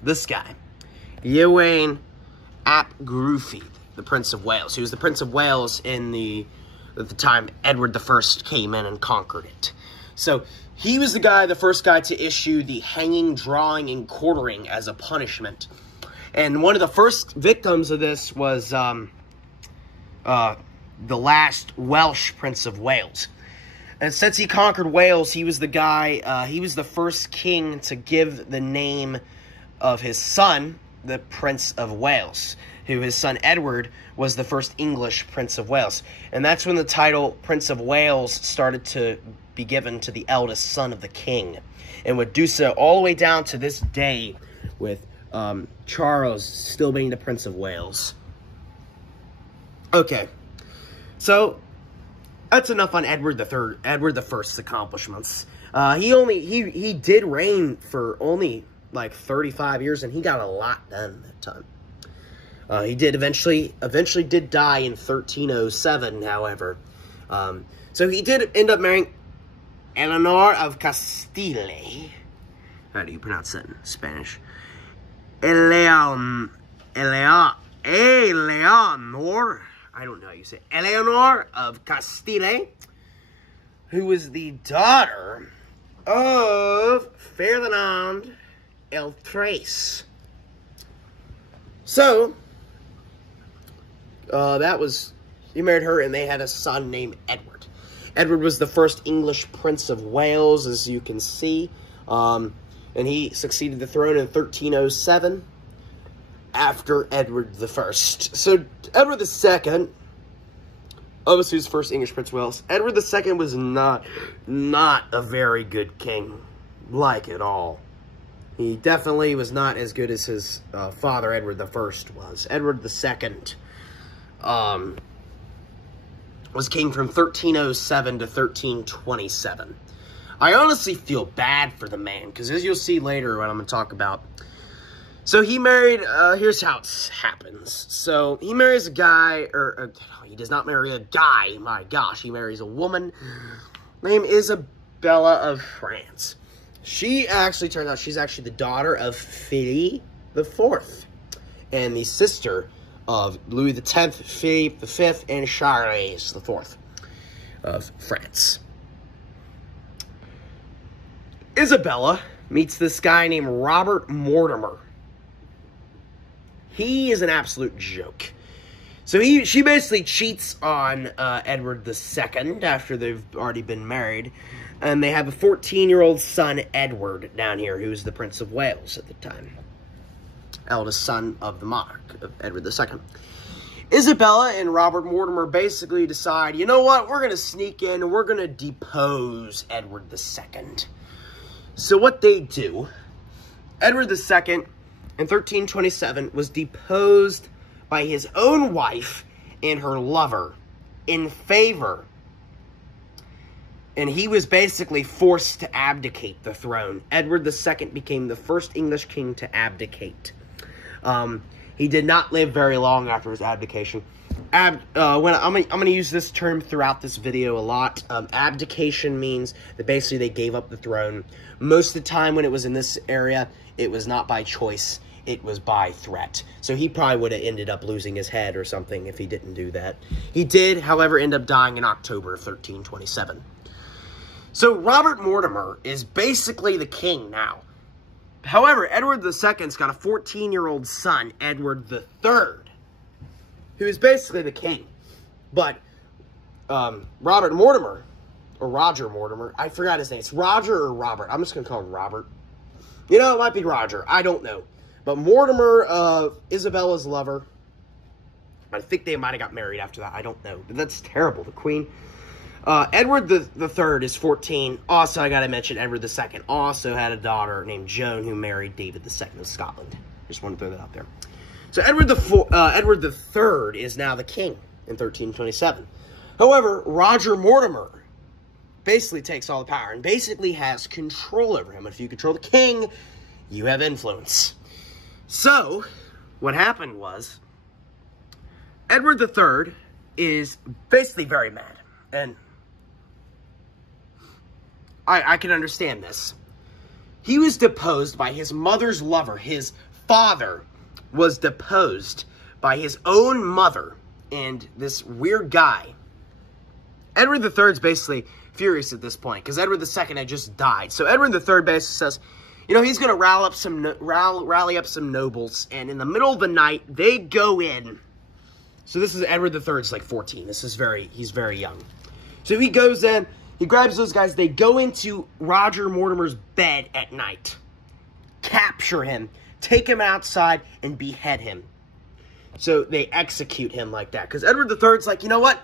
this guy, Llywelyn ap Gruffudd, the Prince of Wales. He was the Prince of Wales at the time Edward I came in and conquered it. So he was the first guy to issue the hanging, drawing, and quartering as a punishment. And one of the first victims of this was the last Welsh Prince of Wales. And since he conquered Wales, he was the first king to give the name of his son, the Prince of Wales, who his son Edward was the first English Prince of Wales. And that's when the title Prince of Wales started to be given to the eldest son of the king, and would do so all the way down to this day, with Charles still being the Prince of Wales. Okay, so that's enough on Edward I's accomplishments. He did reign for only like 35 years, and he got a lot done that time. He did eventually did die in 1307, however. So he did end up marrying Eleanor of Castile. How do you pronounce that in Spanish? Eleanor. I don't know how you say it. Eleanor of Castile, who was the daughter of Ferdinand el Tres. So, he married her, and they had a son named Edward. Edward was the first English Prince of Wales, as you can see, and he succeeded the throne in 1307 after Edward I. So, Edward II, obviously was the first English Prince of Wales. Edward II was not a very good king, like at all. He definitely was not as good as his father, Edward I, was. Edward II was king from 1307 to 1327. I honestly feel bad for the man, because as you'll see later what I'm going to talk about. So he married, here's how it happens. So he marries a guy, he does not marry a guy, my gosh. He marries a woman named Isabella of France. She actually turns out she's actually the daughter of Philip IV and the sister of Louis X, Philip V, and Charles IV of France. Isabella meets this guy named Robert Mortimer. He is an absolute joke. So she basically cheats on Edward II after they've already been married. And they have a 14-year-old son, Edward, down here, who's the Prince of Wales at the time. Eldest son of the monarch, of Edward II. Isabella and Robert Mortimer basically decide, you know what, we're going to sneak in and we're going to depose Edward II. So what they do, Edward II in 1327 was deposed by his own wife and her lover in favor. And he was basically forced to abdicate the throne. Edward II became the first English king to abdicate. He did not live very long after his abdication. I'm going to use this term throughout this video a lot. Abdication means that basically they gave up the throne. Most of the time when it was in this area, it was not by choice. It was by threat. So he probably would have ended up losing his head or something if he didn't do that. He did, however, end up dying in October of 1327. So Robert Mortimer is basically the king now. However, Edward II's got a 14-year-old son, Edward III, who is basically the king. But Robert Mortimer, or Roger Mortimer, I forgot his name. It's Roger or Robert. I'm just going to call him Robert. You know, it might be Roger. I don't know. But Mortimer, Isabella's lover, I think they might have got married after that. I don't know. But that's terrible. The queen. Edward III is 14. Also, I got to mention, Edward II also had a daughter named Joan who married David II of Scotland. Just want to throw that out there. So Edward III is now the king in 1327. However, Roger Mortimer basically takes all the power and basically has control over him. If you control the king, you have influence. So, what happened was, Edward III is basically very mad. And I can understand this. He was deposed by his mother's lover. His father was deposed by his own mother and this weird guy. Edward III is basically furious at this point because Edward II had just died. So Edward III basically says, you know, he's going to rally up some nobles. And in the middle of the night, they go in. So this is Edward III is like 14. He's very young. So he goes in, he grabs those guys, they go into Roger Mortimer's bed at night, capture him, take him outside, and behead him. So they execute him like that. Because Edward III's like, you know what?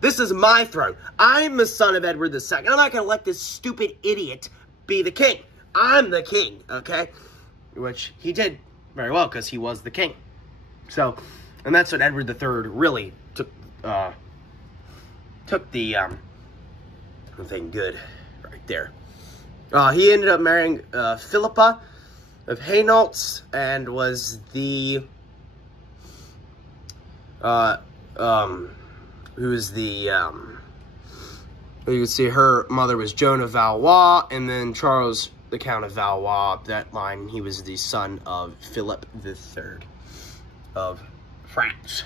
This is my throne. I'm the son of Edward II. I'm not going to let this stupid idiot be the king. I'm the king, okay? Which he did very well because he was the king. So, and that's what Edward III really took the thing good right there. He ended up marrying Philippa of Hainault and was the you can see her mother was Joan of Valois, and then Charles the Count of Valois, that line, he was the son of Philip III of France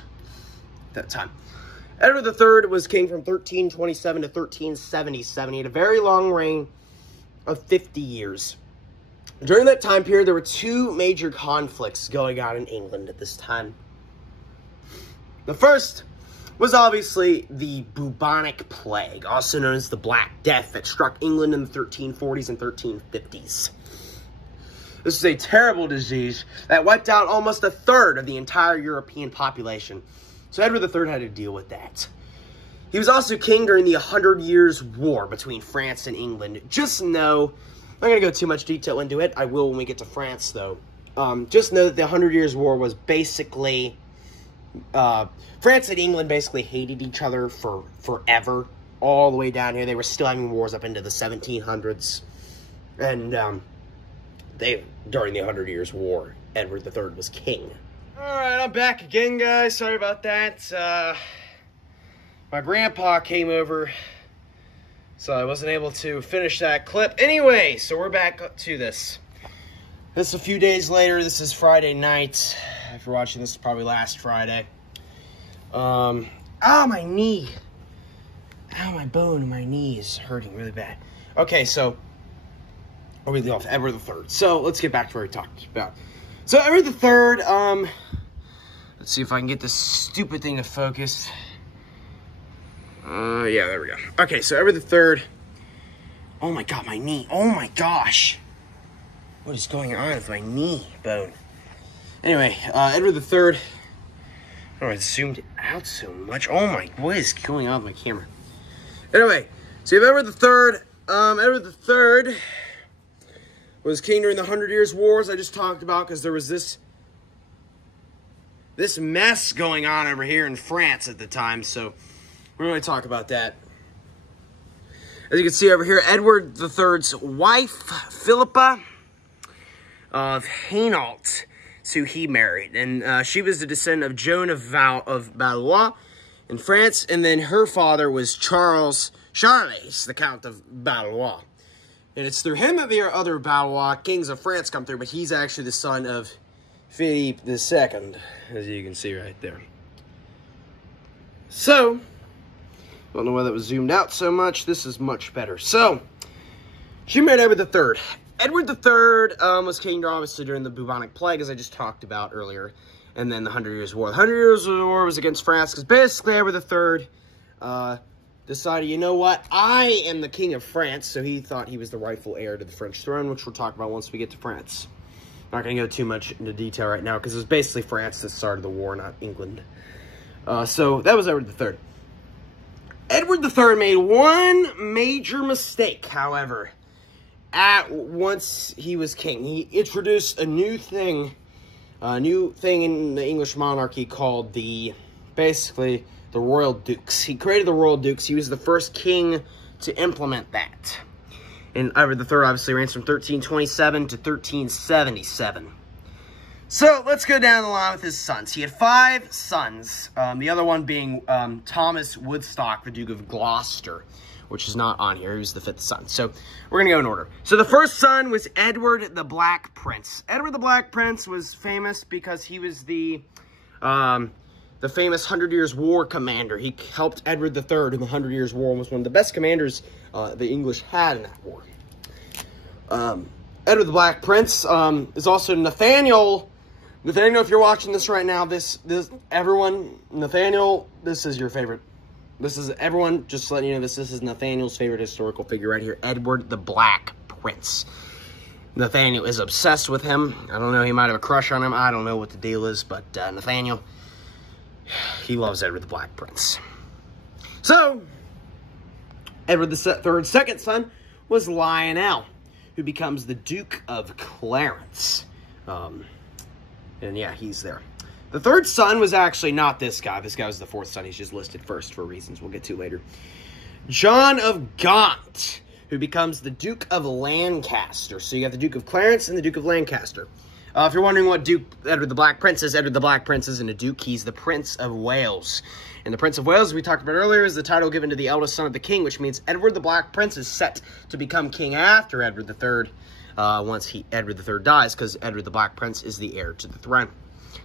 at that time. Edward III was king from 1327 to 1377. He had a very long reign of 50 years. During that time period, there were two major conflicts going on in England at this time. The first was obviously the bubonic plague, also known as the Black Death, that struck England in the 1340s and 1350s. This is a terrible disease that wiped out almost a third of the entire European population. So Edward III had to deal with that. He was also king during the 100 Years' War between France and England. Just know, I'm not going to go too much detail into it. I will when we get to France, though. Just know that the 100 Years' War was basically... France and England basically hated each other for forever. All the way down here. They were still having wars up into the 1700s. And during the 100 Years' War, Edward III was king. Alright, I'm back again, guys. Sorry about that. My grandpa came over, so I wasn't able to finish that clip. Anyway, so we're back to this. This is a few days later. This is Friday night. If you're watching this, probably last Friday. Oh, my knee. Ow, my bone in my knee is hurting really bad. Okay, so, where we leave off? Edward III. So, let's get back to where we talked about. So, Edward III, let's see if I can get this stupid thing to focus. Yeah, there we go. Okay, so Edward III. Oh my god, my knee. Oh my gosh. What is going on with my knee bone? Anyway, Edward III. Oh, I zoomed out so much. Oh my, what is going on with my camera? Anyway, so you have Edward III. Edward III was king during the 100 Years' Wars I just talked about, because there was this mess going on over here in France at the time, so we're going to talk about that. As you can see over here, Edward III's wife, Philippa of Hainault, who he married. And she was the descendant of Joan of Valois in France. And then her father was Charles, the Count of Valois. And it's through him that the other Valois kings of France come through. But he's actually the son of Philippe II, as you can see right there. So, I don't know why that was zoomed out so much. This is much better. So, she married Edward III. Edward III was king, obviously, during the bubonic plague, as I just talked about earlier, and then the 100 Years' War. The 100 Years' War was against France, because basically Edward III decided, you know what, I am the king of France, so he thought he was the rightful heir to the French throne, which we'll talk about once we get to France. I'm not going to go too much into detail right now, because it was basically France that started the war, not England. So, that was Edward III. Edward III made one major mistake, however, once he was king. He introduced a new thing in the English monarchy called basically the Royal Dukes. He created the Royal Dukes. He was the first king to implement that. And Edward III obviously reigns from 1327 to 1377. So, let's go down the line with his sons. He had 5 sons, the other one being Thomas Woodstock, the Duke of Gloucester, which is not on here. He was the 5th son. So, we're going to go in order. So, the first son was Edward the Black Prince. Edward the Black Prince was famous because he was the famous 100 Years' War commander. He helped Edward III in the 100 Years' War and was one of the best commanders the English had in that war. Edward the Black Prince is also Nathaniel. Nathaniel, if you're watching this right now, Nathaniel, this is your favorite. This is, everyone, just letting you know, this is Nathaniel's favorite historical figure right here, Edward the Black Prince. Nathaniel is obsessed with him. I don't know, he might have a crush on him. I don't know what the deal is, but Nathaniel, he loves Edward the Black Prince. So, Edward III's second son was Lionel, who becomes the Duke of Clarence. And yeah, he's there. The third son was actually not this guy. This guy was the 4th son. He's just listed first for reasons we'll get to later. John of Gaunt, who becomes the Duke of Lancaster. So you have the Duke of Clarence and the Duke of Lancaster. If you're wondering what Duke Edward the Black Prince is, Edward the Black Prince isn't a duke. He's the Prince of Wales. And the Prince of Wales, as we talked about earlier, is the title given to the eldest son of the king, which means Edward the Black Prince is set to become king after Edward III, once Edward III dies, because Edward the Black Prince is the heir to the throne.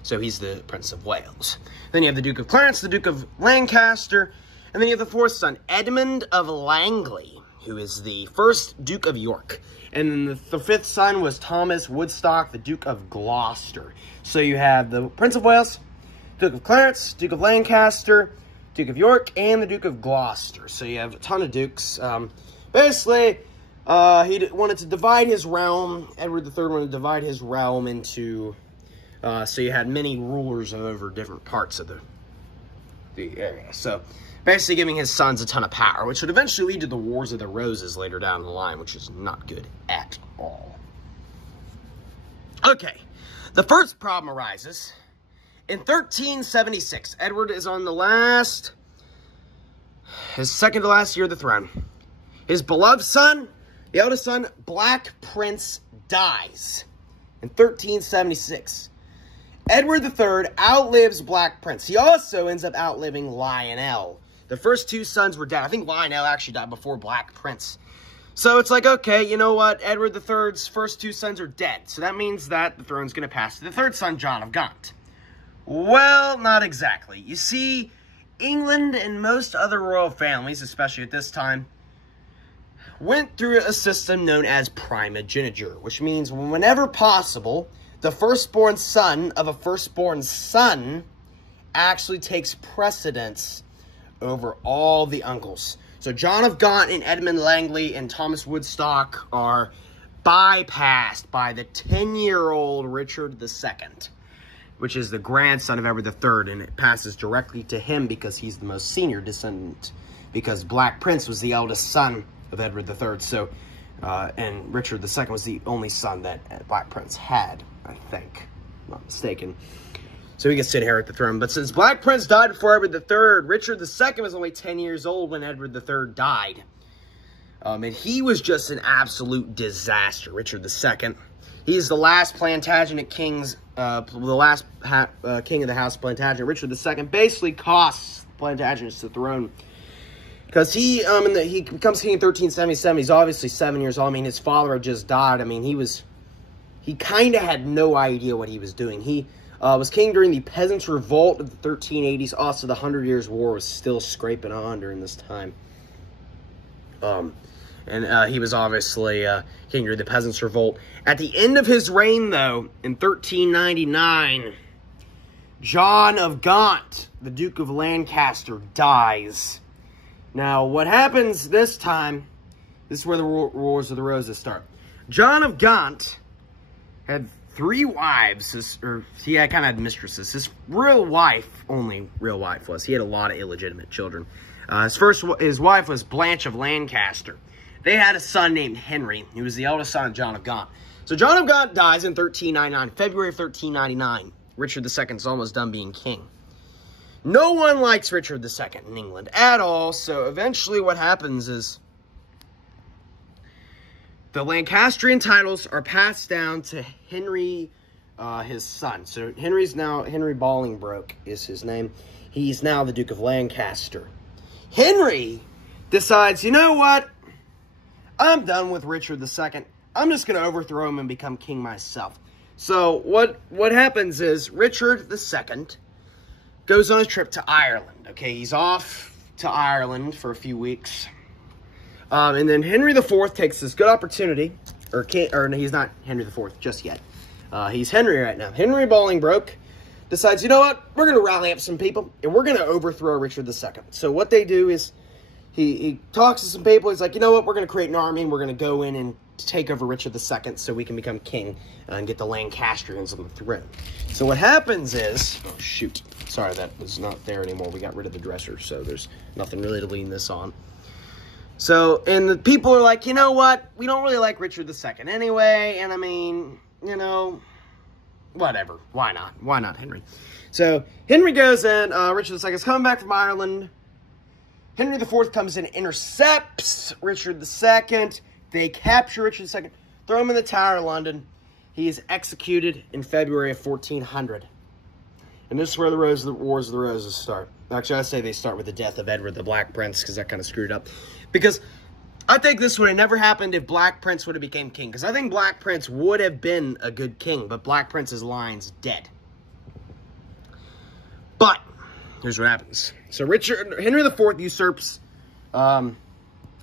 So he's the Prince of Wales. Then you have the Duke of Clarence, the Duke of Lancaster, and then you have the 4th son, Edmund of Langley, who is the 1st Duke of York. And then the 5th son was Thomas Woodstock, the Duke of Gloucester. So you have the Prince of Wales, Duke of Clarence, Duke of Lancaster, Duke of York, and the Duke of Gloucester. So you have a ton of dukes. Basically, he wanted to divide his realm. Edward III wanted to divide his realm into... so you had many rulers over different parts of the area. So, basically giving his sons a ton of power, which would eventually lead to the Wars of the Roses later down the line, which is not good at all. Okay, the first problem arises in 1376. Edward is on his second to last year of the throne. His beloved son, the eldest son, Black Prince, dies in 1376. Edward III outlives Black Prince. He also ends up outliving Lionel. The first 2 sons were dead. I think Lionel actually died before Black Prince. So it's like, okay, you know what? Edward III's first 2 sons are dead. So that means that the throne's going to pass to the 3rd son, John of Gaunt. Well, not exactly. You see, England and most other royal families, especially at this time, went through a system known as primogeniture, which means whenever possible, the firstborn son of a firstborn son actually takes precedence over all the uncles. So John of Gaunt and Edmund Langley and Thomas Woodstock are bypassed by the 10-year-old Richard II, which is the grandson of Edward III, and it passes directly to him because he's the most senior descendant, because Black Prince was the eldest son of Edward III, so, and Richard II was the only son that Black Prince had, I think, if I'm not mistaken. So he gets to inherit the throne. But since Black Prince died before Edward III, Richard II was only 10 years old when Edward III died. And he was just an absolute disaster, Richard II. He's the last Plantagenet king's, the last king of the House of Plantagenet. Richard II basically costs Plantagenets the throne. Because he becomes king in 1377. He's obviously 7 years old. I mean, his father had just died. I mean, he kind of had no idea what he was doing. He was king during the Peasants' Revolt of the 1380s. Also, the 100 Years' War was still scraping on during this time. And he was obviously king during the Peasants' Revolt. At the end of his reign, though, in 1399, John of Gaunt, the Duke of Lancaster, dies. Now, what happens this time, this is where the Wars of the Roses start. John of Gaunt had 3 wives, or he kind of had mistresses. His real wife, only real wife was. He had a lot of illegitimate children. His wife was Blanche of Lancaster. They had a son named Henry. He was the eldest son of John of Gaunt. So John of Gaunt dies in 1399, February of 1399. Richard II is almost done being king. No one likes Richard II in England at all, so eventually what happens is the Lancastrian titles are passed down to Henry, his son. So Henry Bolingbroke is his name. He's now the Duke of Lancaster. Henry decides, you know what? I'm done with Richard II. I'm just going to overthrow him and become king myself. So what happens is Richard II goes on a trip to Ireland. Okay, he's off to Ireland for a few weeks. And then Henry IV takes this good opportunity, or he's not Henry IV just yet. He's Henry right now. Henry Bolingbroke decides, you know what? We're going to rally up some people, and we're going to overthrow Richard II. So what they do is he talks to some people. He's like, you know what? We're going to create an army, and we're going to go in and take over Richard II so we can become king and get the Lancastrians on the throne. So what happens is, oh shoot, sorry, that was not there anymore. We got rid of the dresser, so there's nothing really to lean this on. So, and the people are like, you know what? We don't really like Richard II anyway, and I mean, you know, whatever. Why not? Why not Henry? So, Henry goes in, Richard II is coming back from Ireland. Henry IV comes in, intercepts Richard II. They capture Richard II, throw him in the Tower of London. He is executed in February of 1400. And this is where the Wars of the Roses start. Actually, I say they start with the death of Edward the Black Prince, because that kind of screwed up. Because I think this would have never happened if Black Prince would have became king. Because I think Black Prince would have been a good king, but Black Prince's line's dead. But here's what happens. So Henry IV usurps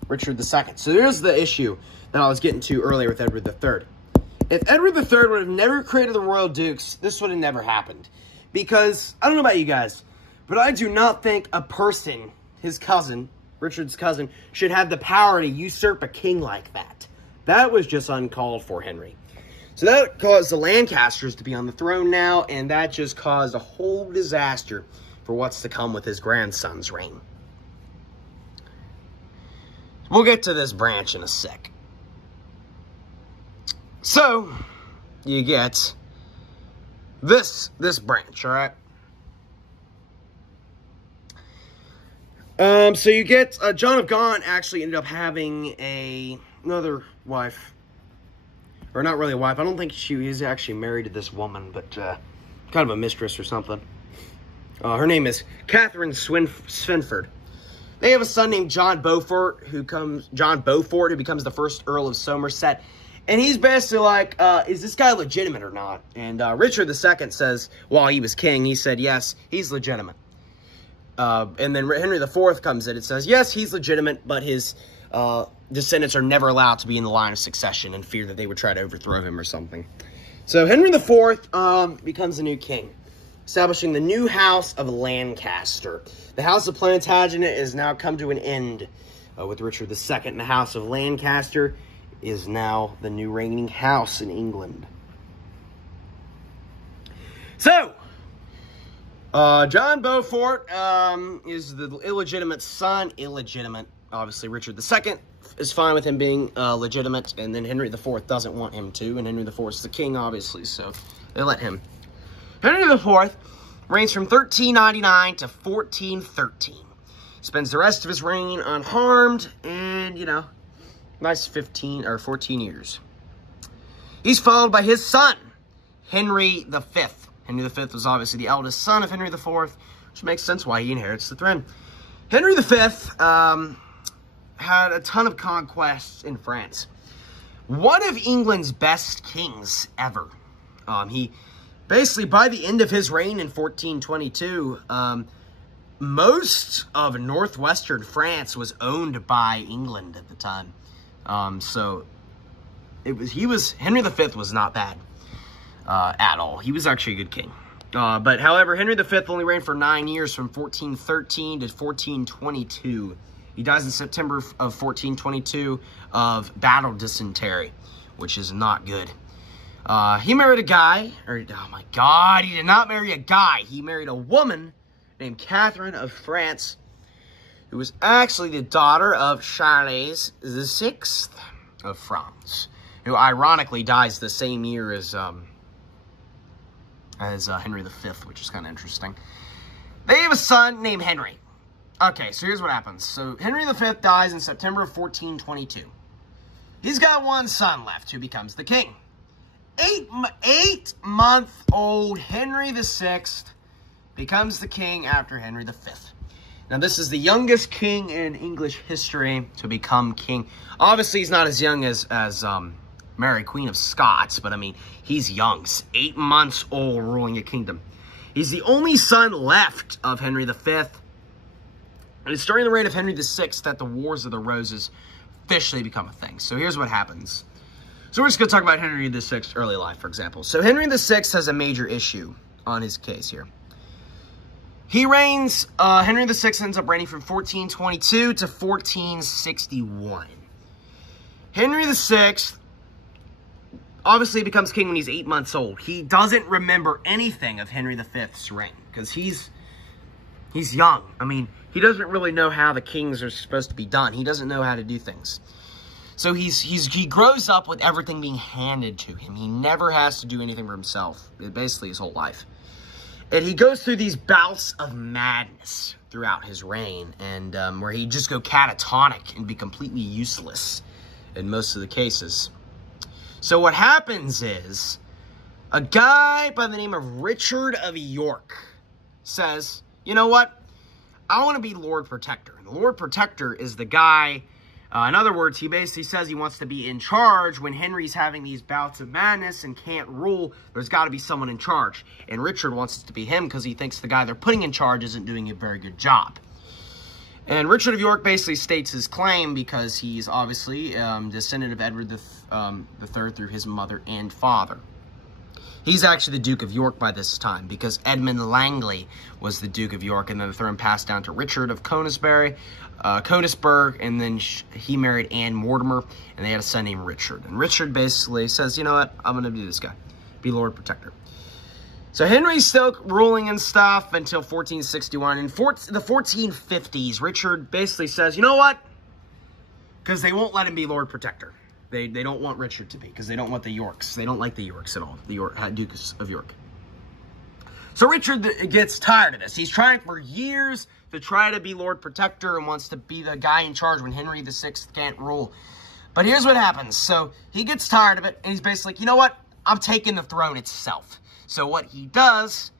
Richard II. So here's the issue that I was getting to earlier with Edward III. If Edward III would have never created the Royal Dukes, this would have never happened. Because, I don't know about you guys, but I do not think a person, his cousin, Richard's cousin, should have the power to usurp a king like that. That was just uncalled for, Henry. So that caused the Lancasters to be on the throne now, and that just caused a whole disaster for what's to come with his grandson's reign. We'll get to this branch in a sec. So, you get this branch, alright? So you get, John of Gaunt actually ended up having another wife. Or not really a wife, I don't think she is actually married to this woman, but kind of a mistress or something. Her name is Catherine Swynford. They have a son named John Beaufort, who becomes the first Earl of Somerset. And he's basically like, is this guy legitimate or not? And Richard II says, while he was king, he said, yes, he's legitimate. And then Henry IV comes in and says, yes, he's legitimate, but his descendants are never allowed to be in the line of succession in fear that they would try to overthrow him or something. So Henry IV becomes the new king. establishing the new House of Lancaster. The House of Plantagenet has now come to an end with Richard II, and the House of Lancaster is now the new reigning house in England. So, John Beaufort is the illegitimate son. Illegitimate, obviously. Richard II is fine with him being legitimate, and then Henry IV doesn't want him to, and Henry IV is the king, obviously, so they let him. Henry IV reigns from 1399 to 1413. Spends the rest of his reign unharmed, and, you know, nice 15 or 14 years. He's followed by his son, Henry V. Henry V was obviously the eldest son of Henry IV, which makes sense why he inherits the throne. Henry V had a ton of conquests in France. One of England's best kings ever. He basically, by the end of his reign in 1422, most of northwestern France was owned by England at the time. So Henry V was not bad at all. He was actually a good king. But however, Henry V only reigned for 9 years, from 1413 to 1422. He dies in September of 1422 of battle dysentery, which is not good. He married a guy, oh my God, he did not marry a guy. He married a woman named Catherine of France, who was actually the daughter of Charles VI of France, who ironically dies the same year as Henry V, which is kind of interesting. They have a son named Henry. Okay, so here's what happens. So Henry V dies in September of 1422. He's got one son left who becomes the king. 8-month-old Henry VI becomes the king after Henry V. Now, this is the youngest king in English history to become king. Obviously, he's not as young as Mary, Queen of Scots, but I mean, he's young. 8 months old, ruling a kingdom. He's the only son left of Henry V. And it's during the reign of Henry VI that the Wars of the Roses officially become a thing. So here's what happens. So we're just going to talk about Henry VI's early life, for example. So Henry VI has a major issue on his case here. He reigns, Henry VI ends up reigning from 1422 to 1461. Henry VI obviously becomes king when he's 8 months old. He doesn't remember anything of Henry V's reign because he's young. I mean, he doesn't really know how the kings are supposed to be done. He doesn't know how to do things. So he grows up with everything being handed to him. He never has to do anything for himself, basically his whole life. And he goes through these bouts of madness throughout his reign, and where he'd just go catatonic and be completely useless in most of the cases. So what happens is, a guy by the name of Richard of York says, you know what? I want to be Lord Protector. And the Lord Protector is the guy, in other words, he basically says he wants to be in charge when Henry's having these bouts of madness and can't rule. There's got to be someone in charge. And Richard wants it to be him because he thinks the guy they're putting in charge isn't doing a very good job. And Richard of York basically states his claim because he's obviously descendant of Edward III through his mother and father. He's actually the Duke of York by this time because Edmund Langley was the Duke of York, and then the throne passed down to Richard of Conisberg, and then he married Anne Mortimer, and they had a son named Richard. And Richard basically says, you know what, I'm going to do this guy, be Lord Protector. So Henry's still ruling and stuff until 1461. In the 1450s, Richard basically says, you know what, because they won't let him be Lord Protector. They don't want Richard to be, because they don't want the Yorks. They don't like the Yorks at all, the Dukes of York. So Richard gets tired of this. He's trying for years to try to be Lord Protector and wants to be the guy in charge when Henry VI can't rule. But here's what happens. So he gets tired of it, and he's basically like, you know what? I'm taking the throne itself. So what he does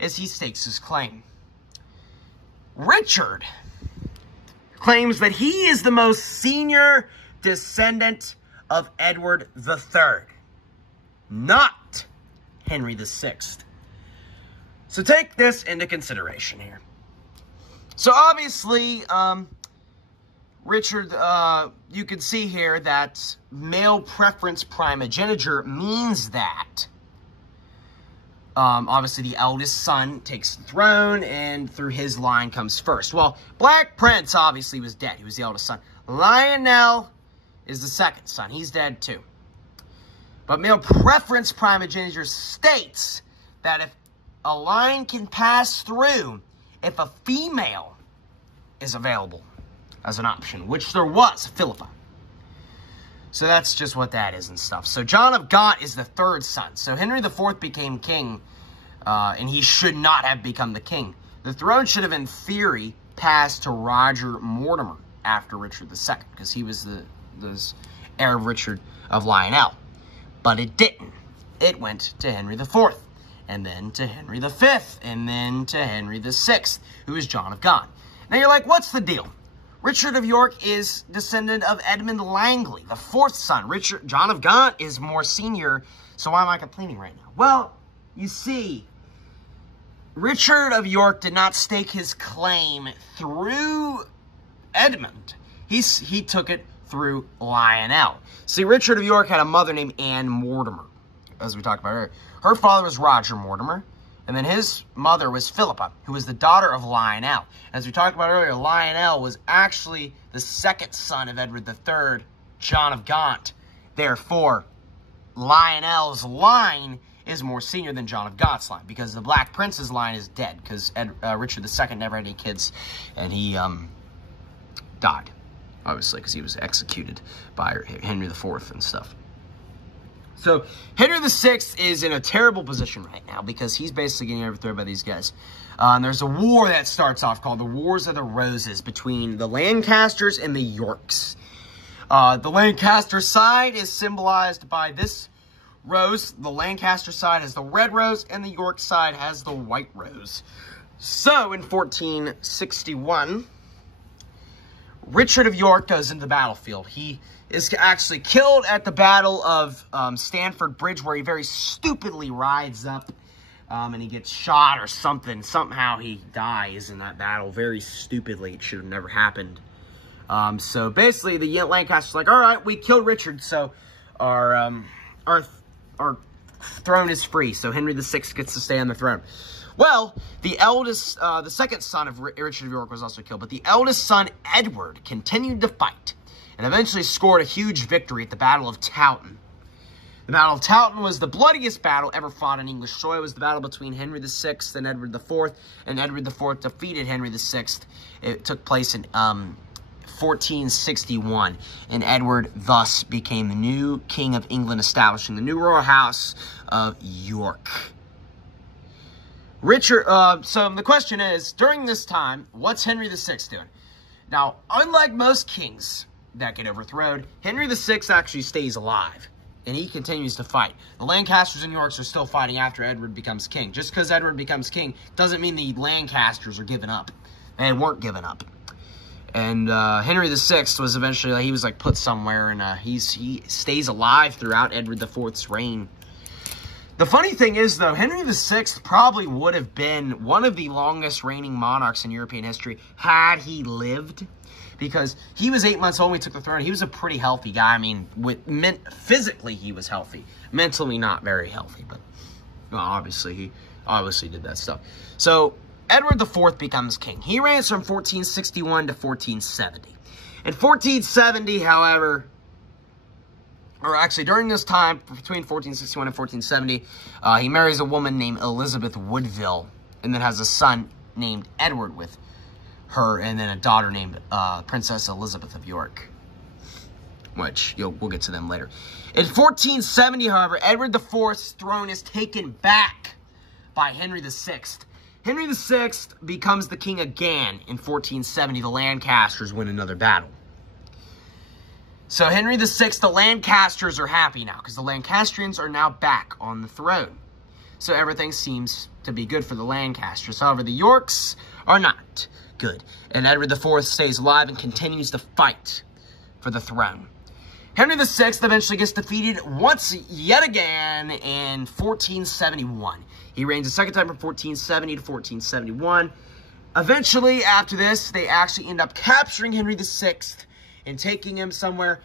is he stakes his claim. Richard claims that he is the most senior descendant of Edward III, not Henry VI. So take this into consideration here. So obviously, Richard, you can see here that male preference primogeniture means that obviously the eldest son takes the throne, and through his line comes first. Well, Black Prince obviously was dead. He was the eldest son. Lionel is the second son. He's dead too. But male preference primogeniture states that if a line can pass through, if a female is available as an option, which there was, Philippa. So that's just what that is and stuff. So John of Gaunt is the third son. So Henry IV became king, and he should not have become the king. The throne should have, in theory, passed to Roger Mortimer after Richard II, because he was the heir of Richard of Lionel. But it didn't. It went to Henry IV, and then to Henry V, and then to Henry VI, who is John of Gaunt. Now you're like, what's the deal? Richard of York is descendant of Edmund Langley, the fourth son. John of Gaunt is more senior, so why am I complaining right now? Well, you see, Richard of York did not stake his claim through Edmund. He took it through Lionel. See, Richard of York had a mother named Anne Mortimer, as we talked about earlier. Her father was Roger Mortimer, and then his mother was Philippa, who was the daughter of Lionel. As we talked about earlier, Lionel was actually the second son of Edward III, John of Gaunt. Therefore, Lionel's line is more senior than John of Gaunt's line, because the Black Prince's line is dead, because Richard II never had any kids, and he died, obviously, because he was executed by Henry IV and stuff. So, Henry VI is in a terrible position right now, because he's basically getting overthrown by these guys. And there's a war that starts off called the Wars of the Roses between the Lancasters and the Yorks. The Lancaster side is symbolized by this rose. The Lancaster side has the red rose, and the York side has the white rose. So, in 1461, Richard of York goes into the battlefield. He is actually killed at the Battle of Stamford Bridge, where he very stupidly rides up and he gets shot or something. Somehow he dies in that battle very stupidly. It should have never happened. So basically, the Lancasters are like, all right, we killed Richard, so our throne is free. So Henry VI gets to stay on the throne. Well, the eldest, the second son of Richard of York was also killed, but the eldest son, Edward, continued to fight and eventually scored a huge victory at the Battle of Towton. The Battle of Towton was the bloodiest battle ever fought on English soil. It was the battle between Henry VI and Edward IV, and Edward IV defeated Henry VI. It took place in 1461, and Edward thus became the new king of England, establishing the new royal house of York. Richard, so the question is, during this time, what's Henry VI doing? Now, unlike most kings that get overthrown, Henry VI actually stays alive, and he continues to fight. The Lancasters and Yorks are still fighting after Edward becomes king. Just because Edward becomes king doesn't mean the Lancasters are giving up. They weren't giving up. And Henry VI was eventually, he was like put somewhere, and he stays alive throughout Edward IV's reign. The funny thing is, though, Henry VI probably would have been one of the longest reigning monarchs in European history had he lived, because he was 8 months old when he took the throne. He was a pretty healthy guy. I mean, physically he was healthy. Mentally not very healthy, but well, obviously he did that stuff. So Edward IV becomes king. He reigns from 1461 to 1470. In 1470, however, or actually during this time, between 1461 and 1470, he marries a woman named Elizabeth Woodville, and then has a son named Edward with her, and then a daughter named Princess Elizabeth of York, which we'll get to them later. In 1470, however, Edward IV's throne is taken back by Henry VI. Henry VI becomes the king again in 1470. The Lancasters win another battle. So Henry VI, the Lancasters are happy now, because the Lancastrians are now back on the throne. So everything seems to be good for the Lancasters. However, the Yorks are not good, and Edward IV stays alive and continues to fight for the throne. Henry VI eventually gets defeated once yet again in 1471. He reigns a second time from 1470 to 1471. Eventually, after this, they actually end up capturing Henry VI and taking him somewhere,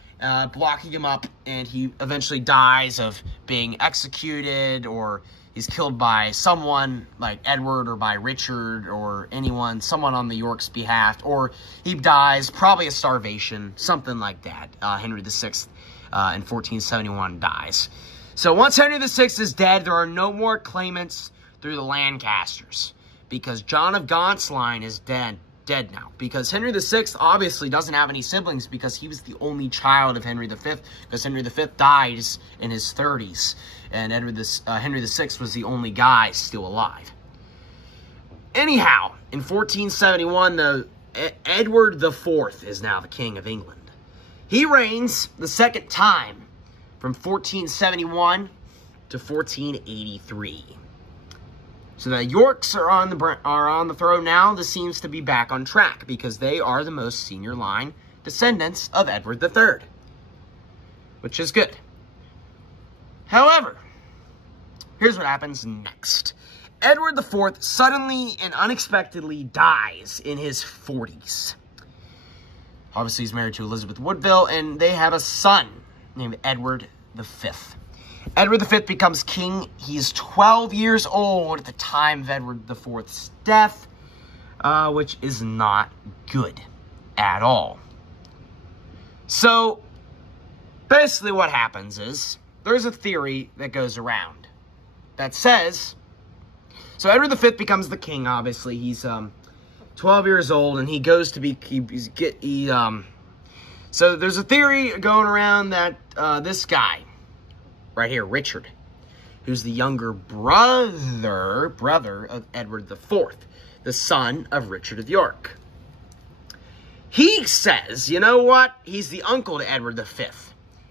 blocking him up, and he eventually dies of being executed, or He's killed by someone like Edward or by Richard or someone on the York's behalf, or he dies, probably of starvation, something like that. Henry VI in 1471 dies. So once Henry VI is dead, there are no more claimants through the Lancasters, because John of Gaunt's line is dead now. Because Henry VI obviously doesn't have any siblings, because he was the only child of Henry V, because Henry V dies in his 30s, and Henry VI was the only guy still alive. Anyhow, in 1471, Edward IV is now the King of England. He reigns the second time, from 1471 to 1483. So the Yorks are on the throne now. This seems to be back on track, because they are the most senior line descendants of Edward III, which is good. However, here's what happens next. Edward IV suddenly and unexpectedly dies in his 40s. Obviously, he's married to Elizabeth Woodville, and they have a son named Edward V. Edward V becomes king. He's 12 years old at the time of Edward IV's death, which is not good at all. So, basically what happens is, there's a theory that goes around that says, so Edward V becomes the king, obviously. He's 12 years old, and he goes to be, so there's a theory going around that this guy, right here, Richard, who's the younger brother of Edward IV, the son of Richard of York. He says, you know what? He's the uncle to Edward V.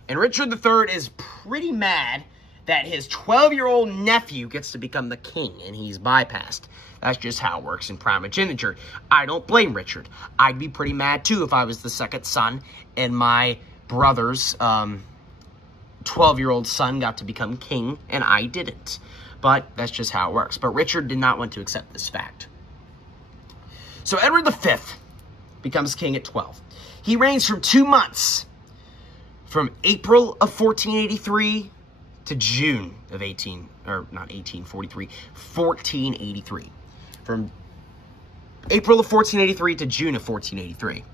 And Richard III is pretty mad that his 12-year-old nephew gets to become the king, and he's bypassed. That's just how it works in primogeniture. I don't blame Richard. I'd be pretty mad, too, if I was the second son, and my brother's 12-year-old son got to become king, and I didn't. But that's just how it works. But Richard did not want to accept this fact. So Edward V becomes king at 12. He reigns for 2 months, from April of 1483 to June of 1483. From April of 1483 to June of 1483.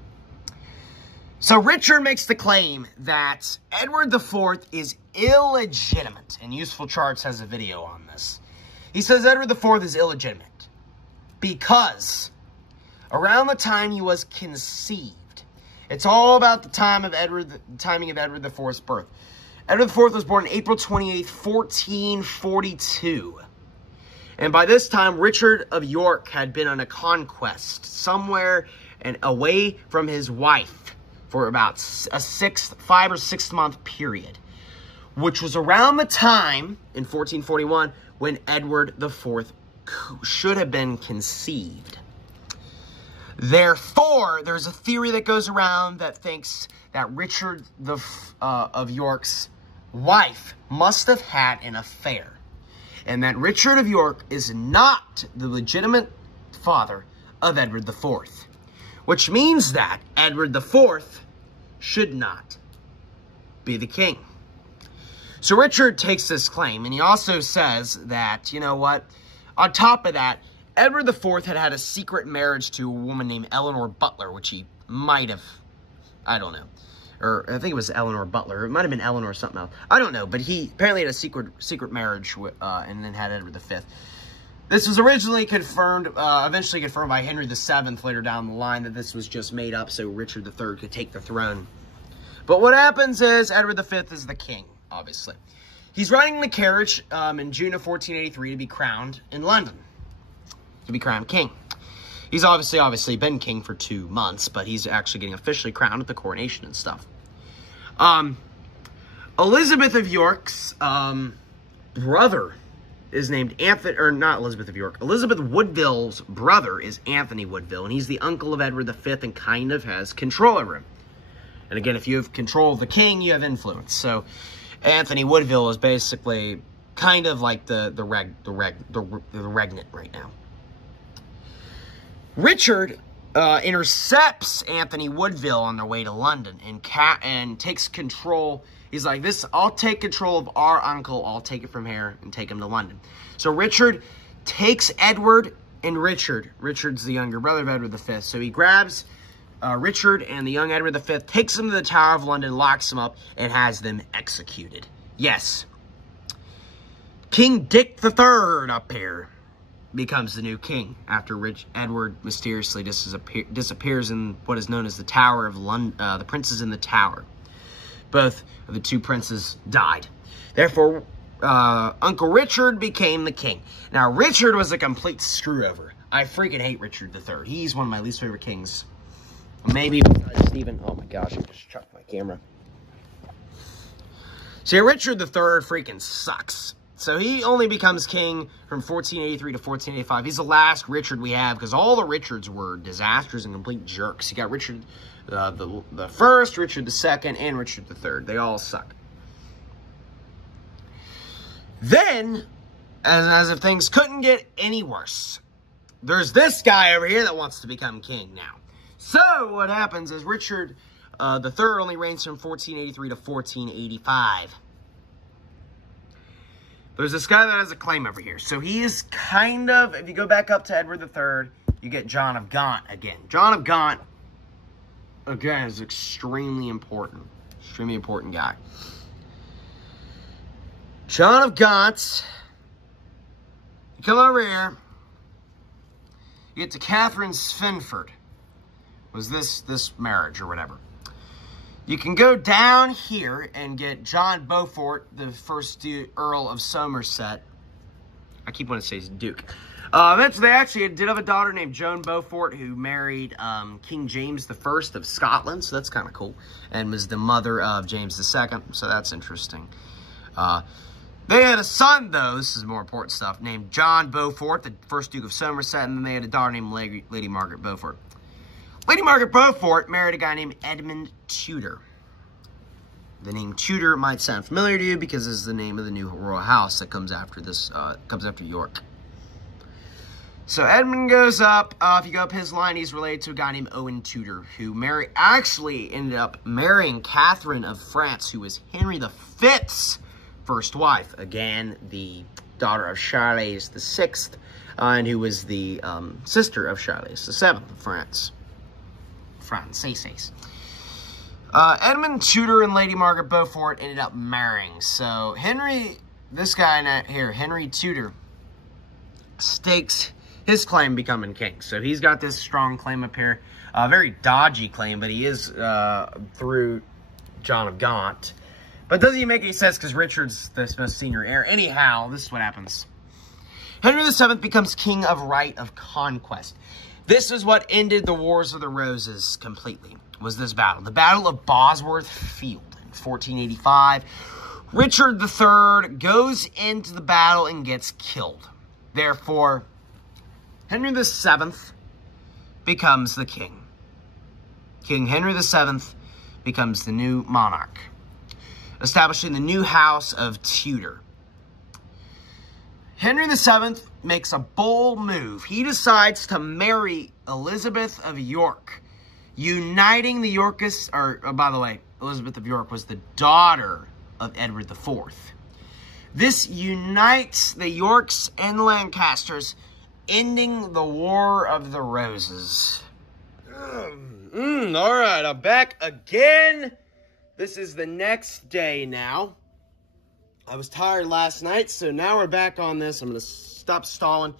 So Richard makes the claim that Edward IV is illegitimate, and Useful Charts has a video on this. He says Edward IV is illegitimate because around the time he was conceived, it's all about the timing of Edward IV's birth. Edward IV was born on April 28th, 1442. And by this time, Richard of York had been on a conquest somewhere and away from his wife for about a 5 or 6 month period, which was around the time in 1441 when Edward IV should have been conceived. Therefore, there's a theory that goes around that thinks that Richard of York's wife must have had an affair, and that Richard of York is not the legitimate father of Edward IV, which means that Edward IV should not be the king. So Richard takes this claim, and he also says that, you know what, on top of that, Edward IV had a secret marriage to a woman named Eleanor Butler, which he might have, I don't know, or I think it was Eleanor Butler. It might have been Eleanor something else. I don't know, but he apparently had a secret marriage and then had Edward V. This was originally confirmed, eventually confirmed by Henry VII later down the line, that this was just made up so Richard III could take the throne. But what happens is Edward V is the king, obviously. He's riding in the carriage in June of 1483 to be crowned in London, to be crowned king. He's obviously been king for 2 months, but he's actually getting officially crowned at the coronation and stuff. Elizabeth of York's brother is named Anthony, or not Elizabeth of York. Elizabeth Woodville's brother is Anthony Woodville, and he's the uncle of Edward V and kind of has control over him. And again, if you have control of the king, you have influence. So Anthony Woodville is basically kind of like the regnant right now. Richard intercepts Anthony Woodville on their way to London and takes control. He's like, I'll take control of our uncle. I'll take it from here and take him to London. So Richard takes Edward and Richard's the younger brother of Edward V. So he grabs Richard and the young Edward V, takes them to the Tower of London, locks them up, and has them executed. Yes. King Dick III up here becomes the new king after Edward mysteriously disappears in what is known as the Tower of London, the princes in the Tower. Both of the two princes died. Therefore, Uncle Richard became the king. Now, Richard was a complete screw-over. I freaking hate Richard III. He's one of my least favorite kings. Maybe besides Stephen. Oh my gosh, I just chucked my camera. See, Richard III freaking sucks. So he only becomes king from 1483 to 1485. He's the last Richard we have because all the Richards were disasters and complete jerks. You got Richard the First, Richard the Second, and Richard the Third. They all suck. Then, as if things couldn't get any worse, there's this guy over here that wants to become king now. So what happens is Richard the Third only reigns from 1483 to 1485. There's this guy that has a claim over here. So he is kind of, if you go back up to Edward III, you get John of Gaunt again. John of Gaunt, again, is extremely important. Extremely important guy. John of Gaunt, you come over here, you get to Catherine Svenford. Was this marriage or whatever. You can go down here and get John Beaufort, the first Earl of Somerset. I keep wanting to say he's Duke. Eventually, they actually did have a daughter named Joan Beaufort who married King James I of Scotland, so that's kind of cool, and was the mother of James II, so that's interesting. They had a son, though, this is more important stuff, named John Beaufort, the first Duke of Somerset, and then they had a daughter named Lady Margaret Beaufort. Lady Margaret Beaufort married a guy named Edmund Tudor. The name Tudor might sound familiar to you because this is the name of the new royal house that comes after this, comes after York. So Edmund goes up. If you go up his line, he's related to a guy named Owen Tudor, who actually ended up marrying Catherine of France, who was Henry V's first wife. Again, the daughter of Charles VI, and who was the sister of Charles VII of France. Edmund Tudor and Lady Margaret Beaufort ended up marrying. So Henry, this guy here, Henry Tudor, stakes his claim becoming king. So he's got this strong claim up here. A very dodgy claim, but he is through John of Gaunt. But doesn't even make any sense because Richard's the most senior heir. Anyhow, this is what happens. Henry VII becomes king of right of conquest. This is what ended the Wars of the Roses completely, was this battle. The Battle of Bosworth Field in 1485. Richard III goes into the battle and gets killed. Therefore, Henry VII becomes the king. King Henry VII becomes the new monarch, establishing the new house of Tudor. Henry VII makes a bold move. He decides to marry Elizabeth of York, uniting the Yorkists, by the way, Elizabeth of York was the daughter of Edward IV. This unites the Yorks and the Lancasters, ending the War of the Roses. All right, I'm back again. This is the next day now. I was tired last night, so now we're back on this. I'm going to stop stalling.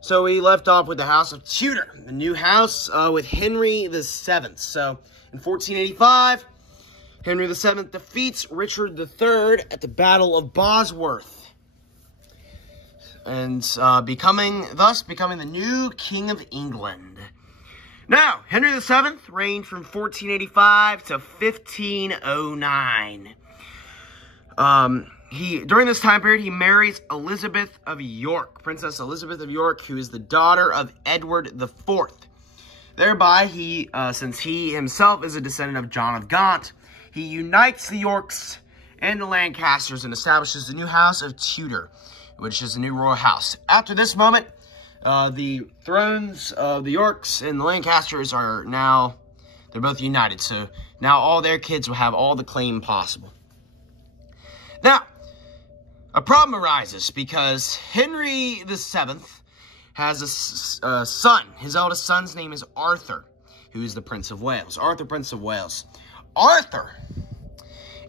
So we left off with the House of Tudor, the new house with Henry VII. So in 1485, Henry VII defeats Richard III at the Battle of Bosworth, and thus becoming the new King of England. Now, Henry VII reigned from 1485 to 1509. During this time period, he marries Elizabeth of York, Princess Elizabeth of York, who is the daughter of Edward IV. Thereby, since he himself is a descendant of John of Gaunt, he unites the Yorks and the Lancasters and establishes the new house of Tudor, which is a new royal house. After this moment, The thrones of the Yorks and the Lancasters are now, they're both united. So now all their kids will have all the claim possible. Now, a problem arises because Henry VII has a son. His eldest son's name is Arthur, who is the Prince of Wales. Arthur, Prince of Wales. Arthur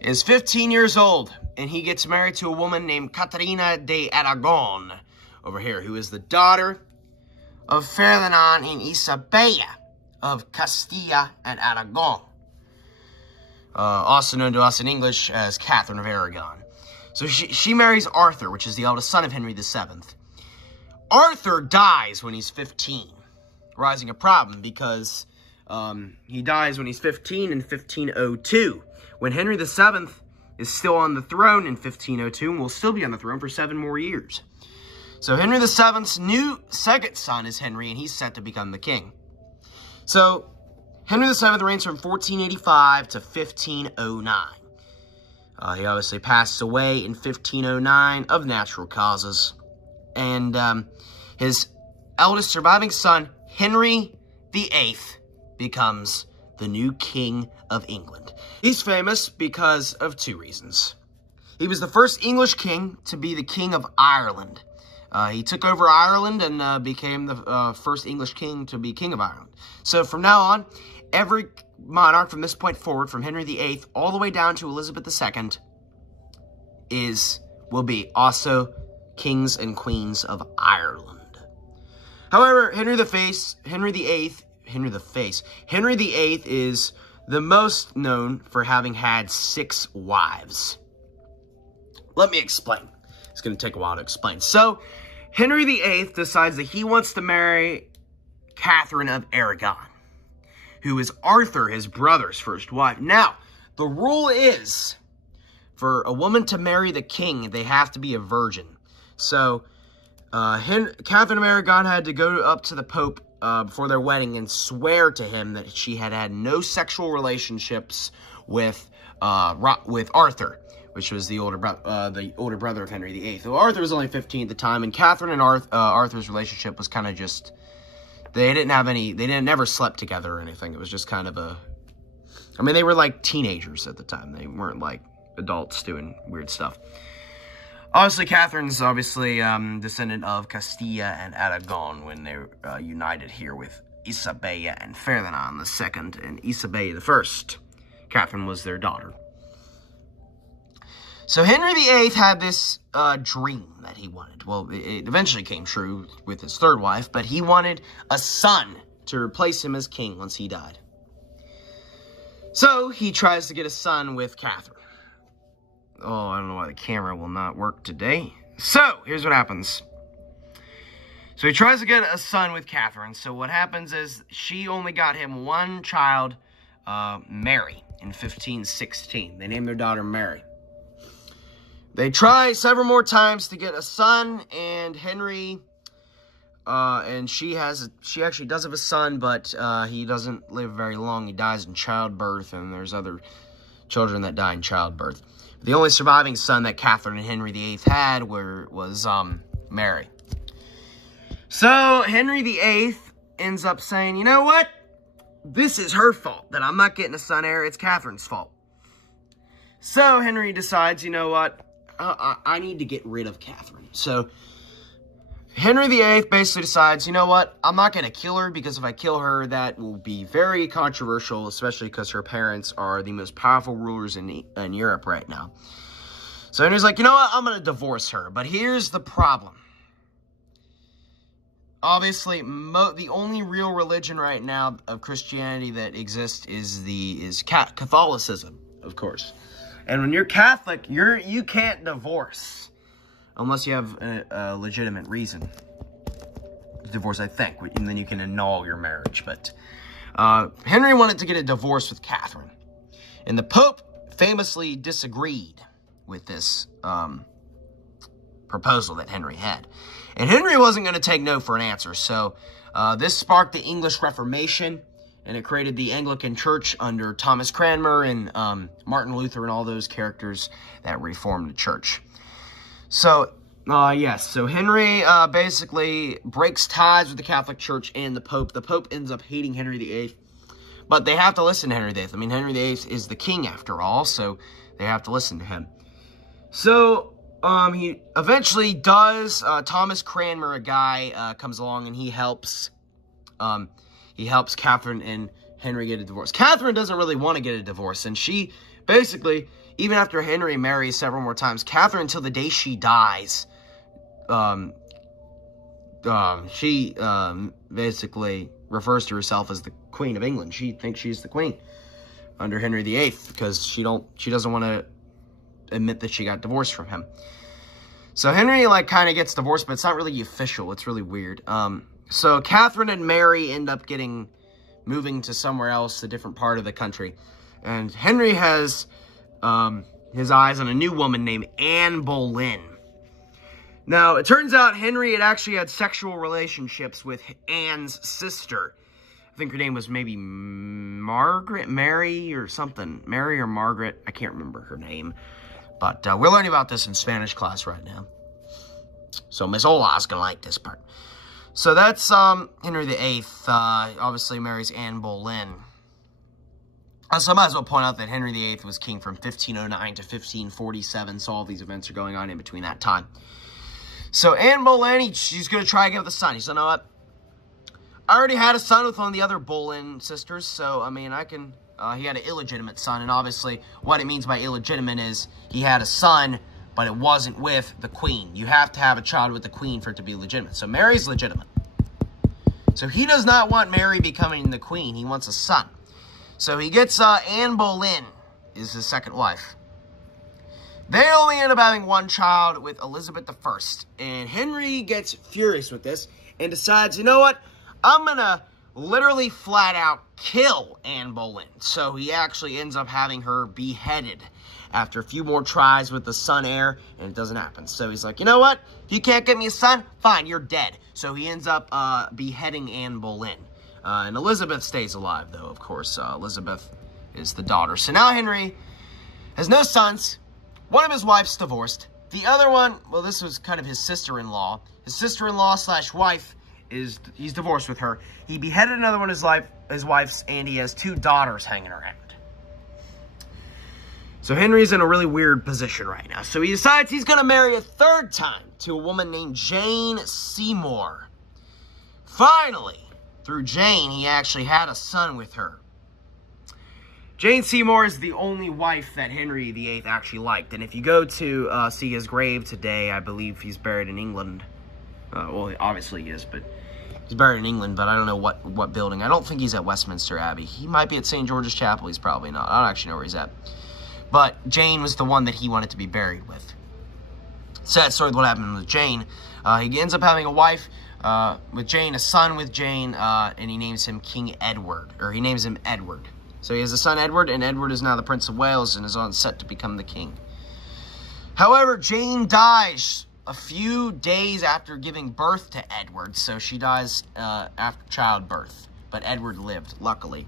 is 15 years old, and he gets married to a woman named Caterina de Aragon, over here, who is the daughter of Ferdinand and Isabella of Castilla and Aragon, also known to us in English as Catherine of Aragon. So she marries Arthur, which is the eldest son of Henry VII. Arthur dies when he's 15, rising a problem because he dies when he's 15 in 1502, when Henry VII is still on the throne in 1502 and will still be on the throne for 7 more years. So Henry VII's new second son is Henry, and he's set to become the king. So Henry VII reigns from 1485 to 1509. He obviously passed away in 1509 of natural causes. And his eldest surviving son, Henry VIII, becomes the new king of England. He's famous because of 2 reasons. He was the first English king to be the king of Ireland. He took over Ireland and became the first English king to be king of Ireland. So from now on, every monarch from this point forward, from Henry VIII all the way down to Elizabeth II, will be also kings and queens of Ireland. However, Henry VIII is the most known for having had 6 wives. Let me explain. It's going to take a while to explain. So, Henry VIII decides that he wants to marry Catherine of Aragon, who is Arthur, his brother's first wife. Now, the rule is, for a woman to marry the king, they have to be a virgin. So, Catherine of Aragon had to go up to the Pope before their wedding and swear to him that she had had no sexual relationships with Arthur, which was the older brother of Henry VIII. So Arthur was only 15 at the time, and Catherine and Arthur's relationship was kind of just, they never slept together or anything. It was just kind of they were like teenagers at the time. They weren't like adults doing weird stuff. Obviously, Catherine's descendant of Castilla and Aragon when they united here with Isabella and Ferdinand II and Isabella I. Catherine was their daughter. So Henry VIII had this dream that he wanted. Well, it eventually came true with his third wife, but he wanted a son to replace him as king once he died. So he tries to get a son with Catherine. Oh, I don't know why the camera will not work today. So, here's what happens. So he tries to get a son with Catherine. So what happens is she only got him one child, Mary, in 1516. They named their daughter Mary. They try several more times to get a son, and Henry, and she actually does have a son, but he doesn't live very long. He dies in childbirth, and there's other children that die in childbirth. The only surviving son that Catherine and Henry VIII had was Mary. So Henry VIII ends up saying, you know what? This is her fault that I'm not getting a son heir. It's Catherine's fault. So Henry decides, you know what? I need to get rid of Catherine. So Henry VIII basically decides, you know what? I'm not going to kill her, because if I kill her, that will be very controversial, especially because her parents are the most powerful rulers in Europe right now. So Henry's like, you know what? I'm going to divorce her. But here's the problem. Obviously, the only real religion right now of Christianity that exists is Catholicism, of course. And when you're Catholic, you can't divorce. Unless you have a legitimate reason to divorce, I think. And then you can annul your marriage. But Henry wanted to get a divorce with Catherine. And the Pope famously disagreed with this proposal that Henry had. And Henry wasn't going to take no for an answer. So this sparked the English Reformation. And it created the Anglican Church under Thomas Cranmer and Martin Luther and all those characters that reformed the church. So Yes, so Henry basically breaks ties with the Catholic Church and the Pope. The Pope ends up hating Henry VIII, but they have to listen to Henry VIII. I mean, Henry VIII is the king after all, so they have to listen to him. So, he eventually does. Thomas Cranmer, a guy, comes along and he helps Catherine and Henry get a divorce. Catherine doesn't really want to get a divorce, and she basically, even after Henry marries several more times, Catherine, until the day she dies, she basically refers to herself as the Queen of England. She thinks she's the queen under Henry VIII because she doesn't want to admit that she got divorced from him. So Henry, like, kind of gets divorced, but it's not really official. It's really weird. So Catherine and Mary end up moving to somewhere else, a different part of the country. And Henry has his eyes on a new woman named Anne Boleyn. Now, it turns out Henry had actually had sexual relationships with Anne's sister. I think her name was maybe Mary or something. Mary or Margaret. I can't remember her name. But we're learning about this in Spanish class right now. So Miss Ola's going to like this part. So that's Henry VIII, obviously marries Anne Boleyn. So I might as well point out that Henry VIII was king from 1509 to 1547, so all these events are going on in between that time. So Anne Boleyn, she's going to try to get the son. He said, you know what? I already had a son with one of the other Boleyn sisters, so, I mean, he had an illegitimate son, and obviously what it means by illegitimate is he had a son, but it wasn't with the queen. You have to have a child with the queen for it to be legitimate. So Mary's legitimate. So he does not want Mary becoming the queen. He wants a son. So he gets Anne Boleyn is his second wife. They only end up having one child with Elizabeth I. And Henry gets furious with this and decides, you know what? I'm going to literally flat out kill Anne Boleyn. So he actually ends up having her beheaded after a few more tries with the son heir, and it doesn't happen. So he's like, you know what? If you can't get me a son, fine, you're dead. So he ends up beheading Anne Boleyn. And Elizabeth stays alive, though, of course. Elizabeth is the daughter. So now Henry has no sons. One of his wives divorced. The other one, well, this was kind of his sister-in-law. His sister-in-law slash wife, he's divorced with her. He beheaded another one of his wives, and he has two daughters hanging around. So Henry's in a really weird position right now. So he decides he's going to marry a third time to a woman named Jane Seymour. Finally, through Jane, he actually had a son with her. Jane Seymour is the only wife that Henry VIII actually liked. And if you go to see his grave today, I believe he's buried in England. Well, obviously he is, but he's buried in England, but I don't know what building. I don't think he's at Westminster Abbey. He might be at St. George's Chapel. He's probably not. I don't actually know where he's at. But Jane was the one that he wanted to be buried with. Sad story of what happened with Jane. He ends up having a wife with Jane, a son with Jane, and he names him King Edward. Or he names him Edward. So he has a son, Edward, and Edward is now the Prince of Wales and is on set to become the king. However, Jane dies a few days after giving birth to Edward, so she dies after childbirth. But Edward lived, luckily.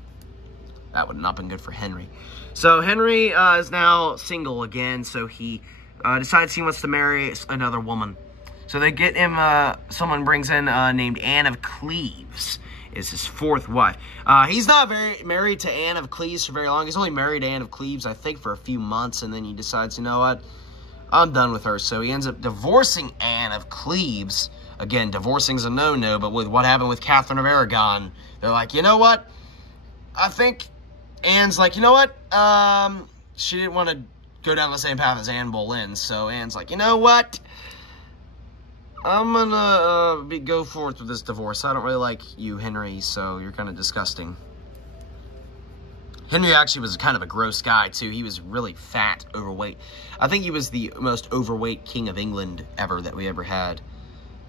That would not have been good for Henry. So Henry is now single again, so he decides he wants to marry another woman. So they get him, someone brings in named Anne of Cleves, is his fourth wife. He's not married to Anne of Cleves for very long. He's only married to Anne of Cleves, I think, for a few months, and then he decides, you know what, I'm done with her. So he ends up divorcing Anne of Cleves. Again, divorcing's a no-no, but with what happened with Catherine of Aragon, they're like, you know what, I think Anne's like, you know what, she didn't want to go down the same path as Anne Boleyn, so Anne's like, you know what, I'm gonna go forth with this divorce. I don't really like you, Henry, so you're kind of disgusting. Henry actually was kind of a gross guy, too. He was really fat, overweight. I think he was the most overweight king of England ever that we ever had,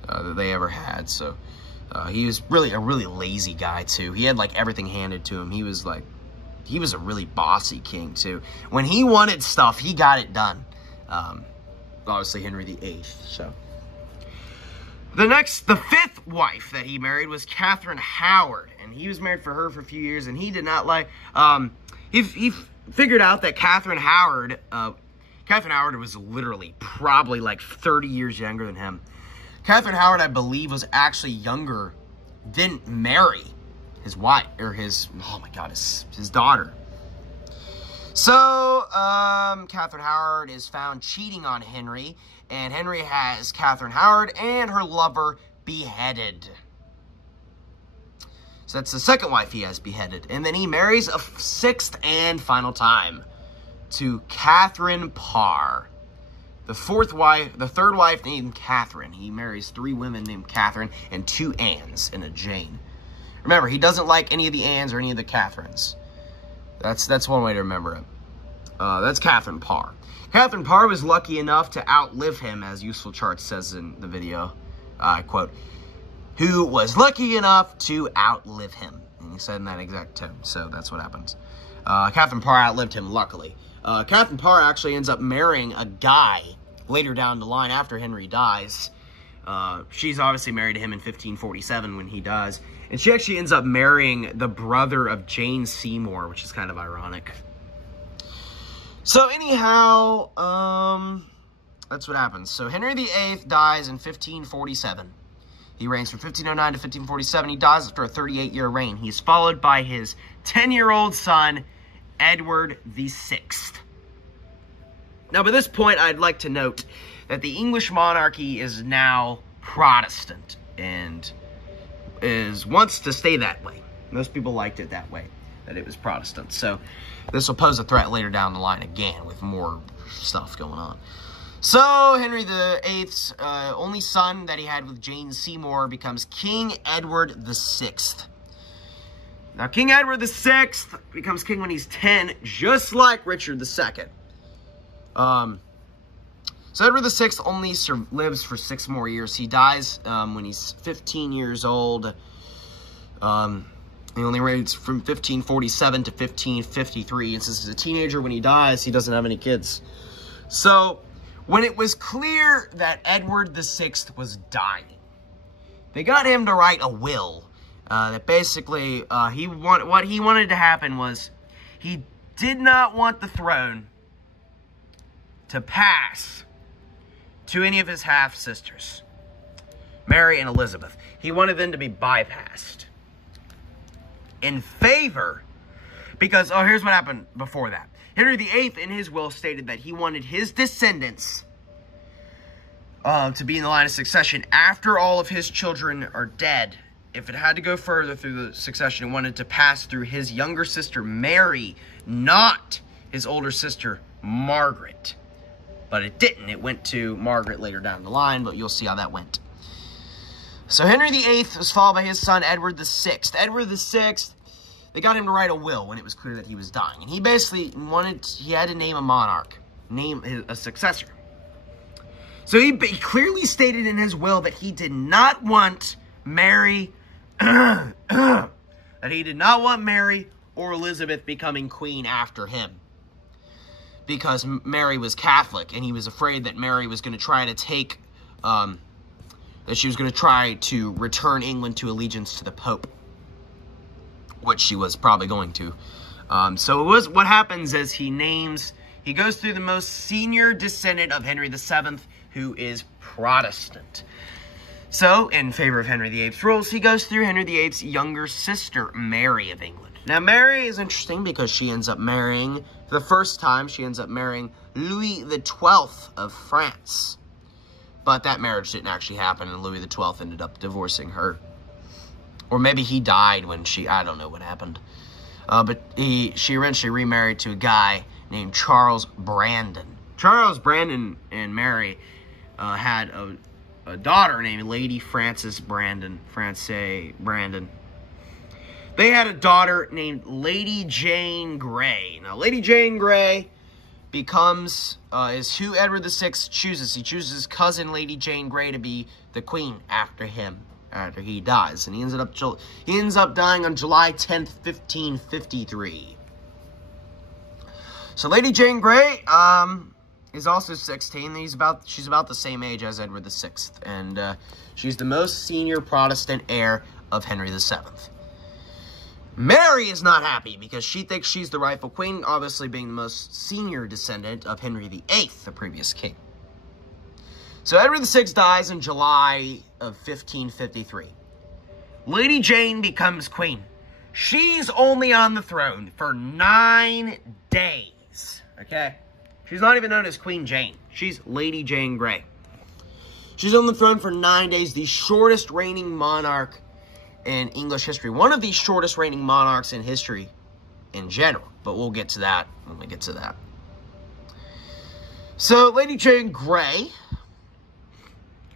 that they ever had, so he was really a really lazy guy, too. He had, like, everything handed to him. He was a really bossy king, too. When he wanted stuff, he got it done. Obviously, Henry VIII, so. The fifth wife that he married was Catherine Howard, and he was married for her for a few years, and he did not like, he figured out that Catherine Howard, Catherine Howard was literally probably like 30 years younger than him. Catherine Howard, I believe, was actually younger than Mary, his wife, or his daughter. So, Catherine Howard is found cheating on Henry, and Henry has Catherine Howard and her lover beheaded. So that's the second wife he has beheaded. And then he marries a sixth and final time to Catherine Parr. The third wife named Catherine. He marries 3 women named Catherine and 2 Annes and a Jane. Remember, he doesn't like any of the Annes or any of the Catherines. That's one way to remember it. That's Catherine Parr. Catherine Parr was lucky enough to outlive him, as Useful Charts says in the video. I quote, who was lucky enough to outlive him. And he said in that exact tone, so that's what happens. Catherine Parr outlived him, luckily. Catherine Parr actually ends up marrying a guy later down the line after Henry dies. She's obviously married to him in 1547 when he dies. And she actually ends up marrying the brother of Jane Seymour, which is kind of ironic. So anyhow, that's what happens. So Henry VIII dies in 1547. He reigns from 1509 to 1547. He dies after a 38-year reign. He's followed by his 10-year-old son, Edward VI. Now, by this point, I'd like to note that the English monarchy is now Protestant and wants to stay that way. Most people liked it that way, that it was Protestant. So this will pose a threat later down the line again with more stuff going on. So Henry VIII's only son that he had with Jane Seymour becomes King Edward VI. Now, King Edward VI becomes king when he's 10, just like Richard II. So Edward VI only lives for 6 more years. He dies when he's 15 years old. He only reigns from 1547 to 1553. And since he's a teenager when he dies, he doesn't have any kids. So when it was clear that Edward VI was dying, they got him to write a will. That basically, what he wanted to happen was, he did not want the throne to pass to any of his half-sisters, Mary and Elizabeth. He wanted them to be bypassed in favor, because, here's what happened before that. Henry VIII, in his will, stated that he wanted his descendants to be in the line of succession after all of his children are dead. If it had to go further through the succession, he wanted to pass through his younger sister, Mary, not his older sister, Margaret. But it didn't. It went to Margaret later down the line, but you'll see how that went. So Henry VIII was followed by his son, Edward VI. Edward VI, they got him to write a will when it was clear that he was dying. And he basically he had to name a monarch, name a successor. So he clearly stated in his will that he did not want Mary, that he did not want Mary or Elizabeth becoming queen after him, because Mary was Catholic, and he was afraid that Mary was going to try to take, that she was going to try to return England to allegiance to the Pope, which she was probably going to. So what happens is he goes through the most senior descendant of Henry VII, who is Protestant. So, in favor of Henry VIII's rules, he goes through Henry VIII's younger sister, Mary of England. Now, Mary is interesting because she ends up marrying, for the first time, she ends up marrying Louis XII of France. But that marriage didn't actually happen, and Louis XII ended up divorcing her. Or maybe he died when I don't know what happened. But she eventually remarried to a guy named Charles Brandon. Charles Brandon and Mary had a daughter named Lady Frances Brandon. They had a daughter named Lady Jane Grey. Now, Lady Jane Grey is who Edward VI chooses. He chooses his cousin, Lady Jane Grey, to be the queen after him, after he dies. And he ends up dying on July 10th, 1553. So Lady Jane Grey, is also 16. She's about the same age as Edward VI, and she's the most senior Protestant heir of Henry VII. Mary is not happy because she thinks she's the rightful queen, obviously being the most senior descendant of Henry VIII, the previous king. So Edward VI dies in July of 1553. Lady Jane becomes queen. She's only on the throne for 9 days, okay? She's not even known as Queen Jane. She's Lady Jane Grey. She's on the throne for 9 days, the shortest reigning monarch in English history. One of the shortest reigning monarchs in history in general, but we'll get to that when we get to that. So, Lady Jane Grey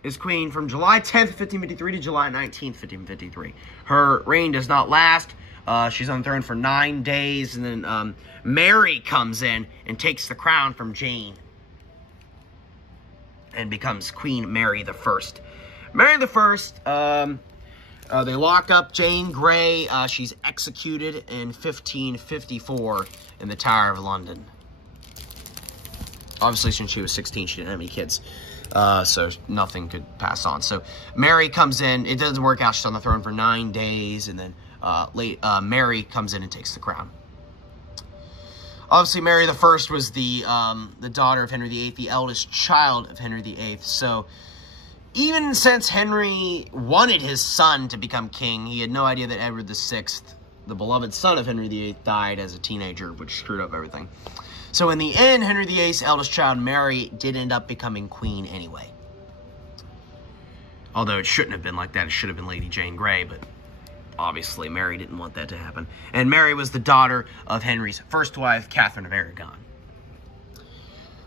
is queen from July 10th, 1553 to July 19th, 1553. Her reign does not last. She's on the throne for 9 days, and then Mary comes in and takes the crown from Jane and becomes Queen Mary I. Mary I, they lock up Jane Grey. She's executed in 1554 in the Tower of London. Obviously, since she was 16, she didn't have any kids. So nothing could pass on. So Mary comes in. It doesn't work out. She's on the throne for 9 days. And then Mary comes in and takes the crown. Obviously, Mary I was the daughter of Henry VIII, the eldest child of Henry VIII. So even since Henry wanted his son to become king, he had no idea that Edward VI, the beloved son of Henry VIII, died as a teenager, which screwed up everything. So in the end, Henry VIII's eldest child, Mary, did end up becoming queen anyway. Although it shouldn't have been like that. It should have been Lady Jane Grey, but obviously Mary didn't want that to happen. And Mary was the daughter of Henry's first wife, Catherine of Aragon.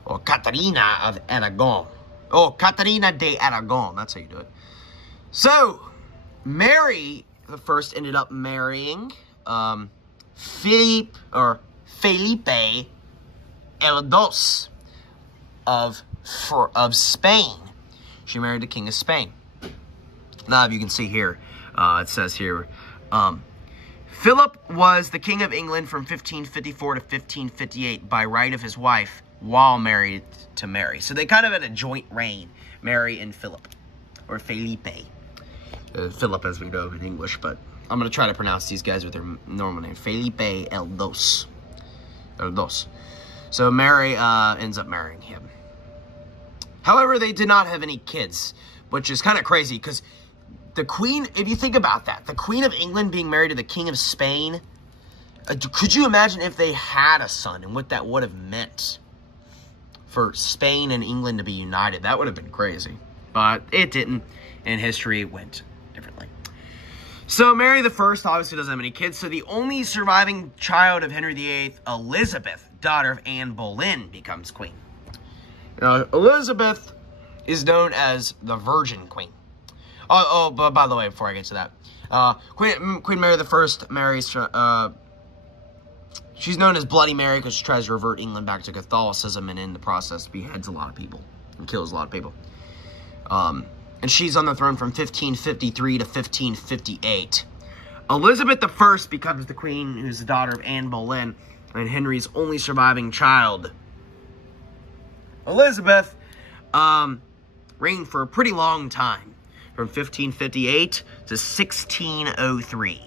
Or Caterina of Aragon. Oh, Caterina de Aragon. That's how you do it. So, Mary the First ended up marrying Felipe El Dos of Spain. She married the King of Spain. Now, if you can see here, it says here, Philip was the King of England from 1554 to 1558 by right of his wife while married to Mary. So they kind of had a joint reign, Mary and Philip, or Felipe. Philip as we know in English, but I'm going to try to pronounce these guys with their normal name. Felipe El Dos. El Dos. So Mary ends up marrying him. However, they did not have any kids, which is kind of crazy because the Queen, if you think about that, the Queen of England being married to the King of Spain, could you imagine if they had a son and what that would have meant for Spain and England to be united? That would have been crazy, but it didn't, and history went differently. So Mary I obviously doesn't have any kids, so the only surviving child of Henry VIII, Elizabeth, daughter of Anne Boleyn, becomes queen. Now, Elizabeth is known as the Virgin Queen. But by the way, before I get to that, Queen Mary I marries, she's known as Bloody Mary because she tries to revert England back to Catholicism and in the process beheads a lot of people and kills a lot of people. And she's on the throne from 1553 to 1558. Elizabeth I becomes the queen, who's the daughter of Anne Boleyn, and Henry's only surviving child. Elizabeth reigned for a pretty long time, from 1558 to 1603.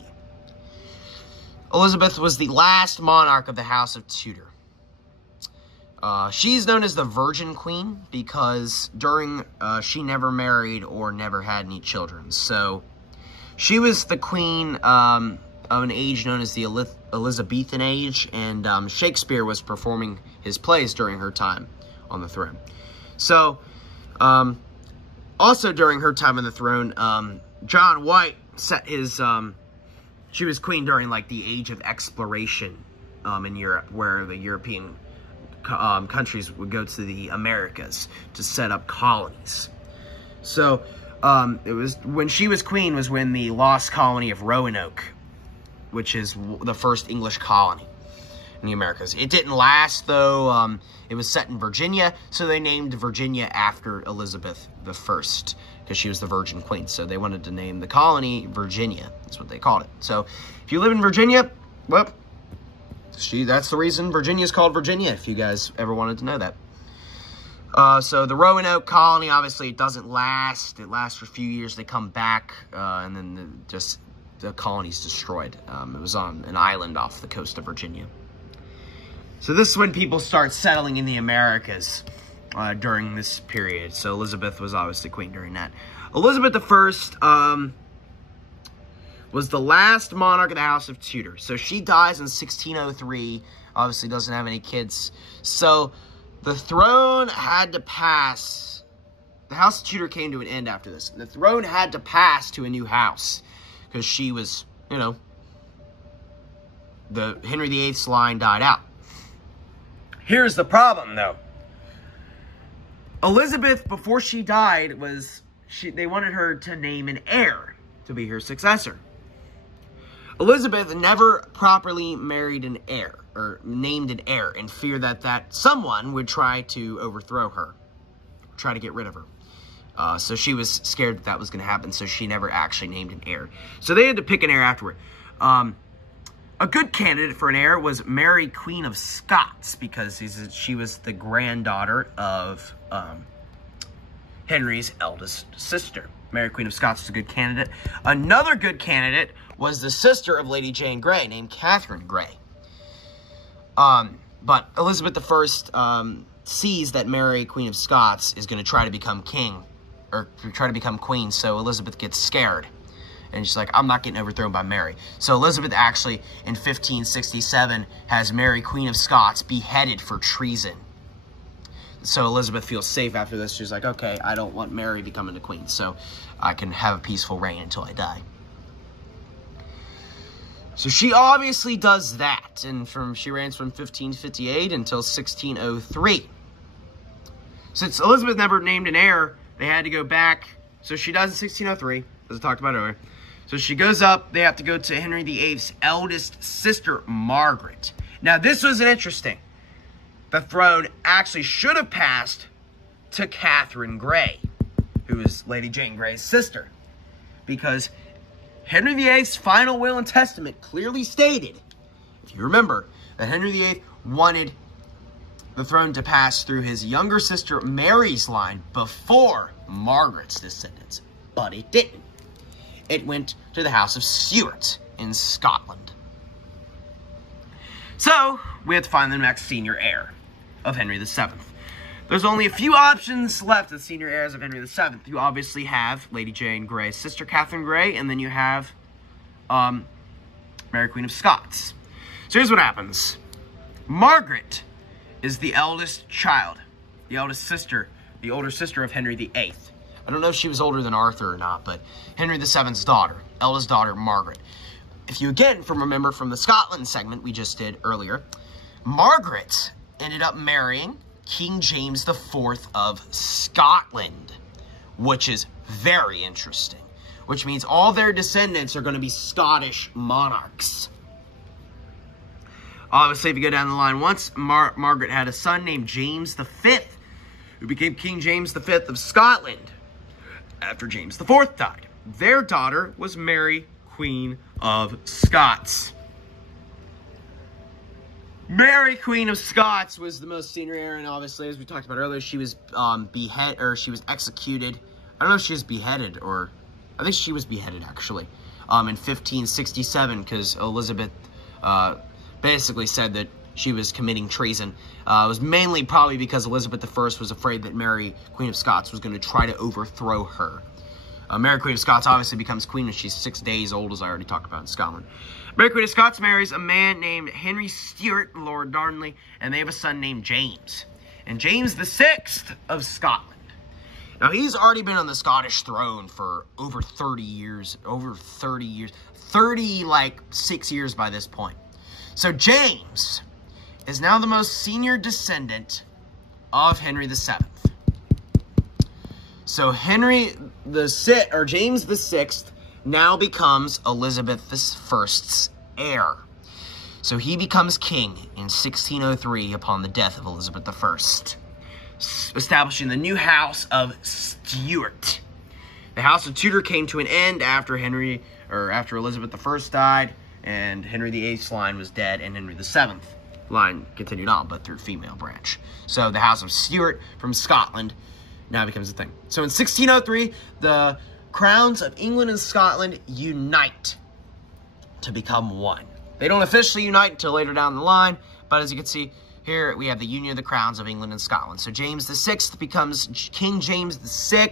Elizabeth was the last monarch of the House of Tudor. She's known as the Virgin Queen because she never married or never had any children. So she was the queen of an age known as the Elizabethan age, and Shakespeare was performing his plays during her time on the throne. So also during her time on the throne, John White set his she was queen during like the age of exploration in Europe, where the European countries would go to the Americas to set up colonies. So it was when she was queen was when the lost colony of Roanoke, which is the first English colony in the Americas. It didn't last though. It was set in Virginia, so they named Virginia after Elizabeth I because she was the Virgin Queen. So they wanted to name the colony Virginia. That's what they called it. So if you live in Virginia, well, that's the reason Virginia is called Virginia, if you guys ever wanted to know that. So the Roanoke colony, obviously, it doesn't last. It lasts for a few years. They come back, and then just the colonies destroyed. It was on an island off the coast of Virginia. So this is when people start settling in the Americas during this period. So Elizabeth was obviously queen during that. Elizabeth I was the last monarch of the House of Tudor. So she dies in 1603. Obviously doesn't have any kids. So the throne had to pass. The House of Tudor came to an end after this. The throne had to pass to a new house. Because she was, you know, the Henry VIII's line died out. Here's the problem, though. Elizabeth, before she died, they wanted her to name an heir to be her successor. Elizabeth never properly married an heir, or named an heir, in fear that someone would try to overthrow her, try to get rid of her. So she was scared that was going to happen, so she never actually named an heir. So they had to pick an heir afterward. A good candidate for an heir was Mary, Queen of Scots, because she was the granddaughter of Henry's eldest sister. Mary, Queen of Scots was a good candidate. Another good candidate was the sister of Lady Jane Grey, named Catherine Grey. But Elizabeth I sees that Mary, Queen of Scots, is going to try to become king, or try to become queen, so Elizabeth gets scared. And she's like, I'm not getting overthrown by Mary. So Elizabeth actually, in 1567, has Mary, Queen of Scots, beheaded for treason. So Elizabeth feels safe after this. She's like, okay, I don't want Mary becoming the queen, so I can have a peaceful reign until I die. So she obviously does that, and she reigns from 1558 until 1603. Since Elizabeth never named an heir, they had to go back. So she does in 1603, as I talked about earlier. So she goes up. They have to go to Henry VIII's eldest sister, Margaret. Now, this was interesting. The throne actually should have passed to Catherine Grey, who is Lady Jane Grey's sister, because Henry VIII's final will and testament clearly stated, if you remember, that Henry VIII wanted the throne to pass through his younger sister Mary's line before Margaret's descendants, but it didn't. It went to the House of Stuart in Scotland. So, we have to find the next senior heir of Henry VII. There's only a few options left of senior heirs of Henry VII. You obviously have Lady Jane Grey's sister, Catherine Grey, and then you have Mary, Queen of Scots. So here's what happens. Margaret is the eldest child, the eldest sister, the older sister of Henry VIII. I don't know if she was older than Arthur or not, but Henry VII's daughter, eldest daughter, Margaret. If you again remember from the Scotland segment we just did earlier, Margaret ended up marrying King James IV of Scotland, which is very interesting, which means all their descendants are going to be Scottish monarchs. Obviously, if you go down the line once, Margaret had a son named James V, who became King James V of Scotland after James IV died. Their daughter was Mary, Queen of Scots. Mary, Queen of Scots, was the most senior heir, and obviously, as we talked about earlier, she was she was executed. I don't know if she was beheaded, or I think she was beheaded actually, in 1567, because Elizabeth basically said that she was committing treason. It was mainly probably because Elizabeth I was afraid that Mary, Queen of Scots, was going to try to overthrow her. Mary, Queen of Scots, obviously becomes queen when she's 6 days old, as I already talked about in Scotland. Mary, Queen of Scots marries a man named Henry Stuart, Lord Darnley, and they have a son named James. And James VI of Scotland. Now, he's already been on the Scottish throne for over 30 years. 36 years by this point. So James is now the most senior descendant of Henry VII. So James VI now becomes Elizabeth I's heir. So he becomes king in 1603 upon the death of Elizabeth I, establishing the new house of Stuart. The House of Tudor came to an end after Elizabeth I died, and Henry VIII's line was dead, and Henry VII line continued on, but through female branch. So the House of Stuart from Scotland now becomes a thing. So in 1603, the crowns of England and Scotland unite to become one. They don't officially unite until later down the line, but as you can see, here we have the union of the crowns of England and Scotland. So James VI becomes King James VI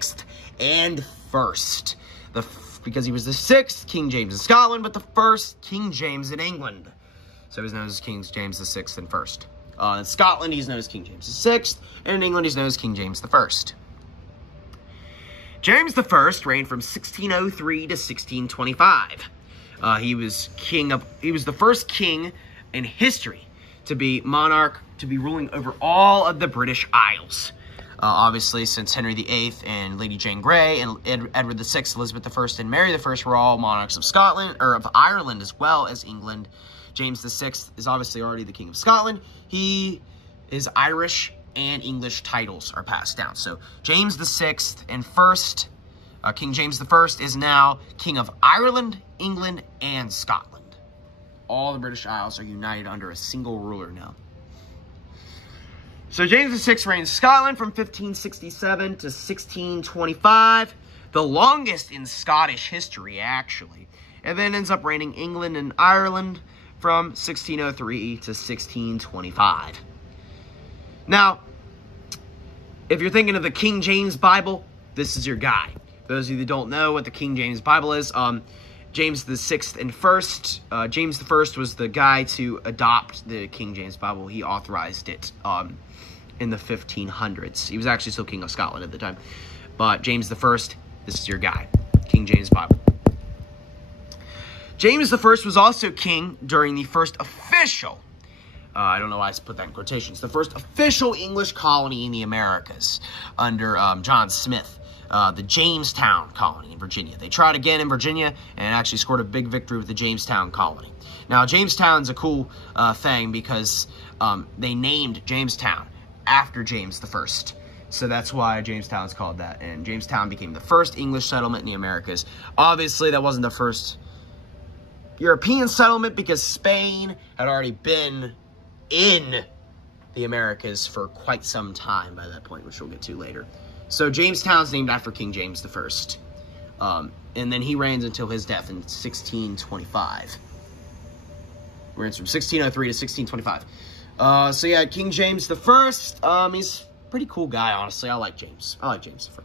and first. Because he was the 6th King James in Scotland, but the 1st King James in England. So he's known as King James VI and first. In Scotland, he's known as King James VI, and in England, he's known as King James I. James I reigned from 1603 to 1625. He was the first king in history to be monarch, to be ruling over all of the British Isles. Obviously, since Henry VIII and Lady Jane Grey and Edward VI, Elizabeth I, and Mary I were all monarchs of Scotland, or of Ireland as well as England. James VI is obviously already the King of Scotland. He is Irish and English titles are passed down. So James VI and first, King James I is now King of Ireland, England, and Scotland. All the British Isles are united under a single ruler now. So James VI reigned Scotland from 1567 to 1625, the longest in Scottish history, actually, and then ends up reigning England and Ireland from 1603 to 1625. Now, if you're thinking of the King James Bible, this is your guy. For those of you that don't know what the King James Bible is, James VI and first, James I was the guy to adopt the King James Bible. He authorized it in the 1500s. He was actually still King of Scotland at the time. But James I, this is your guy. King James Bible. James I was also king during the first official, I don't know why I put that in quotations, the first official English colony in the Americas under John Smith, the Jamestown colony in Virginia. They tried again in Virginia and actually scored a big victory with the Jamestown colony. Now, Jamestown's a cool thing because they named Jamestown after James I. So that's why Jamestown is called that. And Jamestown became the first English settlement in the Americas. Obviously, that wasn't the first European settlement because Spain had already been in the Americas for quite some time by that point, which we'll get to later. So Jamestown's named after King James I. And then he reigns until his death in 1625. Reigns from 1603 to 1625. So yeah, King James I, he's a pretty cool guy, honestly. I like James. I like James I.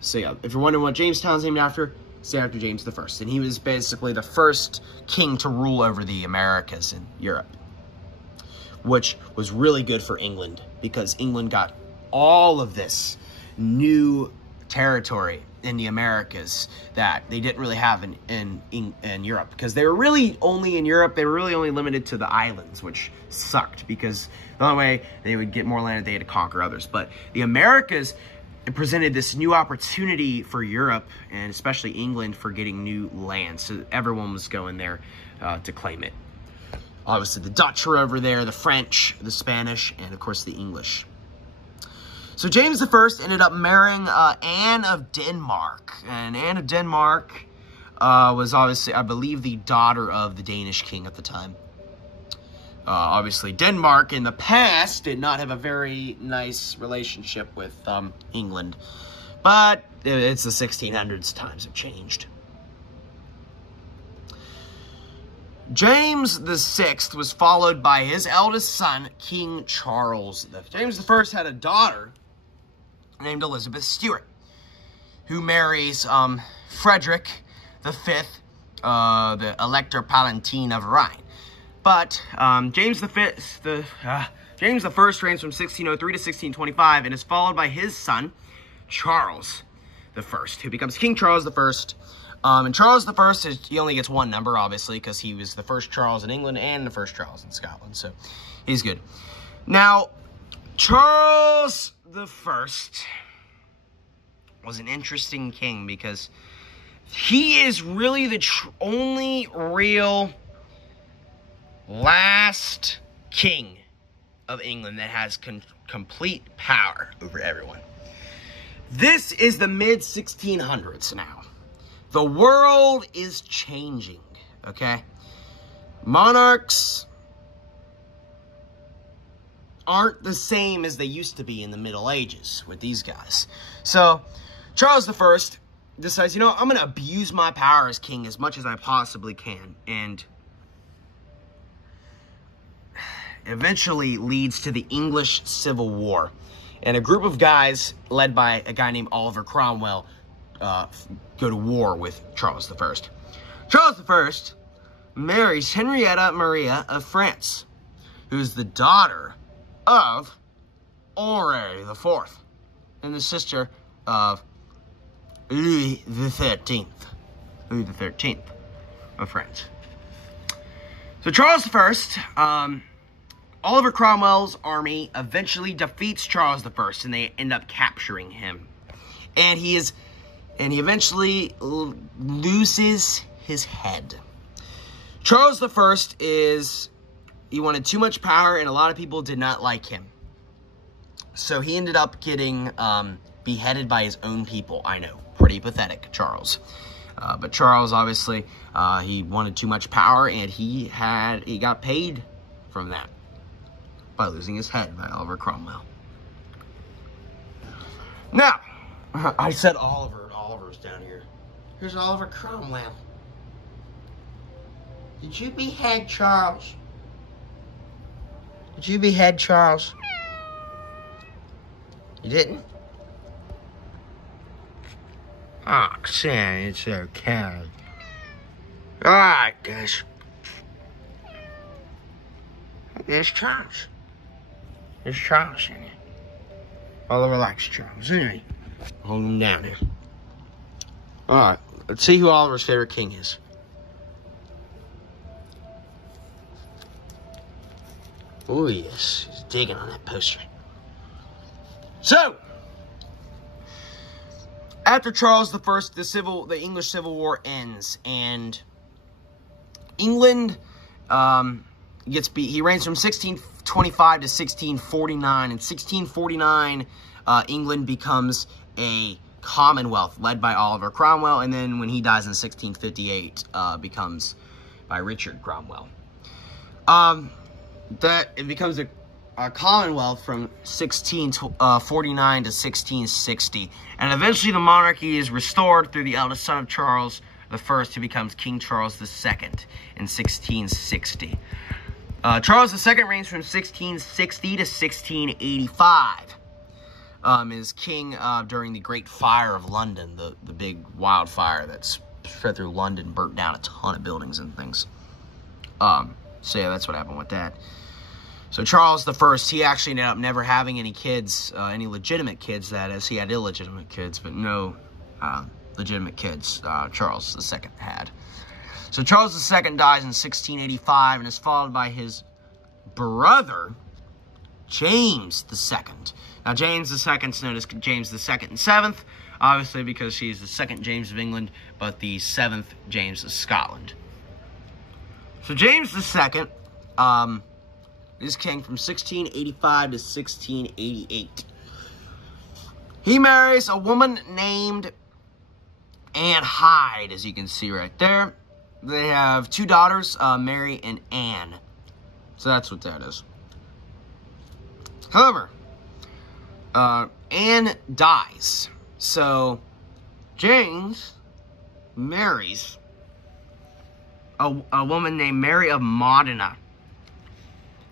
So yeah, if you're wondering what Jamestown's named after, it's after James I. And he was basically the first king to rule over the Americas in Europe, which was really good for England because England got all of this new territory in the Americas that they didn't really have in Europe, because they were really only in Europe. They were really only limited to the islands, which sucked because the only way they would get more land, they had to conquer others. But the Americas, it presented this new opportunity for Europe and especially England for getting new land. So everyone was going there to claim it. Obviously, the Dutch were over there, the French, the Spanish, and of course the English. So James I ended up marrying Anne of Denmark. And Anne of Denmark was obviously, I believe, the daughter of the Danish king at the time. Obviously, Denmark in the past did not have a very nice relationship with England. But it's the 1600s, times have changed. James VI was followed by his eldest son, King Charles. James I had a daughter named Elizabeth Stuart, who marries Frederick V, the Elector Palatine of Rhine. But James I reigns from 1603 to 1625 and is followed by his son, Charles I, who becomes King Charles I. And Charles I, he only gets one number, obviously, because he was the first Charles in England and the first Charles in Scotland, so he's good. Now, Charles I was an interesting king because he is really the only real last king of England that has complete power over everyone. This is the mid-1600s now. The world is changing, okay? Monarchs aren't the same as they used to be in the Middle Ages with these guys. So, Charles I decides, you know, I'm going to abuse my power as king as much as I possibly can. And eventually leads to the English Civil War. And a group of guys led by a guy named Oliver Cromwell go to war with Charles I. Charles I marries Henrietta Maria of France, who's the daughter of Henri IV and the sister of Louis XIII of France. So Charles I, Oliver Cromwell's army eventually defeats Charles I, and they end up capturing him. And he eventually loses his head. Charles I he wanted too much power, and a lot of people did not like him. So he ended up getting beheaded by his own people. I know, pretty pathetic, Charles. But Charles, obviously, he wanted too much power, and he got paid from that by losing his head by Oliver Cromwell. Now, I said Oliver, and Oliver's down here. Here's Oliver Cromwell. Did you behead Charles? Did you behead Charles? You didn't? Oh, Sam, it's okay. Alright, guys. There's Charles. There's Charles in here. Oliver likes Charles, anyway. Hold him down here. Alright, let's see who Oliver's favorite king is. Oh, yes. He's digging on that poster. So, after Charles I, the English Civil War ends, and England gets beat. He reigns from 1625 to 1649. In 1649, England becomes a commonwealth led by Oliver Cromwell, and then when he dies in 1658, becomes by Richard Cromwell. That it becomes a commonwealth from 1649 to 1660, and eventually the monarchy is restored through the eldest son of Charles I, who becomes King Charles II in 1660. Charles II reigns from 1660 to 1685. Is king during the Great Fire of London, the big wildfire that's spread through London, burnt down a ton of buildings and things. So yeah, that's what happened with that. So Charles I, he actually ended up never having any kids, any legitimate kids, that is. He had illegitimate kids, but no legitimate kids Charles II had. So Charles II dies in 1685 and is followed by his brother, James II. Now, James II is known as James II and VII, obviously because he's the second James of England, but the seventh James of Scotland. So James II is king from 1685 to 1688. He marries a woman named Anne Hyde, as you can see right there. They have two daughters, Mary and Anne. So that's what that is. However, Anne dies. So James marries a woman named Mary of Modena,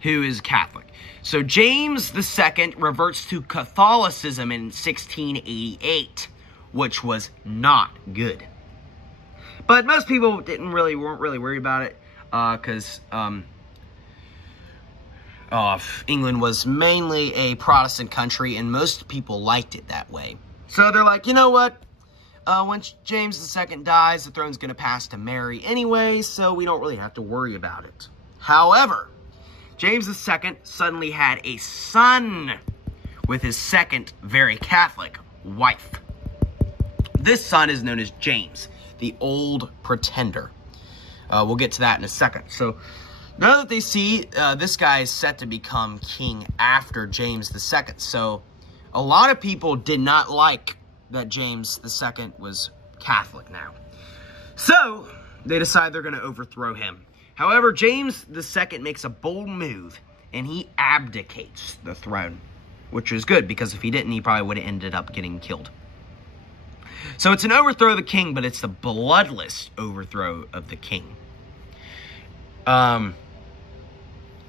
who is Catholic. So James II reverts to Catholicism in 1688, which was not good. But most people weren't really worried about it, because England was mainly a Protestant country, and most people liked it that way. So they're like, you know what? Once James II dies, the throne's going to pass to Mary anyway, so we don't really have to worry about it. However, James II suddenly had a son with his second very Catholic wife. This son is known as James, the Old Pretender. We'll get to that in a second. So now that they see this guy is set to become king after James II, so a lot of people did not like that James II was Catholic now. So they decide they're going to overthrow him. However, James II makes a bold move, and he abdicates the throne, which is good, because if he didn't, he probably would have ended up getting killed. So it's an overthrow of the king, but it's the bloodless overthrow of the king.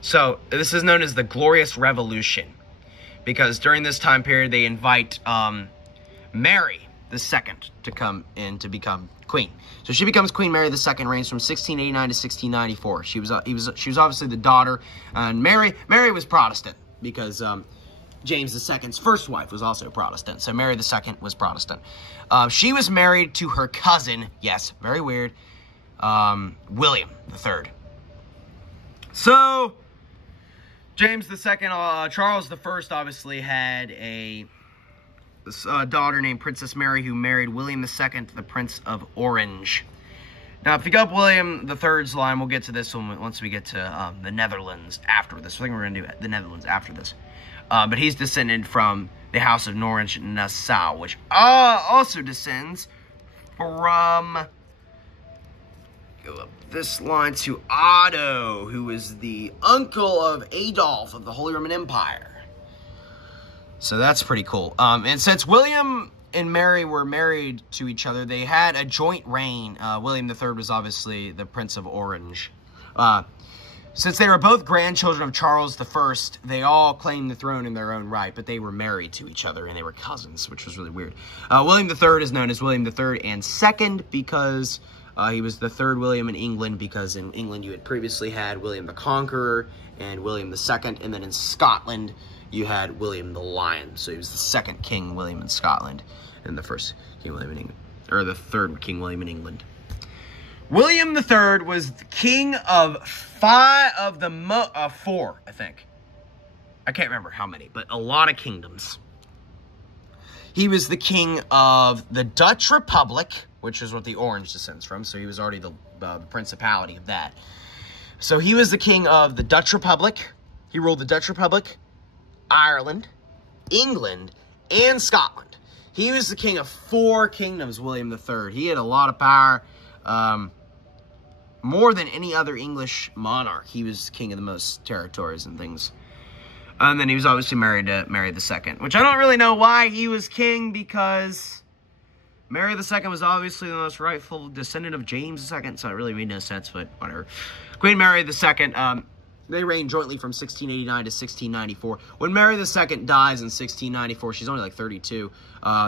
So this is known as the Glorious Revolution, because during this time period they invite Mary the Second to come in to become queen. So she becomes Queen Mary the Second, reigns from 1689 to 1694. She was obviously the daughter, and Mary was Protestant because James II's first wife was also Protestant. So Mary II was Protestant. She was married to her cousin, yes, very weird, William III. So James II, Charles I obviously had a daughter named Princess Mary who married William II, the Prince of Orange. Now, if you go up William III's line, we'll get to this one once we get to the Netherlands after this. I think we're going to do the Netherlands after this. But he's descended from the House of Orange-Nassau, which also descends from, go up this line to Otto, who is the uncle of Adolf of the Holy Roman Empire. So that's pretty cool. And since William and Mary were married to each other, they had a joint reign. William III was obviously the Prince of Orange. Since they were both grandchildren of Charles I, they all claimed the throne in their own right, but they were married to each other, and they were cousins, which was really weird. William III is known as William III and II because he was the third William in England, because in England you had previously had William the Conqueror and William II, and then in Scotland you had William the Lion. So he was the second King William in Scotland and the first King William in England, or the third King William in England. William III was the king of four, I think. I can't remember how many, but a lot of kingdoms. He was the king of the Dutch Republic, which is what the orange descends from, so he was already the principality of that. So he was the king of the Dutch Republic. He ruled the Dutch Republic, Ireland, England, and Scotland. He was the king of 4 kingdoms, William III. He had a lot of power, more than any other English monarch. He was king of the most territories and things. And then he was obviously married to Mary II, which I don't really know why he was king, because Mary II was obviously the most rightful descendant of James II, so it really made no sense, but whatever. Queen Mary II, they reigned jointly from 1689 to 1694. When Mary II dies in 1694, she's only like 32.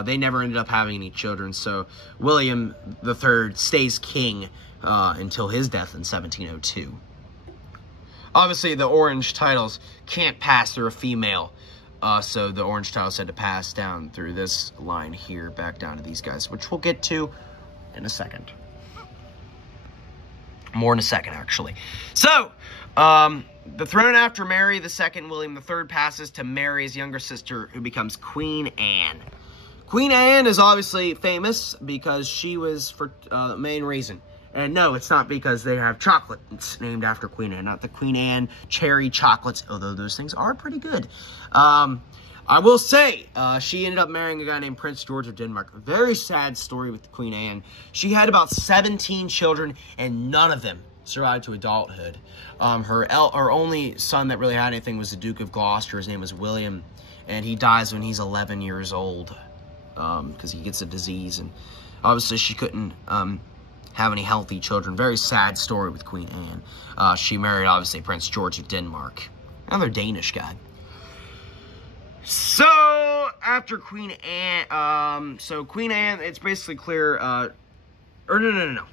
They never ended up having any children, so William III stays king until his death in 1702. Obviously, the orange titles can't pass through a female, so the orange titles had to pass down through this line here, back down to these guys, which we'll get to in a second. More in a second, actually. So, the throne after Mary II, William III, passes to Mary's younger sister, who becomes Queen Anne. Queen Anne is obviously famous because she was for the main reason. And no, it's not because they have chocolates named after Queen Anne. Not the Queen Anne cherry chocolates, although those things are pretty good. I will say, she ended up marrying a guy named Prince George of Denmark. A very sad story with Queen Anne. She had about 17 children, and none of them survived to adulthood. Her only son that really had anything was the Duke of Gloucester. His name was William, and he dies when he's 11 years old because he gets a disease. And obviously, she couldn't have any healthy children. Very sad story with Queen Anne. She married, obviously, Prince George of Denmark. Another Danish guy. So, after Queen Anne, Queen Anne, it's basically clear, no.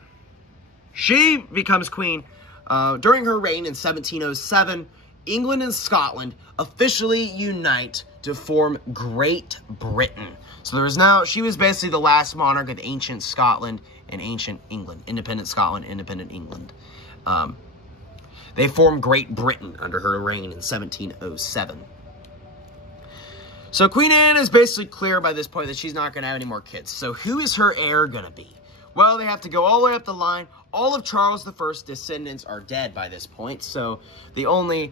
She becomes queen. During her reign in 1707, England and Scotland officially unite to form Great Britain. So she was basically the last monarch of ancient Scotland and ancient England. Independent Scotland, independent England. They formed Great Britain under her reign in 1707. So Queen Anne is basically clear by this point that she's not going to have any more kids. So who is her heir going to be? Well, they have to go all the way up the line. All of Charles I's descendants are dead by this point. So the only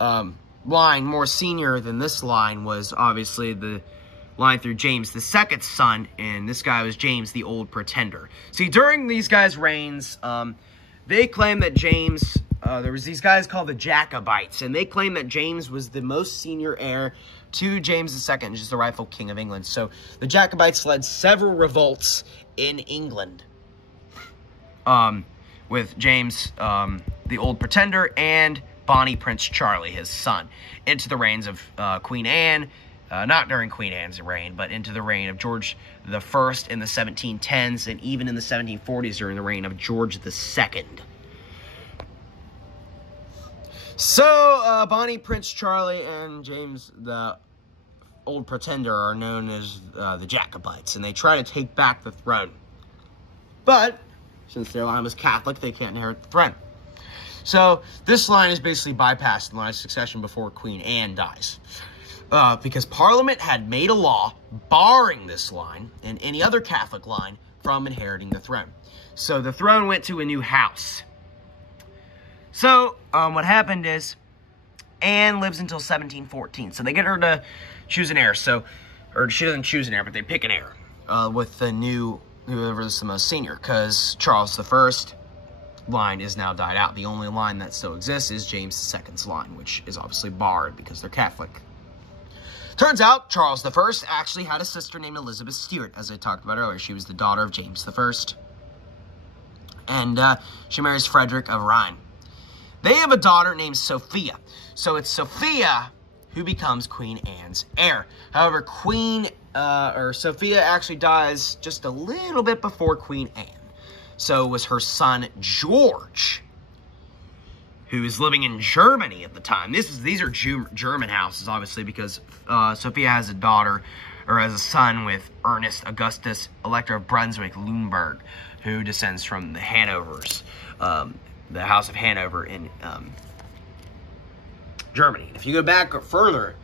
line more senior than this line was obviously the line through James II's son, and this guy was James the Old Pretender. See, during these guys' reigns, they claim that James, there was these guys called the Jacobites, and they claim that James was the most senior heir to James II, just the rightful king of England. So the Jacobites led several revolts in England. With James, the Old Pretender, and Bonnie Prince Charlie, his son, into the reigns of Queen Anne, not during Queen Anne's reign, but into the reign of George I in the 1710s, and even in the 1740s during the reign of George II. So, Bonnie Prince Charlie and James the Old Pretender are known as the Jacobites, and they try to take back the throne. But since their line was Catholic, they can't inherit the throne. So, this line is basically bypassed in the line of succession before Queen Anne dies. Because Parliament had made a law barring this line and any other Catholic line from inheriting the throne. So, the throne went to a new house. So, what happened is, Anne lives until 1714. So, they get her to choose an heir. So, or she doesn't choose an heir, but they pick an heir with the new, whoever's the most senior, because Charles I line is now died out. The only line that still exists is James II's line, which is obviously barred because they're Catholic. Turns out Charles I actually had a sister named Elizabeth Stuart, as I talked about earlier. She was the daughter of James I. And she marries Frederick of Rhine. They have a daughter named Sophia. So it's Sophia who becomes Queen Anne's heir. However, Sophia actually dies just a little bit before Queen Anne. So it was her son, George, who was living in Germany at the time. These are German houses, obviously, because Sophia has a daughter, or has a son with Ernest Augustus, Elector of Brunswick-Luneburg, who descends from the Hanovers, the House of Hanover in Germany. If you go back further,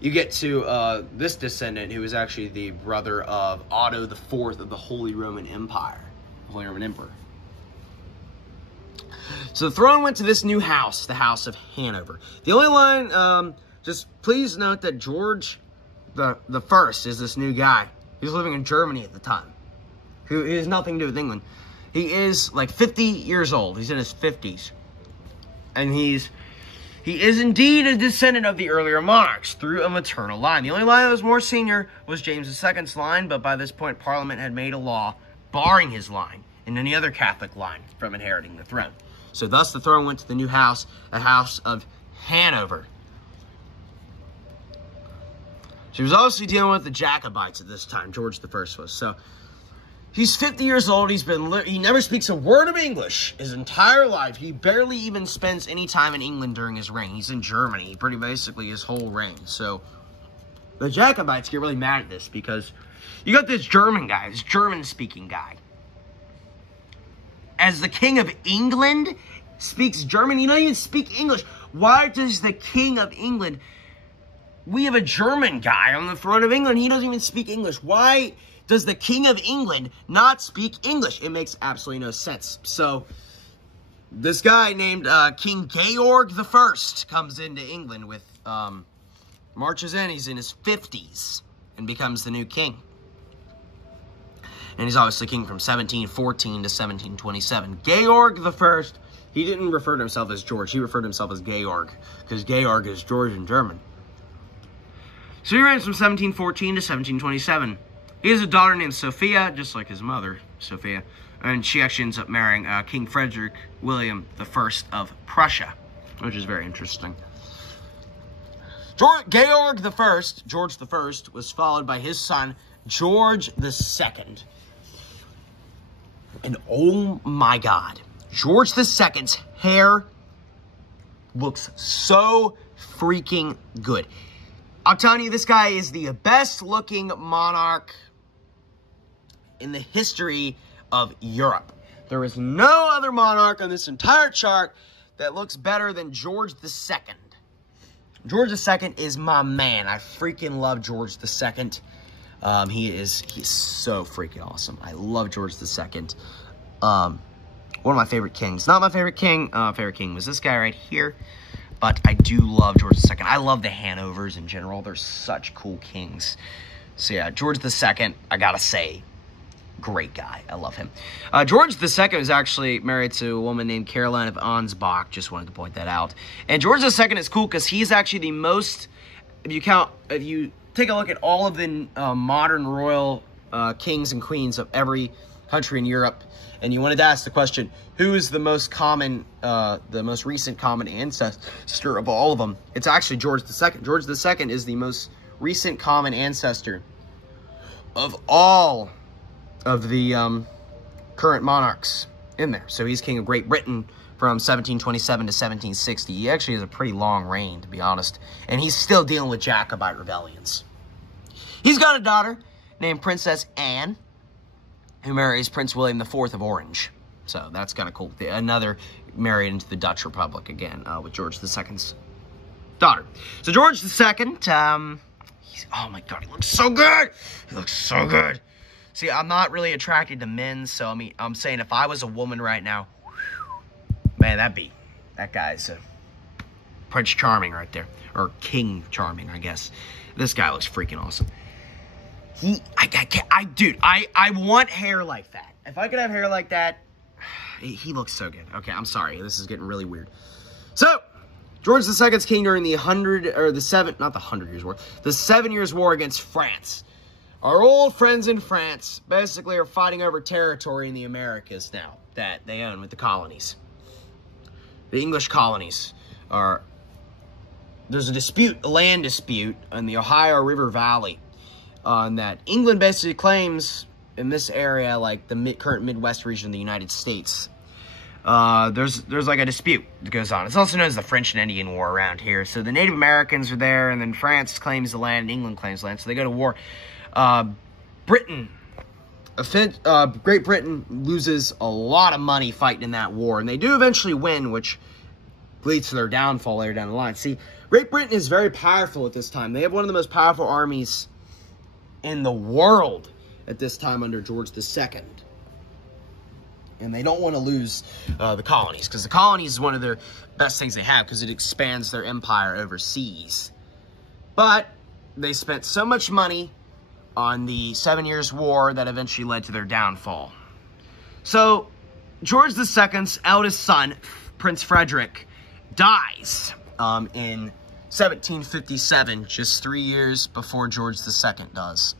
you get to this descendant, who is actually the brother of Otto IV of the Holy Roman Empire. Holy Roman Emperor. So the throne went to this new house, the House of Hanover. The only line, just please note that George the First is this new guy. He's living in Germany at the time, who has nothing to do with England. He is like 50 years old. He's in his 50s. And he is indeed a descendant of the earlier monarchs through a maternal line. The only line that was more senior was James II's line, but by this point, Parliament had made a law barring his line and any other Catholic line from inheriting the throne. So thus the throne went to the new house, the House of Hanover. She was obviously dealing with the Jacobites at this time, George I was. So he's 50 years old. He never speaks a word of English his entire life. He barely even spends any time in England during his reign. He's in Germany, pretty basically his whole reign. So the Jacobites get really mad at this because you got this German guy, this German-speaking guy. As the King of England speaks German, he doesn't even speak English. Why does the King of England... We have a German guy on the throne of England. He doesn't even speak English. Why does the King of England not speak English? It makes absolutely no sense. So, this guy named King Georg I comes into England with... marches in. He's in his 50s and becomes the new king. And he's obviously king from 1714 to 1727. Georg I, he didn't refer to himself as George. He referred to himself as Georg, because Georg is George in German. So he reigns from 1714 to 1727. He has a daughter named Sophia, just like his mother, Sophia. And she actually ends up marrying King Frederick William I of Prussia, which is very interesting. Georg I, George I, was followed by his son, George II. And oh my God, George II's hair looks so freaking good. I'm telling you, this guy is the best looking monarch in the history of Europe. There is no other monarch on this entire chart that looks better than George II. George II is my man. I freaking love George II. He's so freaking awesome. I love George II. One of my favorite kings. Not my favorite king. Favorite king was this guy right here. But I do love George II. I love the Hanovers in general. They're such cool kings. So yeah, George II, I gotta say, great guy. I love him. George II is actually married to a woman named Caroline of Ansbach. Just wanted to point that out. And George II is cool because he's actually the most if you take a look at all of the modern royal kings and queens of every country in Europe, and you wanted to ask the question, who is the most recent common ancestor of all of them? It's actually George II. George II is the most recent common ancestor of all of the current monarchs in there. So he's king of Great Britain from 1727 to 1760. He actually has a pretty long reign, to be honest. And he's still dealing with Jacobite rebellions. He's got a daughter named Princess Anne, who marries Prince William IV of Orange. So that's kind of cool. Another married into the Dutch Republic again, with George II's daughter. So George II, oh my God, he looks so good. He looks so good. See, I'm not really attracted to men, so I mean, I'm saying if I was a woman right now, man, that guy's Prince Charming right there, or King Charming, I guess. This guy looks freaking awesome. I want hair like that. If I could have hair like that, he looks so good. Okay, I'm sorry, this is getting really weird. So, George II's king during the 7 Years' War against France. Our old friends in France basically are fighting over territory in the Americas now that they own with the colonies. The English colonies are... There's a land dispute in the Ohio River Valley that England basically claims in this area, like the current Midwest region of the United States. There's like a dispute that goes on. It's also known as the French and Indian War around here. So the Native Americans are there, and then France claims the land, and England claims the land. So they go to war. Great Britain loses a lot of money fighting in that war, and they do eventually win, which leads to their downfall later down the line. See, Great Britain is very powerful at this time. They have one of the most powerful armies in the world at this time under George II. And they don't want to lose the colonies, because the colonies is one of their best things they have, because it expands their empire overseas. But they spent so much money on the 7 Years' War that eventually led to their downfall. So, George II's eldest son, Prince Frederick, dies in 1757, just 3 years before George II does.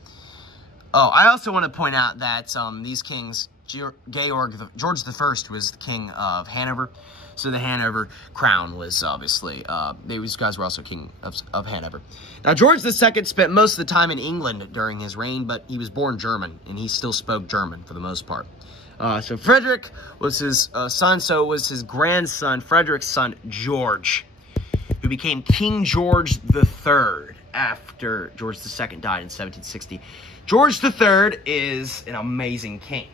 Oh, I also want to point out that these kings, George I was the king of Hanover, so the Hanover crown was obviously, these guys were also king of Hanover. Now, George II spent most of the time in England during his reign, but he was born German, and he still spoke German for the most part. So Frederick was his son, so was his grandson, Frederick's son, George, who became King George III after George II died in 1760. George III is an amazing king.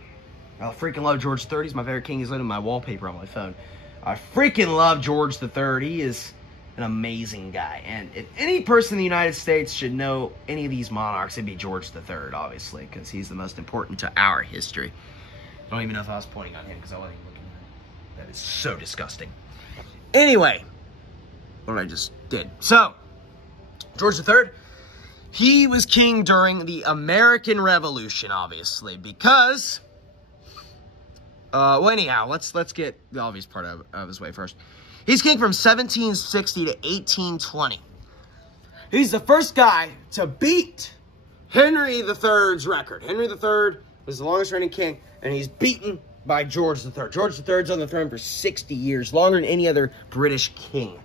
I freaking love George III. He's my favorite king. He's literally my wallpaper on my phone. I freaking love George III. He is an amazing guy. And if any person in the United States should know any of these monarchs, it'd be George III, obviously, because he's the most important to our history. I don't even know if I was pointing on him, because I wasn't even looking at him. That is so disgusting. Anyway, what I just did. So, George III, he was king during the American Revolution, obviously, because... well, anyhow, let's get the obvious part of his way first. He's king from 1760 to 1820. He's the first guy to beat Henry III's record. Henry III was the longest reigning king, and he's beaten by George III. George III's on the throne for 60 years, longer than any other British king.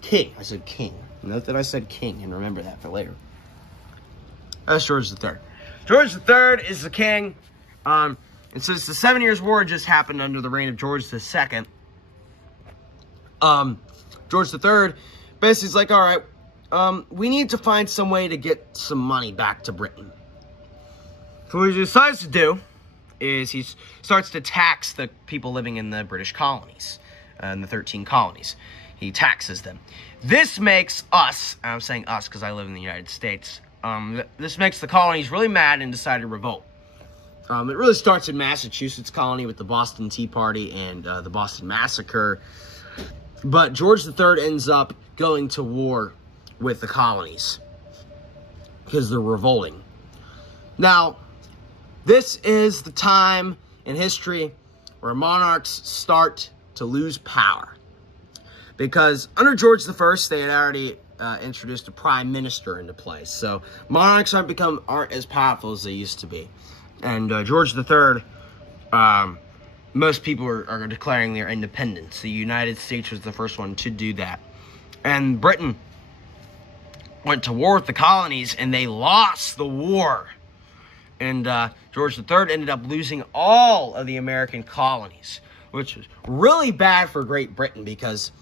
King. I said king. Note that I said king, and remember that for later. That's George III. George III is the king. And since the 7 Years' War just happened under the reign of George II, George III basically is like, all right, we need to find some way to get some money back to Britain. So what he decides to do is he starts to tax the people living in the British colonies, in the 13 colonies. He taxes them. This makes us, and I'm saying us because I live in the United States, this makes the colonies really mad and decide to revolt. It really starts in Massachusetts colony with the Boston Tea Party and the Boston Massacre. But George III ends up going to war with the colonies because they're revolting. Now, this is the time in history where monarchs start to lose power. Because under George I, they had already introduced a prime minister into place. So monarchs aren't as powerful as they used to be. And George III, most people are declaring their independence. The United States was the first one to do that. And Britain went to war with the colonies, and they lost the war. And George III ended up losing all of the American colonies, which was really bad for Great Britain, because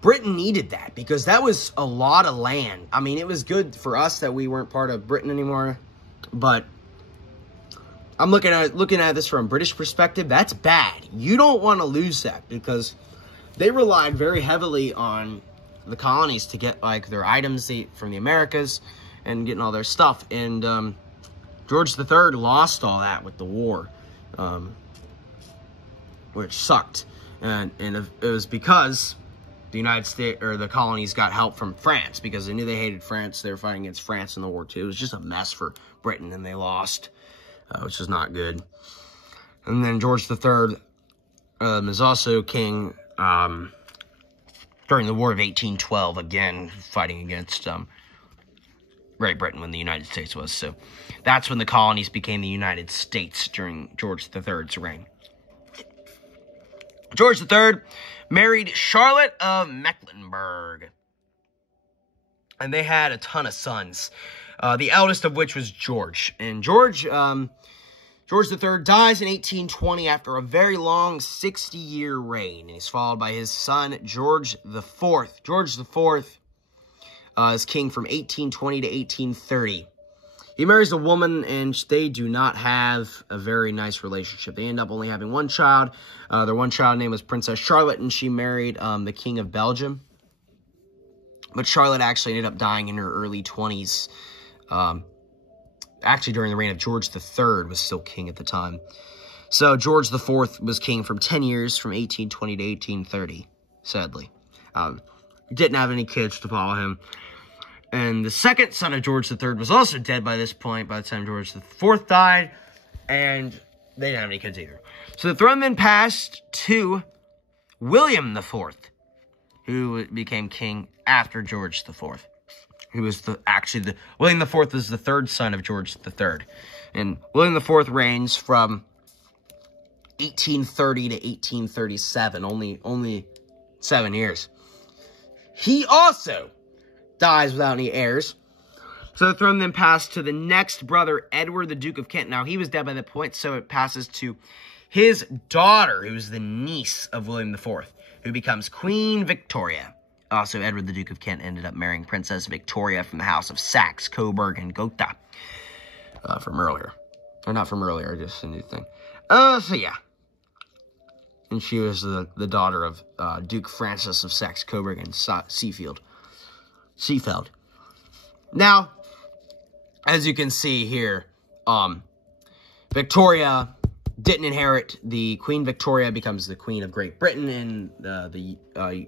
Britain needed that, because that was a lot of land. I mean, it was good for us that we weren't part of Britain anymore, but I'm looking at this from a British perspective. That's bad. You don't want to lose that, because they relied very heavily on the colonies to get like their items from the Americas and getting all their stuff. And George III lost all that with the war, which sucked. And it was because the United States, or the colonies, got help from France, because they knew they hated France. They were fighting against France in the war too. It was just a mess for Britain, and they lost, which is not good. And then George III is also king during the War of 1812, again, fighting against Great Britain when the United States was. So that's when the colonies became the United States, during George III's reign. George III married Charlotte of Mecklenburg, and they had a ton of sons, the eldest of which was George. And George III dies in 1820 after a very long 60-year reign, and he's followed by his son, George IV. George IV is king from 1820 to 1830. He marries a woman, and they do not have a very nice relationship. They end up only having one child. Their one child name was Princess Charlotte, and she married the King of Belgium. But Charlotte actually ended up dying in her early 20s. Actually, during the reign of George III, was still king at the time. So George IV was king for 10 years, from 1820 to 1830, sadly. Didn't have any kids to follow him. And the second son of George III was also dead by this point, by the time George IV died, and they didn't have any kids either. So the throne then passed to William IV, who became king after George IV. Who was William IV was the third son of George III. And William IV reigns from 1830 to 1837, only 7 years. He also dies without any heirs. So the throne then passed to the next brother, Edward, the Duke of Kent. Now, he was dead by that point, so it passes to his daughter, who is the niece of William IV, who becomes Queen Victoria. Also, Edward, the Duke of Kent, ended up marrying Princess Victoria from the house of Saxe, Coburg, and Gotha. From earlier. Or not from earlier, just a new thing. So yeah. And she was the daughter of Duke Francis of Saxe, Coburg, and Seefeld. Now, as you can see here, Victoria didn't inherit. The Queen Victoria becomes the Queen of Great Britain in the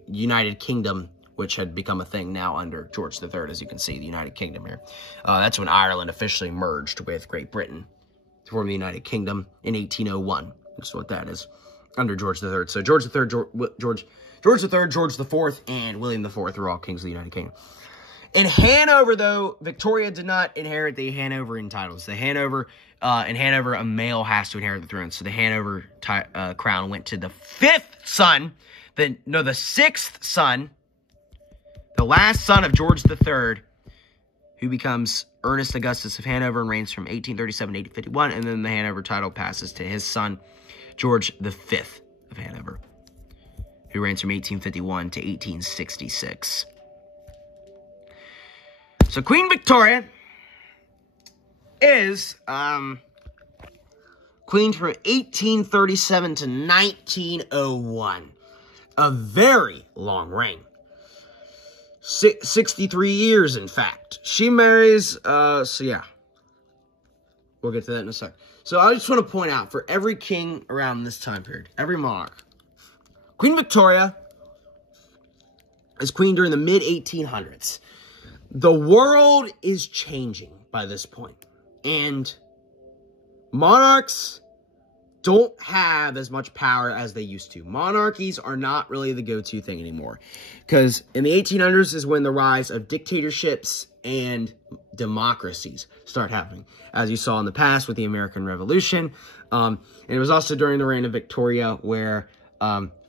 United Kingdom, which had become a thing now under George III, as you can see, the United Kingdom here. That's when Ireland officially merged with Great Britain to form the United Kingdom in 1801. That's what that is, under George III. So George III, George IV, and William IV were all kings of the United Kingdom. In Hanover, though, Victoria did not inherit the Hanoverian titles. In Hanover, a male has to inherit the throne. So the Hanover crown went to the sixth son, the last son of George III, who becomes Ernest Augustus of Hanover and reigns from 1837 to 1851. And then the Hanover title passes to his son, George V of Hanover, who reigns from 1851 to 1866. So Queen Victoria is queen from 1837 to 1901. A very long reign. 63 years, in fact. She marries, so yeah. We'll get to that in a sec. So I just want to point out, for every king around this time period, every monarch, Queen Victoria is queen during the mid-1800s. The world is changing by this point, and monarchs don't have as much power as they used to. Monarchies are not really the go-to thing anymore. Because in the 1800s is when the rise of dictatorships and democracies start happening, as you saw in the past with the American Revolution. And it was also during the reign of Victoria where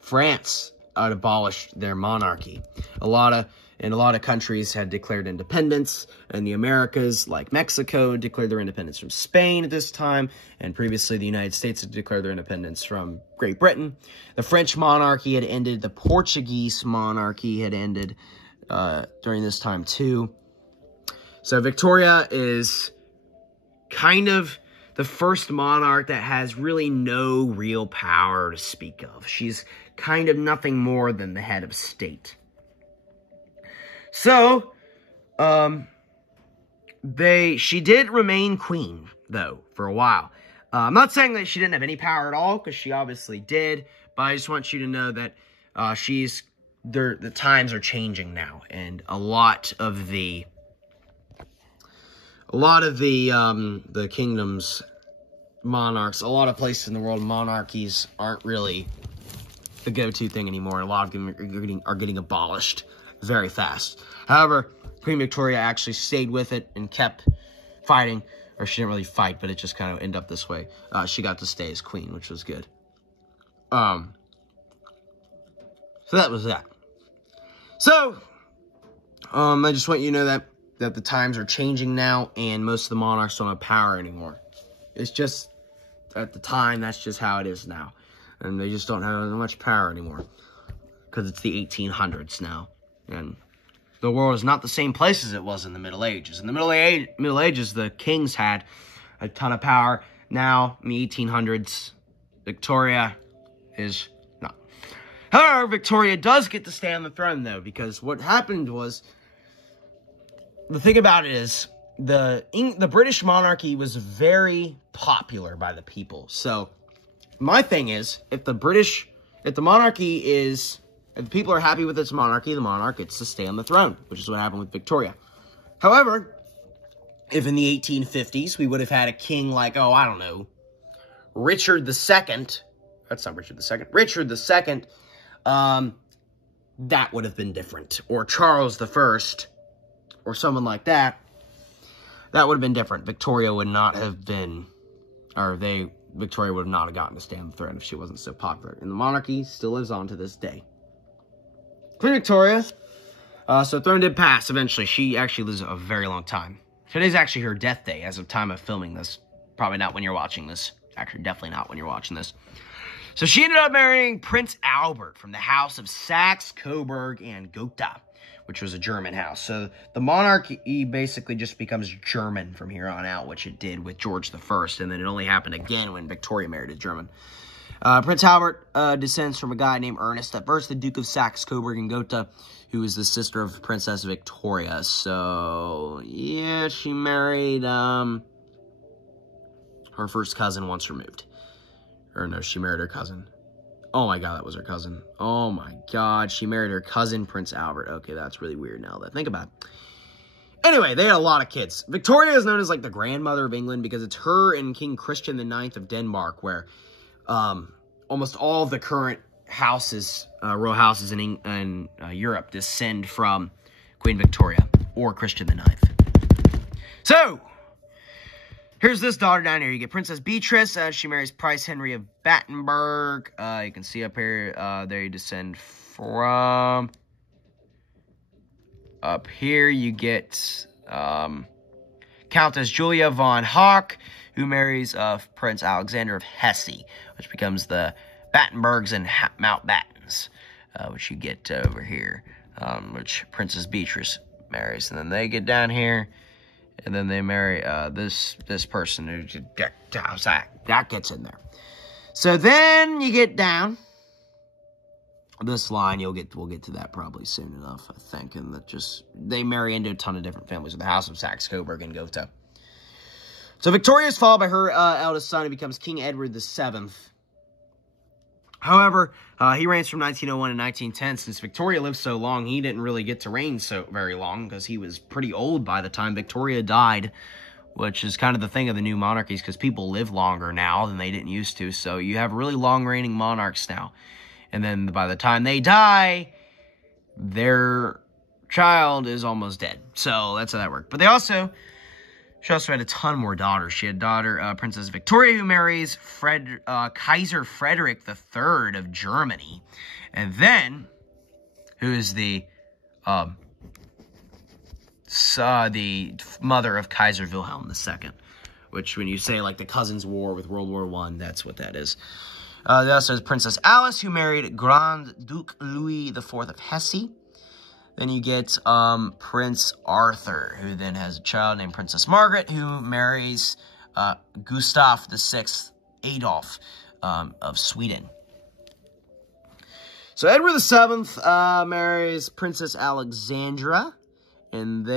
France had abolished their monarchy. A lot of countries had declared independence, and the Americas, like Mexico, declared their independence from Spain at this time, and previously the United States had declared their independence from Great Britain. The French monarchy had ended. The Portuguese monarchy had ended during this time too. So Victoria is kind of the first monarch that has really no real power to speak of. She's kind of nothing more than the head of state. So, she did remain queen, though, for a while. I'm not saying that she didn't have any power at all, because she obviously did, but I just want you to know that, the times are changing now, and a lot of the kingdom's monarchs, a lot of places in the world, monarchies aren't really the go-to thing anymore, and a lot of them are getting abolished very fast. However, Queen Victoria actually stayed with it and kept fighting, or she didn't really fight, but it just kind of ended up this way. She got to stay as queen, which was good. So that was that. So, I just want you to know that the times are changing now, and most of the monarchs don't have power anymore. It's just, at the time, that's just how it is now. And they just don't have much power anymore, because it's the 1800s now. And the world is not the same place as it was in the Middle Ages. In the Middle Ages, the kings had a ton of power. Now, in the 1800s, Victoria is not. However, Victoria does get to stay on the throne, though, because what happened was, the thing about it is, the British monarchy was very popular by the people. So, my thing is, if the people are happy with its monarchy, the monarch gets to stay on the throne, which is what happened with Victoria. However, if in the 1850s we would have had a king like, oh, I don't know, Richard II, that's not Richard II, Richard II, that would have been different. Or Charles I, or someone like that, that would have been different. Victoria would not have been, Victoria would not have gotten to stay on the throne if she wasn't so popular. And the monarchy still lives on to this day. Queen Victoria, so throne did pass eventually. She actually lives a very long time. Today's actually her death day as of time of filming this. Probably not when you're watching this. Actually, definitely not when you're watching this. So she ended up marrying Prince Albert from the house of Saxe, Coburg, and Gotha, which was a German house. So the monarchy basically just becomes German from here on out, which it did with George I, and then it only happened again when Victoria married a German. Prince Albert descends from a guy named Ernest, at first the Duke of Saxe, Coburg, and Gotha, who is the sister of Princess Victoria. So, yeah, she married her first cousin once removed. Or no, she married her cousin. Oh my god, that was her cousin. Oh my god, she married her cousin, Prince Albert. Okay, that's really weird now that I think about it. Anyway, they had a lot of kids. Victoria is known as, like, the grandmother of England because it's her and King Christian IX of Denmark where almost all of the current houses, royal houses in Europe descend from Queen Victoria or Christian IX. So, here's this daughter down here. You get Princess Beatrice. She marries Prince Henry of Battenberg. You can see up here, they descend from. Up here, you get Countess Julia von Hock, who marries Prince Alexander of Hesse, which becomes the Battenbergs and Mountbattens, which you get over here, which Princess Beatrice marries. And then they get down here, and then they marry this person who that gets in there. So then you get down this line. We'll get to that probably soon enough, I think. And that they marry into a ton of different families with the House of Saxe, Coburg, and Gotha. So Victoria is followed by her eldest son, who becomes King Edward VII. However, he reigns from 1901 to 1910. Since Victoria lived so long, he didn't really get to reign so very long because he was pretty old by the time Victoria died which is kind of the thing of the new monarchies, because people live longer now than they didn't used to. So you have really long reigning monarchs now. And then by the time they die, their child is almost dead. So that's how that worked. But she also had a ton more daughters. She had daughter Princess Victoria, who marries Kaiser Frederick III of Germany. And then, who is the mother of Kaiser Wilhelm II, which when you say like the Cousins' War with World War I, that's what that is. There also is Princess Alice, who married Grand Duke Louis IV of Hesse. Then you get Prince Arthur, who then has a child named Princess Margaret, who marries Gustav VI Adolf of Sweden. So Edward VII marries Princess Alexandra, and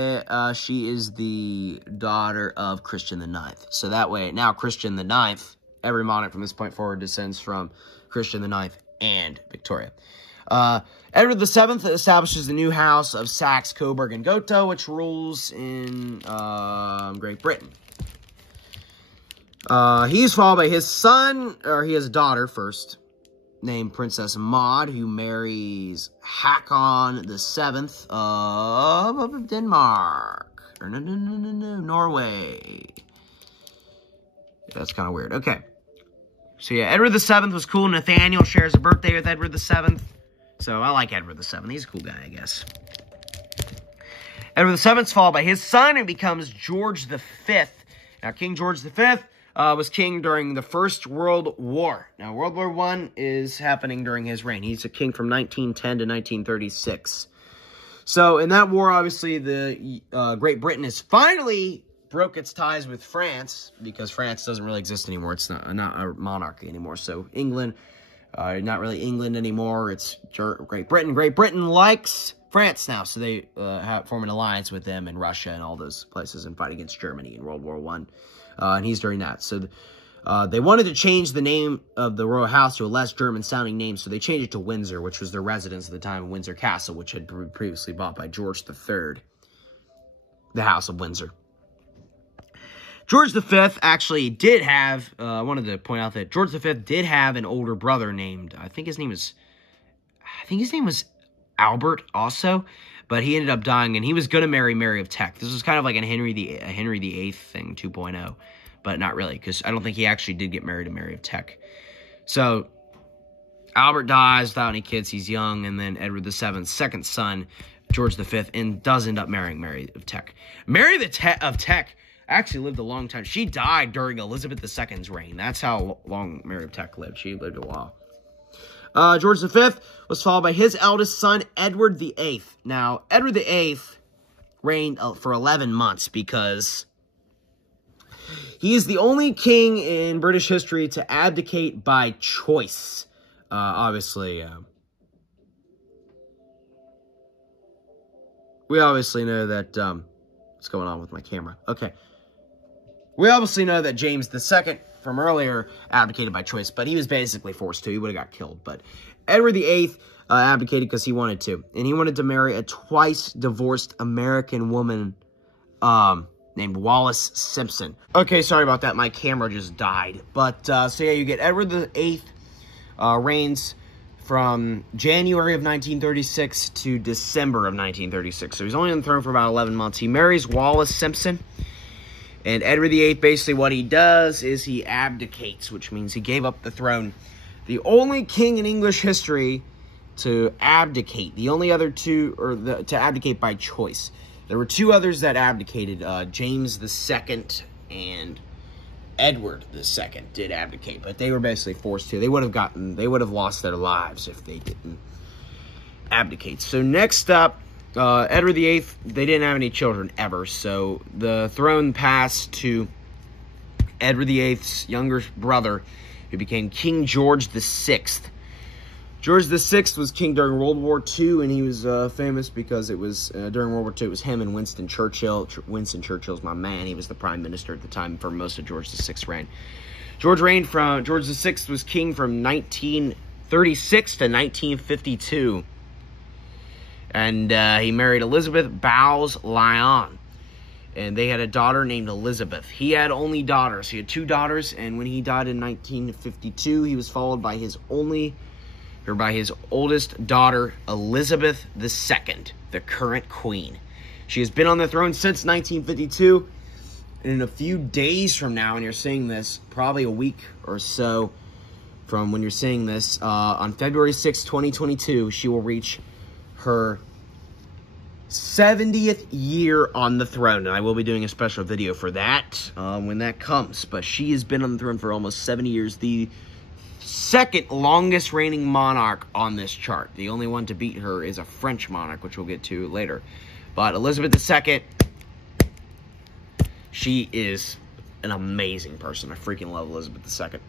she is the daughter of Christian IX. So that way, now Christian IX, every monarch from this point forward descends from Christian IX and Victoria. Edward VII establishes the new house of Saxe, Coburg, and Gotha, which rules in Great Britain. He's followed by his son, or he has a daughter first, named Princess Maud, who marries Hakon VII of Denmark. Or no, Norway. That's kind of weird. Okay. So yeah, Edward VII was cool. Nathaniel shares a birthday with Edward VII. So I like Edward VII. He's a cool guy, I guess. Edward VII is followed by his son, and becomes George V. Now, King George V was king during the First World War. Now, World War I is happening during his reign. He's a king from 1910 to 1936. So, in that war, obviously, the Great Britain has finally broke its ties with France, because France doesn't really exist anymore. It's not a monarchy anymore. So, England, not really England anymore. It's Great Britain. Great Britain likes France now, so they form an alliance with them in Russia and all those places and fight against Germany in World War I. And he's during that. So they wanted to change the name of the royal house to a less German-sounding name, so they changed it to Windsor, which was their residence at the time, Windsor Castle, which had been previously bought by George III, the House of Windsor. George V actually did have, I wanted to point out that George V did have an older brother named, I think his name was Albert also, but he ended up dying, and he was going to marry Mary of Teck. This was kind of like a Henry VIII thing 2.0, but not really, because I don't think he actually did get married to Mary of Teck. So, Albert dies without any kids. He's young, and then Edward VII's second son, George V, does end up marrying Mary of Teck. Mary of Teck actually lived a long time. She died during Elizabeth II's reign. That's how long Mary of Teck lived. She lived a while. George V was followed by his eldest son, Edward VIII. Now, Edward VIII reigned for 11 months because he is the only king in British history to abdicate by choice. Obviously, we obviously know that, what's going on with my camera? Okay. We obviously know that James II from earlier abdicated by choice, but he was basically forced to. He would have got killed. But Edward VIII abdicated because he wanted to. And he wanted to marry a twice-divorced American woman named Wallis Simpson. Okay, sorry about that. My camera just died. But, so yeah, you get Edward VIII reigns from January of 1936 to December of 1936. So he's only on the throne for about 11 months. He marries Wallis Simpson. And Edward VIII, basically what he does is he abdicates, which means he gave up the throne. The only king in English history to abdicate. The only other two, to abdicate by choice. There were two others that abdicated. James II and Edward II did abdicate, but they were basically forced to. They would have lost their lives if they didn't abdicate. So next up, Edward VIII, they didn't have any children ever, so the throne passed to Edward VIII's younger brother, who became King George VI. George VI was king during World War II, and he was famous because it was, during World War II, it was him and Winston Churchill. Winston Churchill's my man. He was the prime minister at the time for most of George VI's reign. George VI was king from 1936 to 1952. And he married Elizabeth Bowes Lyon. and they had a daughter named Elizabeth. He had only daughters. He had 2 daughters, and when he died in 1952, he was followed by his oldest daughter, Elizabeth II, the current queen. She has been on the throne since 1952, and in a few days from now, when you're seeing this, probably a week or so from when you're seeing this, on February 6, 2022, she will reach her 70th year on the throne, and I will be doing a special video for that when that comes. But she has been on the throne for almost 70 years, the second longest reigning monarch on this chart. The only one to beat her is a French monarch, which we'll get to later. But Elizabeth II, she is an amazing person. I freaking love Elizabeth II.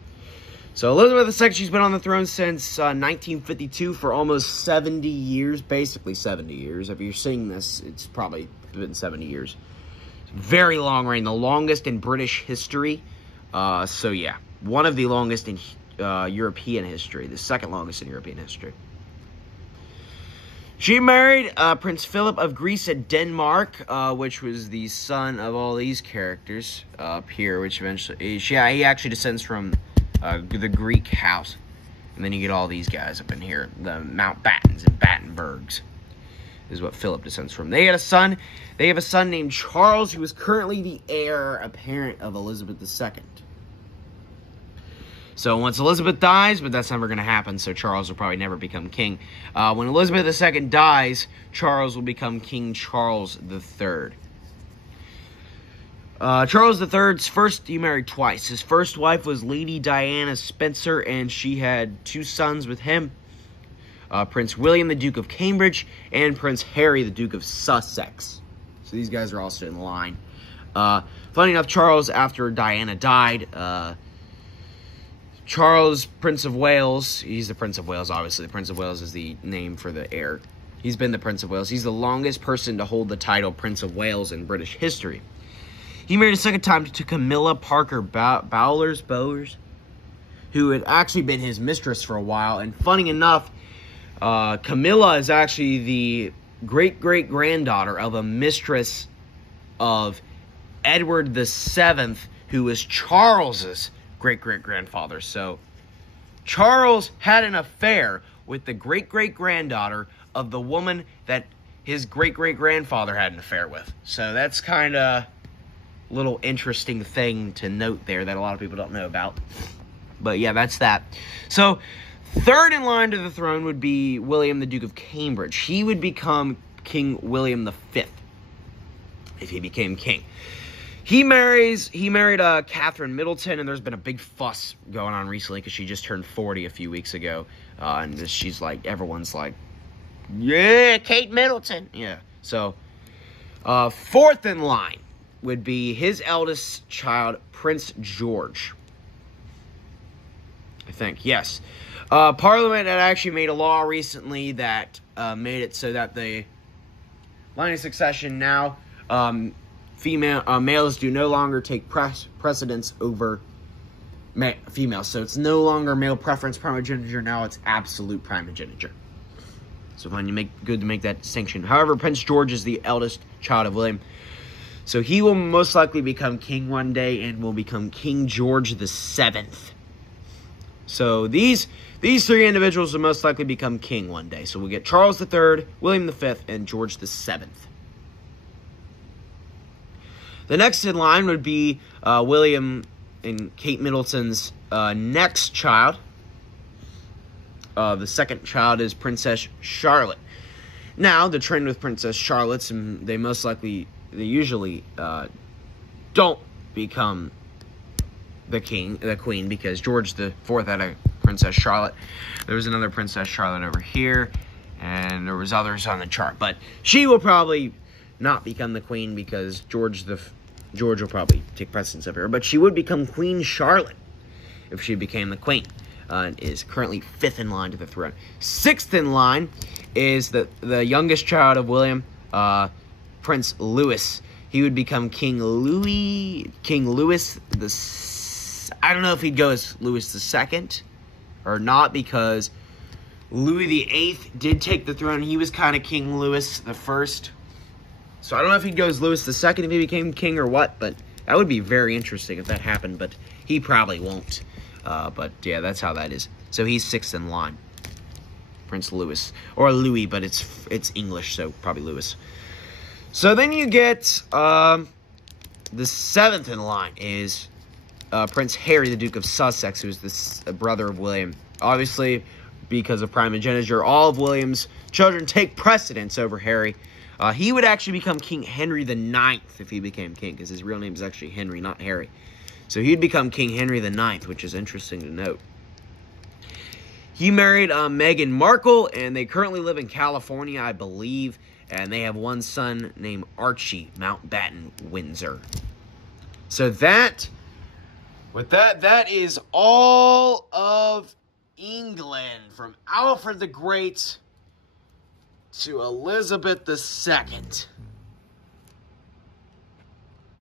So Elizabeth II, she's been on the throne since 1952 for almost 70 years, basically 70 years. If you're seeing this, it's probably been 70 years. Very long reign, the longest in British history. So yeah, one of the longest in European history, the second longest in European history. She married Prince Philip of Greece and Denmark, which was the son of all these characters up here, which eventually, he actually descends from the Greek house. And then you get all these guys up in here, the Mountbattens and Battenbergs is what Philip descends from. They had a son. They have a son named Charles, who is currently the heir apparent of Elizabeth II. So once Elizabeth dies, but that's never going to happen, so Charles will probably never become king. When Elizabeth II dies, Charles will become King Charles III. Charles III's he married twice. His first wife was Lady Diana Spencer, and she had 2 sons with him. Prince William, the Duke of Cambridge, and Prince Harry, the Duke of Sussex. So these guys are also in line. Funny enough, Charles, after Diana died, Charles, Prince of Wales, he's the Prince of Wales, obviously. The Prince of Wales is the name for the heir. He's been the Prince of Wales. He's the longest person to hold the title Prince of Wales in British history. He married a second time to Camilla Parker Bowers, who had actually been his mistress for a while. And funny enough, Camilla is actually the great-great-granddaughter of a mistress of Edward VII, who was Charles's great-great-grandfather. So Charles had an affair with the great-great-granddaughter of the woman that his great-great-grandfather had an affair with. So that's kind of a little interesting thing to note there that a lot of people don't know about. But yeah, that's that. So third in line to the throne would be William, the Duke of Cambridge. He would become King William V if he became king. He married Catherine Middleton, and there's been a big fuss going on recently because she just turned 40 a few weeks ago. And she's like, everyone's like, yeah, Kate Middleton. Yeah. So, fourth in line would be his eldest child, Prince George. I think, yes. Parliament had actually made a law recently that made it so that the line of succession now, males do no longer take precedence over females. So it's no longer male preference primogeniture. Now it's absolute primogeniture. So good to make that distinction. However, Prince George is the eldest child of William. So he will most likely become king one day and will become King George VII. So these 3 individuals will most likely become king one day. So we'll get Charles III, William V, and George VII. The next in line would be William and Kate Middleton's next child. The second child is Princess Charlotte. Now, the trend with Princess Charlotte's, they usually don't become the queen, because George IV had a Princess Charlotte. There was another Princess Charlotte over here, and there was others on the chart. But she will probably not become the queen because George will probably take precedence of her. But she would become Queen Charlotte if she became the queen. And is currently 5th in line to the throne. 6th in line is the youngest child of William, Prince Louis. He would become King Louis I don't know if he'd go as Louis II or not, because Louis VIII did take the throne. He was kind of King Louis I. So I don't know if he goes Louis II if he became king or what, but that would be very interesting if that happened, but he probably won't. But yeah, that's how that is. So he's 6th in line. Prince Louis. Or Louis, but it's English, so probably Louis. So then you get the 7th in line is Prince Harry, the Duke of Sussex, who's the brother of William. Obviously, because of primogeniture, all of William's children take precedence over Harry. He would actually become King Henry the IX if he became king, because his real name is actually Henry, not Harry. So he'd become King Henry the IX, which is interesting to note. He married Meghan Markle, and they currently live in California, I believe. And they have one son named Archie Mountbatten Windsor. So that is all of England, from Alfred the Great to Elizabeth II.